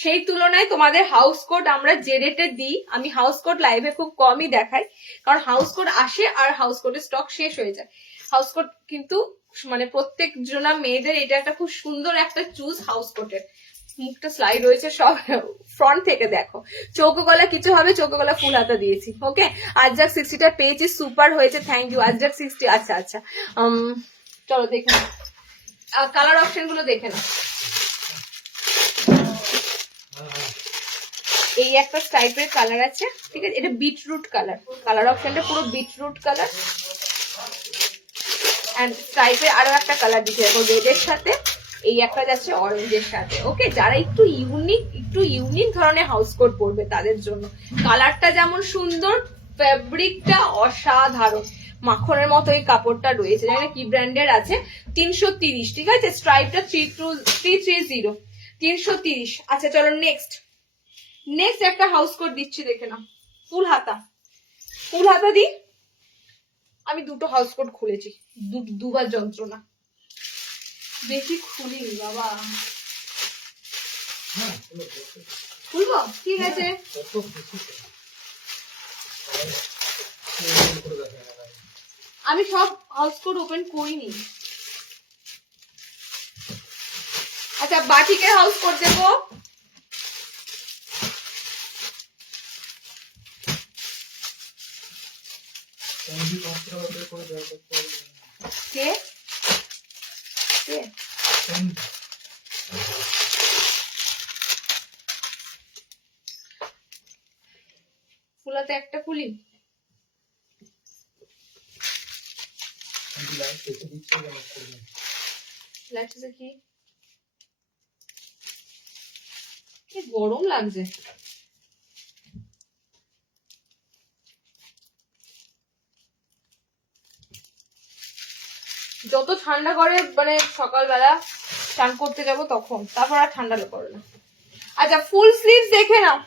সেই তুলনায় তোমাদের হাউস কোট আমরা যে রেটে দিই, আমি হাউস কোট লাইভে খুব কমই দেখাই, কারণ হাউস কোট আসে আর হাউস কোটের স্টক শেষ হয়ে যায়। হাউস কোট কিন্তু মানে প্রত্যেক জনা মেয়েদের এটা একটা খুব সুন্দর একটা চুজ হাউস কোটের। মুখটা স্লাইড রয়েছে সব, ফ্রন্ট থেকে দেখো। চৌকো গলা কিছু হবে, চৌকো গলা ফুল হাতা দিয়েছি। ওকে, আজরাক 60টা পেয়েছি, সুপার হয়েছে, থ্যাংক ইউ আজরাক 60। আচ্ছা আচ্ছা, চলো দেখে নাও কালার অপশন গুলো, দেখে নাও। এই একটা টাইপের কালার আছে, ঠিক আছে, এটা বিটরুট কালার, কালার অপশনটা পুরো বিটরুট কালার। এন্ড টাইপের আরো একটা কালার দিচ্ছে দেখো, রেডের সাথে এই একটা যাচ্ছে অরেঞ্জের সাথে। ওকে, যারা একটু ইউনিক ধরনের হাউস কোট পরবে তাদের জন্য। কালারটা যেমন সুন্দর, ফেব্রিকটা অসাধারণ, মাখনের মতো এই কাপড়টা রয়েছে, জানি না কি ব্র্যান্ডের আছে। 330, ঠিক আছে, স্ট্রাইপটা 330, 330। আচ্ছা চলো নেক্সট একটা হাউস কোট দিচ্ছি, দেখে নাও, ফুল হাতা। ফুল হাতা দি, আমি দুটো হাউস কোট খুলেছি, দুবার যন্ত্রণা, বেশি খুলিনি বাবা। খুলবো, ঠিক আছে। আমি সব হাউস কোট ওপেন করিনি। আচ্ছা, বাটিকের হাউস কোট দেবো। কে কে ফুলাতে একটা খুলি, কি গরম লাগছে। যত ঠান্ডা করে মানে সকালবেলা স্নান করতে যাব তখন, তারপর আর ঠান্ডা করে না। আচ্ছা, ফুল স্লিভস দেখে নাও।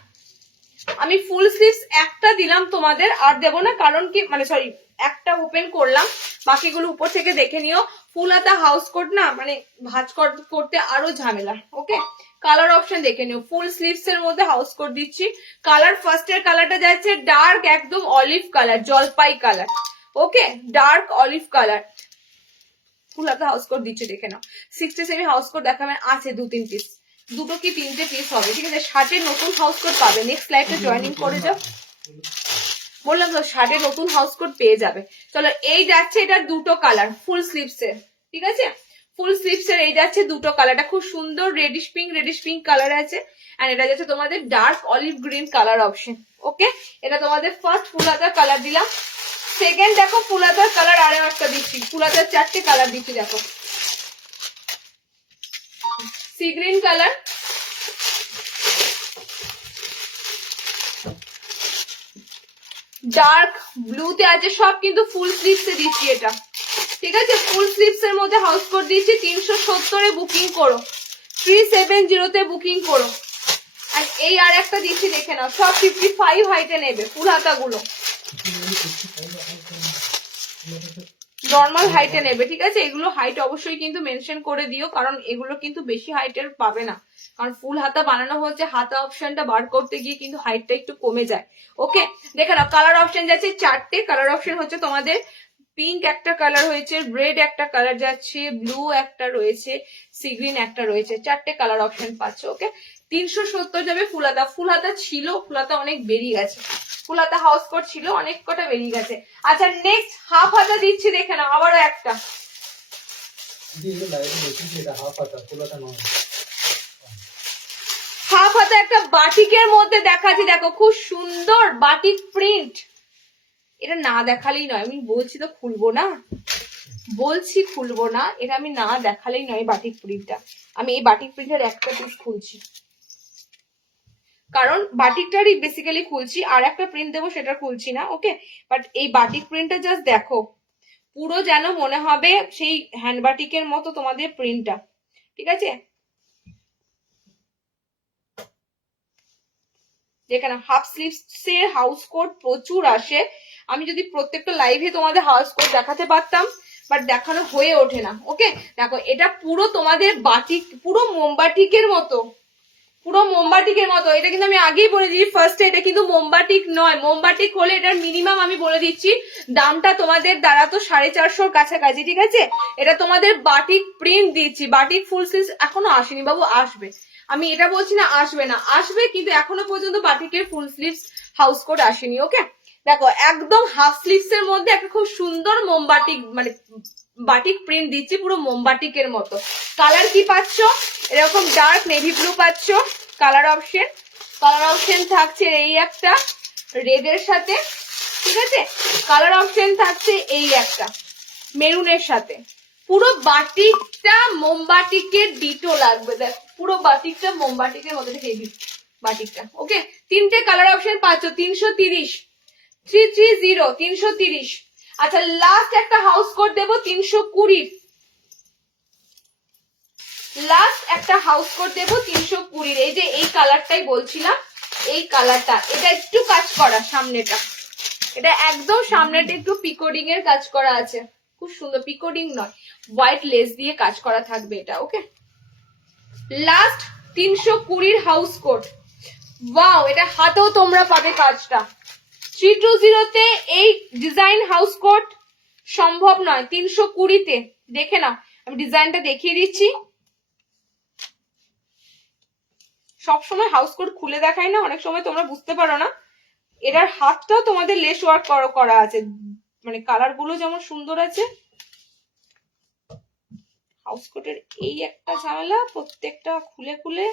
আমি ফুল স্লিভস একটা দিলাম তোমাদের, আর দেবো না, কারণ কি মানে সরি, একটা ওপেন করলাম, বাকিগুলো উপর থেকে দেখে নিও। ফুল হাতা হাউস কোট না মানে ভাঁজ করতে আরো ঝামেলা। ওকে, কালার অপশন দেখে নিও। ফুল স্লিভস এর মধ্যে হাউস কোট দিচ্ছি। কালার ফার্স্ট এর কালারটা যাচ্ছে ডার্ক একদম অলিভ কালার, জলপাই কালার। ওকে, ডার্ক অলিভ কালার, ফুল হাতা হাউস কোট দিচ্ছি, দেখে নাও। 60 সেমি হাউস কোট দেখাবেন, আছে 2-3 পিস, 2 কি 3টে পিস হবে, ঠিক আছে। শার্টের নতুন হাউস কোট পাবে, নেক্সট লাইভে জয়েনিং করে যাও। বললাম তো শার্টের নতুন হাউস কোট পেয়ে যাবে। চলো, এই যাচ্ছে এটার দুটো কালার ফুল স্লিভস এর, ঠিক আছে, ফুল স্লিভস এর এই যাচ্ছে দুটো কালারটা খুব সুন্দর, রেডিশ পিঙ্ক কালার আছে। এন্ড এটা যাচ্ছে তোমাদের dark olive green colour option. Okay, এটা তোমাদের ফার্স্ট ফুল হাতার কালার দিলাম। সেকেন্ড দেখো ফুল হাতার কালার আরো একটা দিচ্ছি, ফুল হাতার 4টে কালার দিচ্ছি দেখো। সি গ্রিন কালার, ডার্ক ব্লুতে আছে, সব কিন্তু ফুল স্লিভস এ দিচ্ছি এটা, ঠিক আছে। ফুল স্লিভস এর মধ্যে হাউস কোট দিচ্ছি। 370 এ বুকিং করো, 370 তে বুকিং করো। আর এই আর একটা দিচ্ছি, দেখে নাও, সব 55 হাইটে নেবে ফুল হাতা গুলো, নর্মাল হাইটে নেবে, ঠিক আছে। এগুলো হাইট অবশ্যই কিন্তু মেনশন করে দিও, কারণ এগুলো কিন্তু বেশি হাইটের পাবে না, কারণ ফুল হাতা বানানো হচ্ছে, হাতা অপশনটা বার করতে গিয়ে কিন্তু হাইটটা একটু কমে যায়। ওকে, দেখে নাও, কালার অপশন যাচ্ছে 4টে। কালার অপশন হচ্ছে তোমাদের পিঙ্ক একটা কালার হয়েছে, রেড একটা কালার যাচ্ছে, ব্লু একটা রয়েছে, সি গ্রিন একটা রয়েছে, 4টে কালার অপশন পাচ্ছ। ওকে, 370 যাবে ফুল হাতা। ফুল হাতা ছিল, ফুল হাতা অনেক বেরিয়ে গেছে, ফুল হাতা হাউস কোট ছিল অনেক কটা বেরিয়ে গেছে। আচ্ছা, নেক্সট হাফ হাতা দিচ্ছি, দেখে নাও, আবারও একটা। হাফ হাতা একটা বাটিকের মধ্যে দেখাচ্ছি, দেখো খুব সুন্দর বাটিক প্রিন্ট। এটা না দেখালেই নয়, আমি বলছি তো খুলবো না, বলছি খুলবো না, এটা আমি না দেখালেই নয়। বাটিক প্রিন্টটা, আমি এই বাটিক প্রিন্টের একটা পিস খুলছি, কারণ বাটিকটারই বেসিক্যালি খুলছি, আর একটা প্রিন্ট দেবো সেটা খুলছি না। ওকে, বাট এই বাটিক প্রিন্টটা জাস্ট দেখো, পুরো যেন মনে হবে সেই হ্যান্ড বাটিকের মতো তোমাদের প্রিন্টটা, ঠিক আছে। যেখানে হাফ স্লিভস এর হাউস কোট প্রচুর আসে, আমি যদি প্রত্যেকটা লাইভে তোমাদের হাউস কোট দেখাতে পারতাম, বাট দেখানো হয়ে ওঠে না। ওকে, দেখো এটা পুরো তোমাদের বাটিক, পুরো মোমবাটিকের মতো, পুরো মোমবাটিকের মতো। এটা কিন্তু আমি আগেই বলে দিচ্ছি ফার্স্টে, এটা কিন্তু মোমবাটিক নয়। মোমবাটিক হলে এটার মিনিমাম আমি বলে দিচ্ছি দামটা তোমাদের দাঁড়াতো 450 কাছাকাছি, ঠিক আছে? এটা তোমাদের বাটিক প্রিন্ট দিচ্ছি, বাটিক ফুল স্লিভস এখনো আসেনি বাবু, আসবে। আমি এটা বলছি না আসবে না, আসবে, কিন্তু এখনো পর্যন্ত বাটিকের ফুল স্লিভস হাউস কোট আসেনি। ওকে, দেখো একদম হাফ স্লিভস এর মধ্যে একটা খুব সুন্দর মোমবাটিক মানে বাটিক প্রিন্ট দিচ্ছি পুরো মোমবাটিকের মতো। কালার কি পাচ্ছ? এরকম ডার্ক নেভি ব্লু পাচ্ছ কালার অপশন। কালার অপশন থাকছে এই একটা রেড এর সাথে, ঠিক আছে? কালার অপশন থাকছে এই একটা মেরুনের সাথে। পুরো বাটিকটা মোমবাটিকের ডিটো লাগবে, দেখ পুরো বাটিকটা মোমবাটিকের মধ্যে হেভি বাটিকটা। ওকে, তিনটে কালার অপশন পাচ্ছ 330, 330, 330। আচ্ছা লাস্ট একটা হাউস কোড দেবো 320, লাস্ট একটা হাউস কোড দেবো 320। এই যে এই কালারটাই বলছিলাম, এই কালারটা, এটা একটু কাজ করা সামনেটা, এটা একদম সামনেটা একটু পিকোডিং এর কাজ করা আছে, খুব সুন্দর। পিকোডিং নয়, হোয়াইট লেস দিয়ে কাজ করা থাকবে এটা। ওকে, লাস্ট 320 হাউস কোড। ওয়াও, এটা হাতেও তোমরা পাবে কাজটা। 320-তে এই ডিজাইন হাউস কোট সম্ভব নয়, 320-তে দেখে নাও। আমি ডিজাইনটা দেখিয়ে দিচ্ছি। সবসময় হাউস কোট খুলে দেখাই না, অনেক সময় তোমরা বুঝতে পারো না। এটার হাতটাও তোমাদের লেস ওয়ার্ক করা আছে, মানে কালার গুলো যেমন সুন্দর আছে। হাউস কোটের এই একটা ঝামেলা, প্রত্যেকটা খুলে খুলে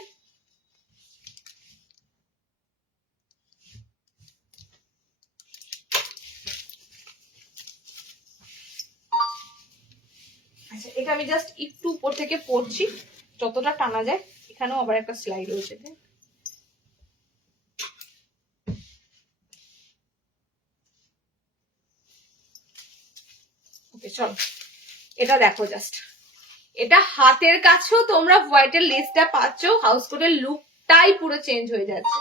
আচ্ছা, এটা আমি জাস্ট একটু উপর থেকে পড়ছি যতটা টানা যায়। এখানেও আবার একটা স্লাইড রয়েছে। ওকে চলো, এটা দেখো জাস্ট, এটা হাতের কাছেও তোমরা হোয়াইটের লেসটা পাচ্ছ। হাউস কোটের লুকটাই পুরো চেঞ্জ হয়ে যাচ্ছে,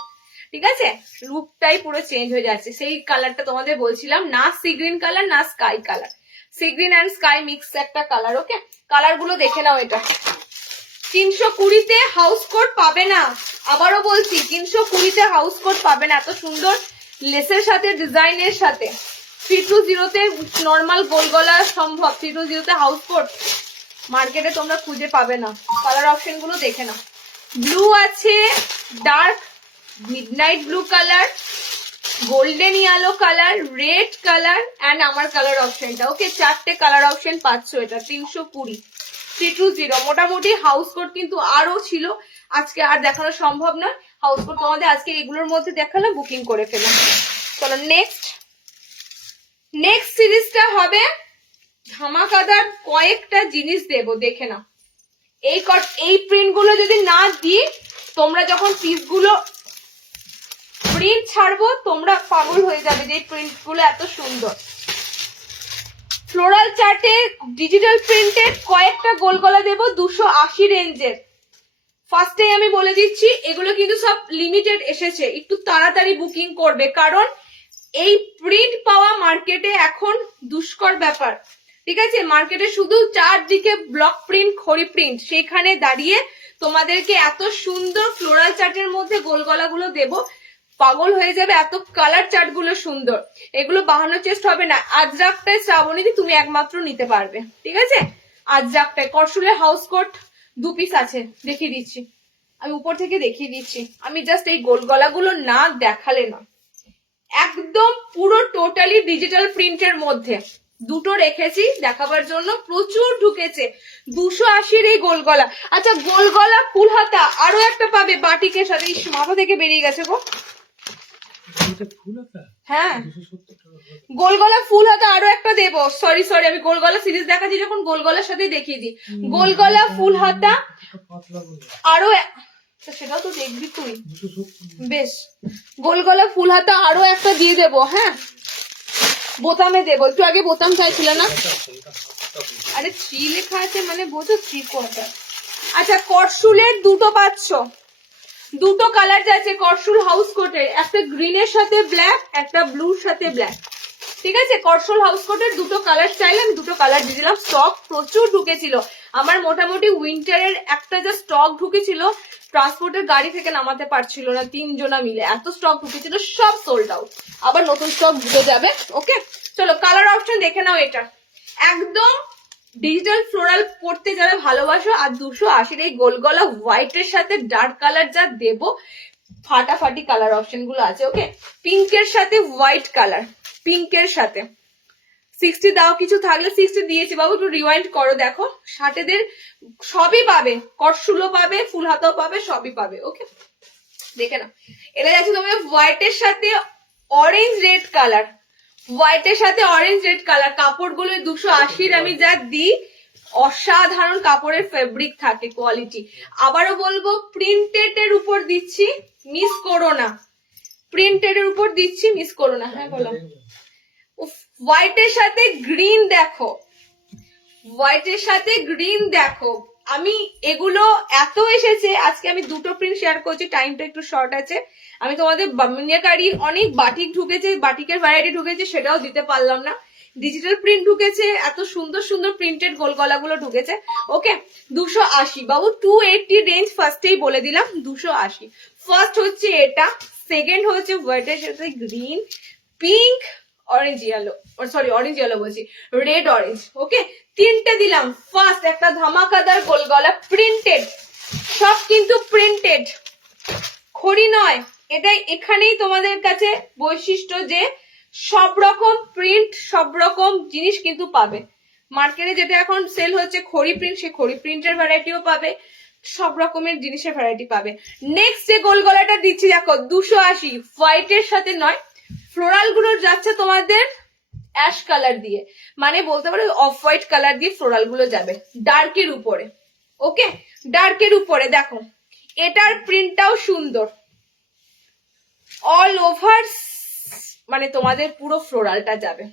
ঠিক আছে? লুকটাই পুরো চেঞ্জ হয়ে যাচ্ছে। সেই কালারটা তোমাদের বলছিলাম না, সি গ্রিন কালার না sky colour, sea green and sky mix একটা কালার। ওকে, কালার গুলো দেখে নাও। এটা 320-তে হাউস কোট পাবে না, আবারও বলছি 320-তে হাউস কোট পাবে না এত সুন্দর লেসের সাথে, ডিজাইনের সাথে। 320-তে নর্মাল গোল গলা সম্ভব, 320-তে হাউস কোট মার্কেটে তোমরা খুঁজে পাবে না। কালার অপশন গুলো দেখে নাও। ব্লু আছে, dark midnight blue colour, golden yellow colour, red colour and আমার কালার অপশনটা। ওকে, চারটে কালার অপশন পাচ্ছ এটা 320, 320। মোটামুটি হাউস কোট কিন্তু আরো ছিল, আজকে আর দেখানো সম্ভব নয়। হাউস কোট তোমাদের আজকে এগুলোর মধ্যে দেখালাম, বুকিং করে ফেলাম। চলো নেক্সট সিরিজটা হবে ধামাকাদার কয়েকটা জিনিস দেব, দেখে নাও। এই প্রিন্ট গুলো যদি না দিই, তোমরা যখন পিসগুলো প্রিন্ট ছাড়বো তোমরা পাগল হয়ে যাবে যে এই প্রিন্ট গুলো এত সুন্দর। ফ্লোরাল চার্টে ডিজিটাল প্রিন্টেড কয়েকটা গোল গলা দেবো 280 রেঞ্জের। ফার্স্টে আমি বলে দিচ্ছি এগুলো কিন্তু সব লিমিটেড এসেছে, একটু তাড়াতাড়ি বুকিং করবে, কারণ এই প্রিন্ট পাওয়া মার্কেটে এখন দুষ্কর ব্যাপার, ঠিক আছে? মার্কেটে শুধু চারদিকে ব্লক প্রিন্ট, খড়ি প্রিন্ট, সেখানে দাঁড়িয়ে তোমাদেরকে এত সুন্দর ফ্লোরাল চার্টের মধ্যে গোল গলাগুলো দেবো, পাগল হয়ে যাবে, এত কালার চার্ট গুলো সুন্দর। এগুলো বাহানো চেষ্টা হবে না। আজরাকটায় শ্রাবণীদি তুমি একমাত্র নিতে পারবে, ঠিক আছে? আজরাকটায় করসুলের হাউস কোট 2 পিস আছে, দেখিয়ে দিচ্ছি আমি, উপর থেকে দেখিয়ে দিচ্ছি আমি। জাস্ট এই গোল গলাগুলো না দেখালে না, একদম পুরো টোটালি ডিজিটাল প্রিন্টের মধ্যে দুটো রেখেছি দেখাবার জন্য, প্রচুর ঢুকেছে। 280-র এই গোল গলা। আচ্ছা, গোল গলা ফুল হাতা আরো একটা পাবে বাটিকের সাথে। মাথা থেকে বেরিয়ে গেছে গো। হ্যাঁ, গোল গলা ফুল হাতা আরো একটা দেবো। সরি আমি গোল গলা সিরিজ দেখাচ্ছি যখন, গোল গলার সাথেই দেখিয়ে দিই। গোল গলা ফুল হাতা আরো, সেটাও তো দেখবি তুই। বেশ, গোল গলা ফুল হাতা আরো একটা দিয়ে দেবো। হ্যাঁ, বোতামে দেবো, একটু আগে বোতাম চাইছিল না। আরে 3 লেখা আছে মানে বোঝো 3 কোয়ার্টার। আচ্ছা, করসুলের দুটো পাচ্ছ, দুটো কালার যাচ্ছে করসুল হাউস কোটের, একটা গ্রিনের সাথে ব্ল্যাক, একটা ব্লুর সাথে ব্ল্যাক, ঠিক আছে? করসুল হাউস কোটের দুটো কালার চাইলে আমি দুটো কালার দিয়ে দিলাম। স্টক প্রচুর ঢুকেছিল আমার, মোটামুটি উইন্টারের একটা যা স্টক ঢুকেছিল ট্রান্সপোর্টের গাড়ি থেকে নামাতে পারছিল না, 3 জনা মিলে এত স্টক ঢুকেছিল, সব সোল্ড আউট। আবার নতুন স্টক ঢুকে যাবে। ওকে, চলো কালার অপশন দেখে নাও। এটা একদম ডিজিটাল ফ্লোরাল পড়তে যারা ভালোবাসো, আর 280 এই গোল গলা হোয়াইটের সাথে ডার্ক কালার যা দেবো, ফাটাফাটি কালার অপশন গুলো আছে। ওকে, পিঙ্কের সাথে হোয়াইট কালার, পিঙ্কের সাথে 60 দাও, কিছু থাকলে 60 দিয়েছি বাবু, একটু রিওয়াইন্ড করো, দেখো ষাটেদের সবই পাবে, কটসুলো পাবে, ফুল হাতাও পাবে, সবই পাবে। ওকে, দেখে না, এটা যাচ্ছে তোমার হোয়াইটের সাথে অরেঞ্জ রেড কালার, হোয়াইটের সাথে অরেঞ্জ রেড কালার। কাপড়গুলো 280 আমি যা দিই, অসাধারণ কাপড়ের ফেব্রিক থাকে, কোয়ালিটি। আবারও বলবো, প্রিন্টেড এর উপর দিচ্ছি, মিস করো না, প্রিন্টেড এর উপর দিচ্ছি, মিস করো না। হ্যাঁ বলো। হোয়াইটের সাথে গ্রিন দেখো, হোয়াইটের সাথে গ্রিন দেখো। আমি এগুলো এত এসেছে, আজকে আমি দুটো প্রিন্ট শেয়ার করছি, টাইমটা একটু শর্ট আছে। আমি তোমাদের মিনিয়াকারি অনেক বাটিক ঢুকেছে, বাটিকের ভ্যারাইটি ঢুকেছে, সেটাও দিতে পারলাম না। ডিজিটাল প্রিন্ট ঢুকেছে, এত সুন্দর সুন্দর প্রিন্টেড গোল গলাগুলো ঢুকেছে। ওকে, 280 বাবু, 280 রেঞ্জ ফার্স্টেই বলে দিলাম, 280। ফার্স্ট হচ্ছে এটা, সেকেন্ড হচ্ছে হোয়াইটের সাথে green, pink, orange yellow, sorry orange yellow বলছি, রেড অরেঞ্জ। ওকে, তিনটে দিলাম। ফার্স্ট একটা ধামাকাদার গোল গলা প্রিন্টেড, সব কিন্তু প্রিন্টেড, খড়ি নয়। এটাই এখানেই তোমাদের কাছে বৈশিষ্ট্য যে সব রকম প্রিন্ট, সব রকম জিনিস কিন্তু পাবে। মার্কেটে যেটা এখন সেল হচ্ছে খড়ি প্রিন্ট, সেই খড়ি প্রিন্টের ভ্যারাইটিও পাবে, সব রকমের জিনিসের ভ্যারাইটি পাবে। নেক্সট যে গোল গলাটা দিচ্ছি দেখো, 280, হোয়াইটের সাথে নয়, ফ্লোরাল গুলো যাচ্ছে তোমাদের অ্যাশ কালার দিয়ে, মানে বলতে পারো অফ হোয়াইট কালার দিয়ে ফ্লোরাল গুলো যাবে ডার্কের উপরে। ওকে, ডার্কের উপরে দেখো, এটার প্রিন্টটাও সুন্দর, অল ওভার মানে তোমাদের পুরো ফ্লোরালটা যাবে।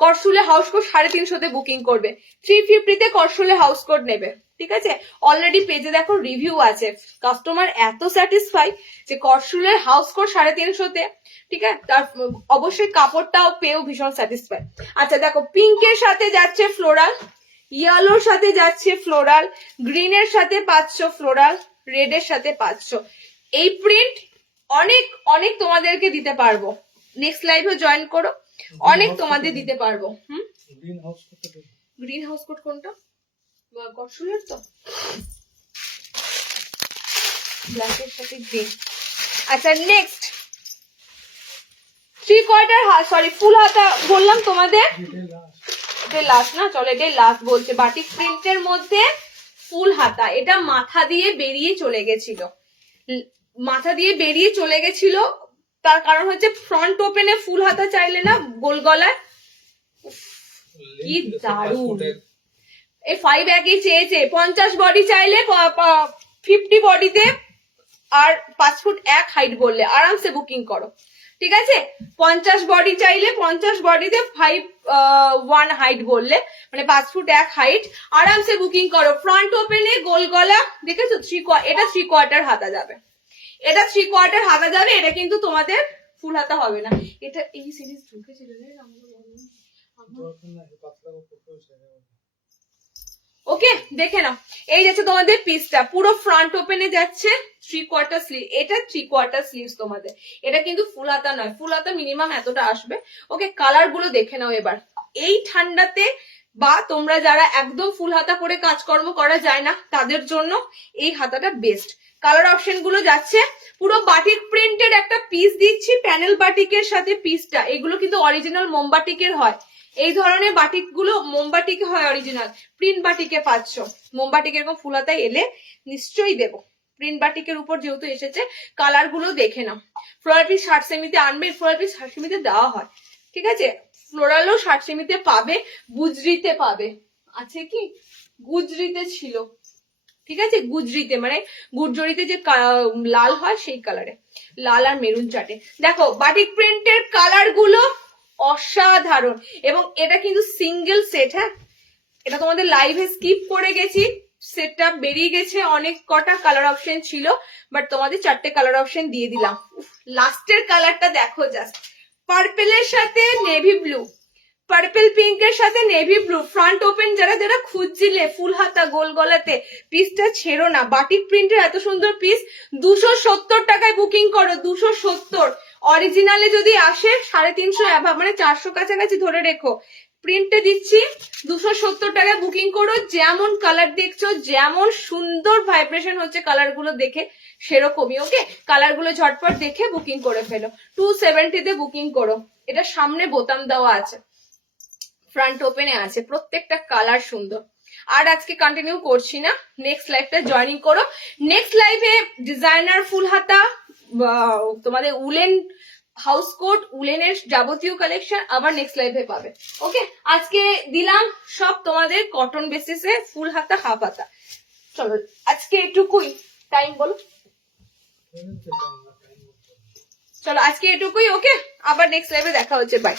করসুলে হাউস কোড 350 বুকিং করবে, 350 করসুলে হাউস কোড নেবে। ঠিক আছে, অলরেডি পেজে দেখো রিভিউ আছে, কাস্টমার এত স্যাটিসফাই যে করসুলের হাউস কোড 350। ঠিক আছে, তার অবশ্যই কাপড়টাও পেয়েও ভীষণ স্যাটিসফাই। আচ্ছা দেখো, পিঙ্কের সাথে যাচ্ছে ফ্লোরাল, ইয়েলোর সাথে যাচ্ছে ফ্লোরাল, গ্রিনের সাথে 500 ফ্লোরাল, রেডের সাথে 500। এই প্রিন্ট অনেক অনেক তোমাদেরকে দিতে পারবো, নেক্সট লাইভে জয়েন করো, অনেক তোমাদের দিতে পারবো। গ্রিন হাউস কোড কোনটা? কটসুলের তো ব্ল্যাকের সাথে গ্রিন। আচ্ছা নেক্সট 3/4 সরি ফুল হাতা বললাম তোমাদের, এটাই লাস্ট না, চলো এটাই লাস্ট বলছে। বাটিক প্রিন্টের মধ্যে ফুল হাতা, এটা মাথা দিয়ে বেরিয়ে চলে গেছিল, মাথা দিয়ে বেরিয়ে চলে গেছিল, তার কারণ হচ্ছে ফ্রন্ট ওপেনে ফুল হাতা চাইলে না, গোল গলায়, কি দারুণ। এই 5 একই চেয়েছে, 50 বডি চাইলে 50 বডিতে আর 5 ফুট 1 হাইট বললে আরামসে বুকিং করো। ঠিক আছে, 50 বডি চাইলে 50 বডিতে 5'1" হাইট বললে, মানে 5 ফুট 1 হাইট, আরামসে বুকিং করো। ফ্রন্ট ওপেনে গোল গলা দেখেছো, এটা 3/4 হাতা যাবে, এটা 3/4 হাতা যাবে, এটা কিন্তু তোমাদের ফুল হাতা হবে না। এটা এই সিরিজ ঢুকেছিল রে। ওকে, দেখে নাও, এই যাচ্ছে তোমাদের পিসটা, পুরো ফ্রন্ট ওপেনে যাচ্ছে, 3/4 স্লিভ, এটা 3/4 স্লিভস তোমাদের, এটা কিন্তু ফুল হাতা নয়, ফুল হাতা মিনিমাম এতটা আসবে। ওকে, কালার গুলো দেখে নাও এবার। এই ঠান্ডাতে বা তোমরা যারা একদম ফুল হাতা করে কাজকর্ম করা যায় না, তাদের জন্য এই হাতাটা বেস্ট। কালার অপশন গুলো যাচ্ছে, পুরো বাটিক প্রিন্টেড একটা পিস দিচ্ছি, প্যানেল বাটিকের সাথে পিসটা, এগুলো কিন্তু অরিজিনাল মোমবাটিকের হয়, এই ধরনের বাটিক গুলো মোমবাটিকে হয় অরিজিনাল, প্রিন্ট বাটিকে পাচ্ছ। মোমবাটিক এরকম ফুল হাতায় এলে নিশ্চয়ই দেবো, প্রিন্ট বাটিকের উপর যেহেতু এসেছে। কালার গুলো দেখে নাও, ফ্লোরাল পিস 60 সেমিতে আনবে, ফ্লোরাল পিস 60 সেমিতে দেওয়া হয়। ঠিক আছে, ফ্লোরালও 60 সেমিতে পাবে, গুজরিতে পাবে, আছে কি গুজরিতে ছিল। ঠিক আছে, গুজরিতে মানে গুজরিতে যে লাল হয় সেই কালারে, লাল আর মেরুন চাটে। দেখো বাটিক প্রিন্টের কালার গুলো অসাধারণ, এবং এটা কিন্তু সিঙ্গেল সেট। হ্যাঁ, এটা তোমাদের লাইভে স্কিপ করে গেছি, সেটটা বেরিয়ে গেছে, অনেক কটা কালার অপশন ছিল, বাট তোমাদের 4টে কালার অপশন দিয়ে দিলাম। লাস্টের কালারটা দেখো জাস্ট, পার্পেলের সাথে নেভি ব্লু, পার্পল পিঙ্কের সাথে নেভি ব্লু ফ্রন্ট ওপেন, যারা যারা খুঁজছিলে ফুল হাতা গোল গলাতে, পিসটা ছেড়ো না। বাটিক প্রিন্টের এত সুন্দর পিস 270 টাকায় বুকিং করো, 270। অরিজিনালে যদি আসে 350 অ্যাভাব, মানে 400 কাছাকাছি ধরে রেখো। প্রিন্টে দিচ্ছি 270 টাকায় বুকিং করো। যেমন কালার দেখছো, যেমন সুন্দর ভাইব্রেশন হচ্ছে কালার গুলো দেখে, সেরকমই। ওকে, কালার গুলো ঝটপট দেখে বুকিং করে ফেলো। 270 তে বুকিং করো। এটা সামনে বোতাম দেওয়া আছে, ফ্রন্ট ওপেনে আছে, প্রত্যেকটা কালার সুন্দর। আর আজকে কন্টিনিউ করছি না, নেক্সট লাইভটা জয়েনিং করো। নেক্সট লাইভে ডিজাইনার ফুল হাতা, তোমাদের উলেন হাউস কোট, উলেনের যাবতীয় কালেকশন আবার নেক্সট লাইভে পাবে। ওকে, আজকে দিলাম সব তোমাদের কটন বেসিসে ফুল হাতা হাফ হাতা। চলো আজকে এটুকুই, টাইম বলো। চলো আজকে এটুকুই। ওকে, আবার নেক্সট লাইভে দেখা হচ্ছে, বাই।